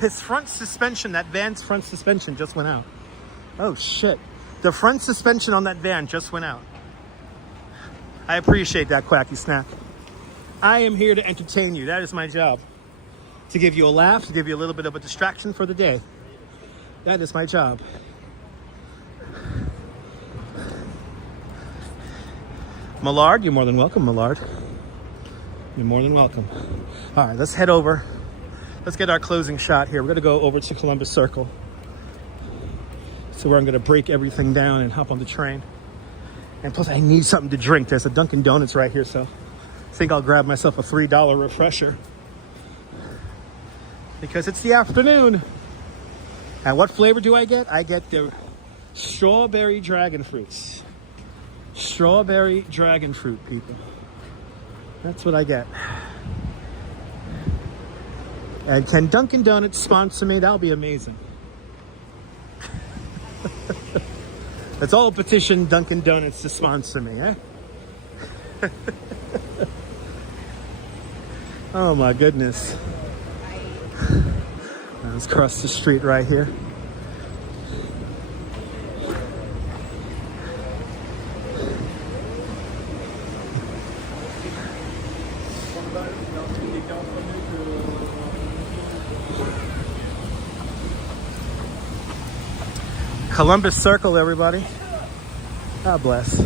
His front suspension, that van's front suspension just went out. Oh shit. The front suspension on that van just went out. I appreciate that, Quacky Snack. I am here to entertain you. That is my job. To give you a laugh, to give you a little bit of a distraction for the day. That is my job. Millard, you're more than welcome, Millard. You're more than welcome. All right, let's head over. Let's get our closing shot here. We're gonna go over to Columbus Circle. So where I'm gonna break everything down and hop on the train. And plus I need something to drink. There's a Dunkin' Donuts right here, so I think I'll grab myself a $3 refresher. Because it's the afternoon. And what flavor do I get? I get the strawberry dragon fruits. Strawberry dragon fruit, people. That's what I get. And can Dunkin' Donuts sponsor me? That'll be amazing. Let's all petition Dunkin' Donuts to sponsor me, eh? Oh my goodness. Let's cross the street right here. Columbus Circle, everybody. God bless.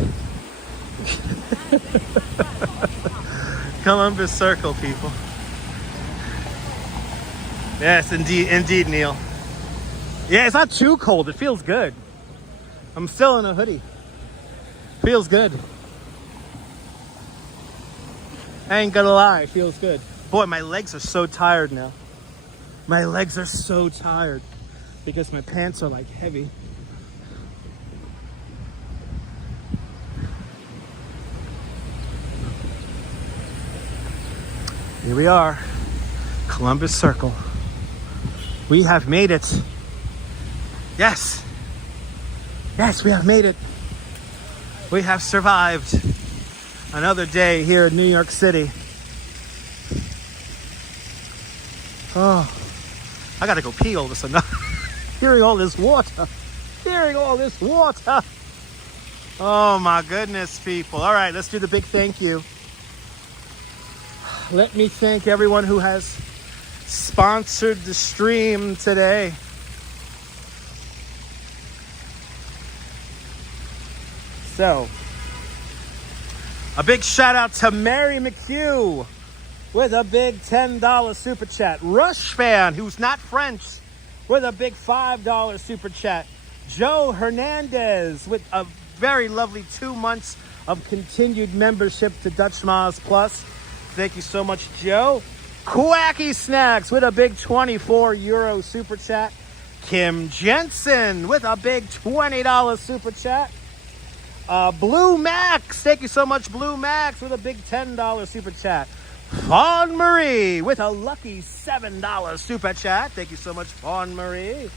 Columbus Circle, people. Yes, indeed, Neil. Yeah, it's not too cold. It feels good. I'm still in a hoodie. Feels good. I ain't gonna lie, feels good. Boy, my legs are so tired now. My legs are so tired because my pants are like heavy. Here we are, Columbus Circle. We have made it. Yes. Yes, we have made it. We have survived another day here in New York City. Oh, I gotta go pee all of a sudden. Hearing all this water. Oh my goodness, people. All right, let's do the big thank you. Let me thank everyone who has sponsored the stream today. So, a big shout out to Mary McHugh with a big $10 super chat. Rush Fan, who's not French, with a big $5 super chat. Joe Hernandez with a very lovely 2 months of continued membership to Dutch Maz Plus. Thank you so much, Joe. Quacky Snacks with a big €24 super chat. Kim Jensen with a big $20 super chat. Blue Max, thank you so much, Blue Max, with a big $10 super chat. Fawn Marie with a lucky $7 super chat. Thank you so much, Fawn Marie.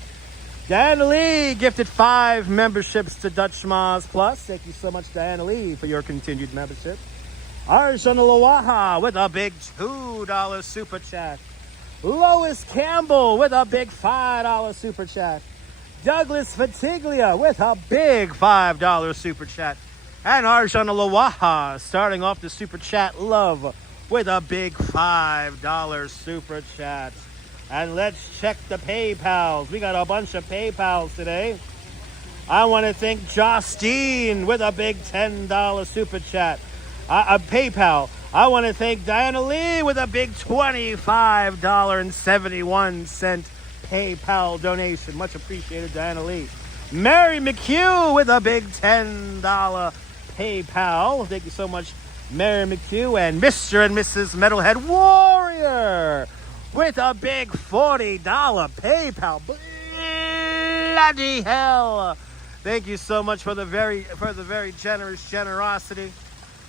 Diana Lee gifted 5 memberships to Dutch Maz Plus. Thank you so much, Diana Lee, for your continued membership. Arjun Lawaha with a big $2 super chat. Lois Campbell with a big $5 super chat. Douglas Fatiglia with a big $5 super chat. And Arjun Lawaha starting off the super chat love with a big $5 super chat. And let's check the PayPals. We got a bunch of PayPals today. I want to thank Justine with a big $10 super chat. PayPal. I want to thank Diana Lee with a big $25.71 PayPal donation. Much appreciated, Diana Lee. Mary McHugh with a big $10 PayPal. Thank you so much, Mary McHugh. And Mr. and Mrs. Metalhead Warrior with a big $40 PayPal. Bloody hell. Thank you so much for the very generous generosity.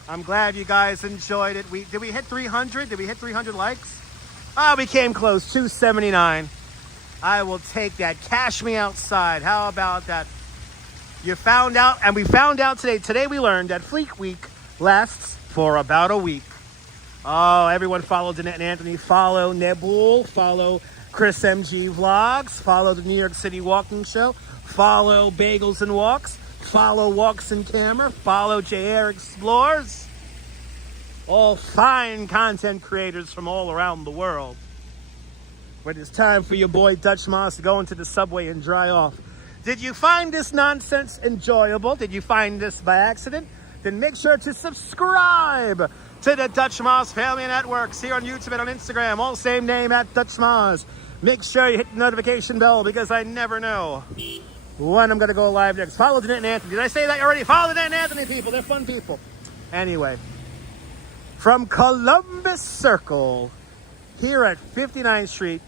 I'm glad you guys enjoyed it. Did we hit 300? Did we hit 300 likes? Oh, we came close. 279. I will take that. Cash me outside. How about that? You found out, and we found out today. Today we learned that Fleek Week lasts for about a week. Oh, everyone follow Danette and Anthony. Follow Nebul. Follow Chris MG Vlogs. Follow the New York City Walking Show. Follow Bagels and Walks. Follow Walks in Camera. Follow JR Explores. All fine content creators from all around the world. But it's time for your boy Dutch Maz to go into the subway and dry off. Did you find this nonsense enjoyable? Did you find this by accident? Then make sure to subscribe to the Dutch Maz Family Networks here on YouTube and on Instagram. All same name at Dutch Maz. Make sure you hit the notification bell because I never know when I'm going to go live next. Follow Danette and Anthony. Did I say that already? Follow Danette and Anthony, people. They're fun people. Anyway, from Columbus Circle, here at 59th Street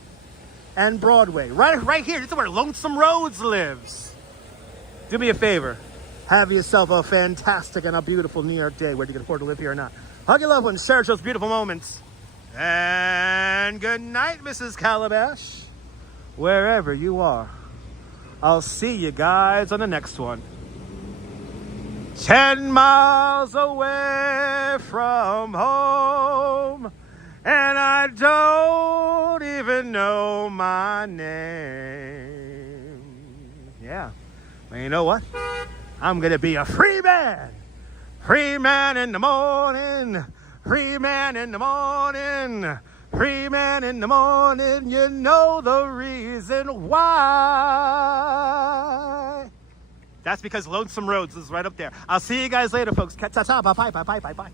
and Broadway. Right here. This is where Lonesome Rhodes lives. Do me a favor. Have yourself a fantastic and a beautiful New York day, whether you can afford to live here or not. Hug your loved ones. Share those beautiful moments. And good night, Mrs. Calabash. Wherever you are. I'll see you guys on the next one. 10 miles away from home, and I don't even know my name. Yeah, well, you know what? I'm gonna be a free man. Free man in the morning. Free man in the morning. Free man in the morning. You know the reason why. That's because Lonesome Roads is right up there. I'll see you guys later, folks. Ta-ta, bye-bye, bye-bye, bye-bye.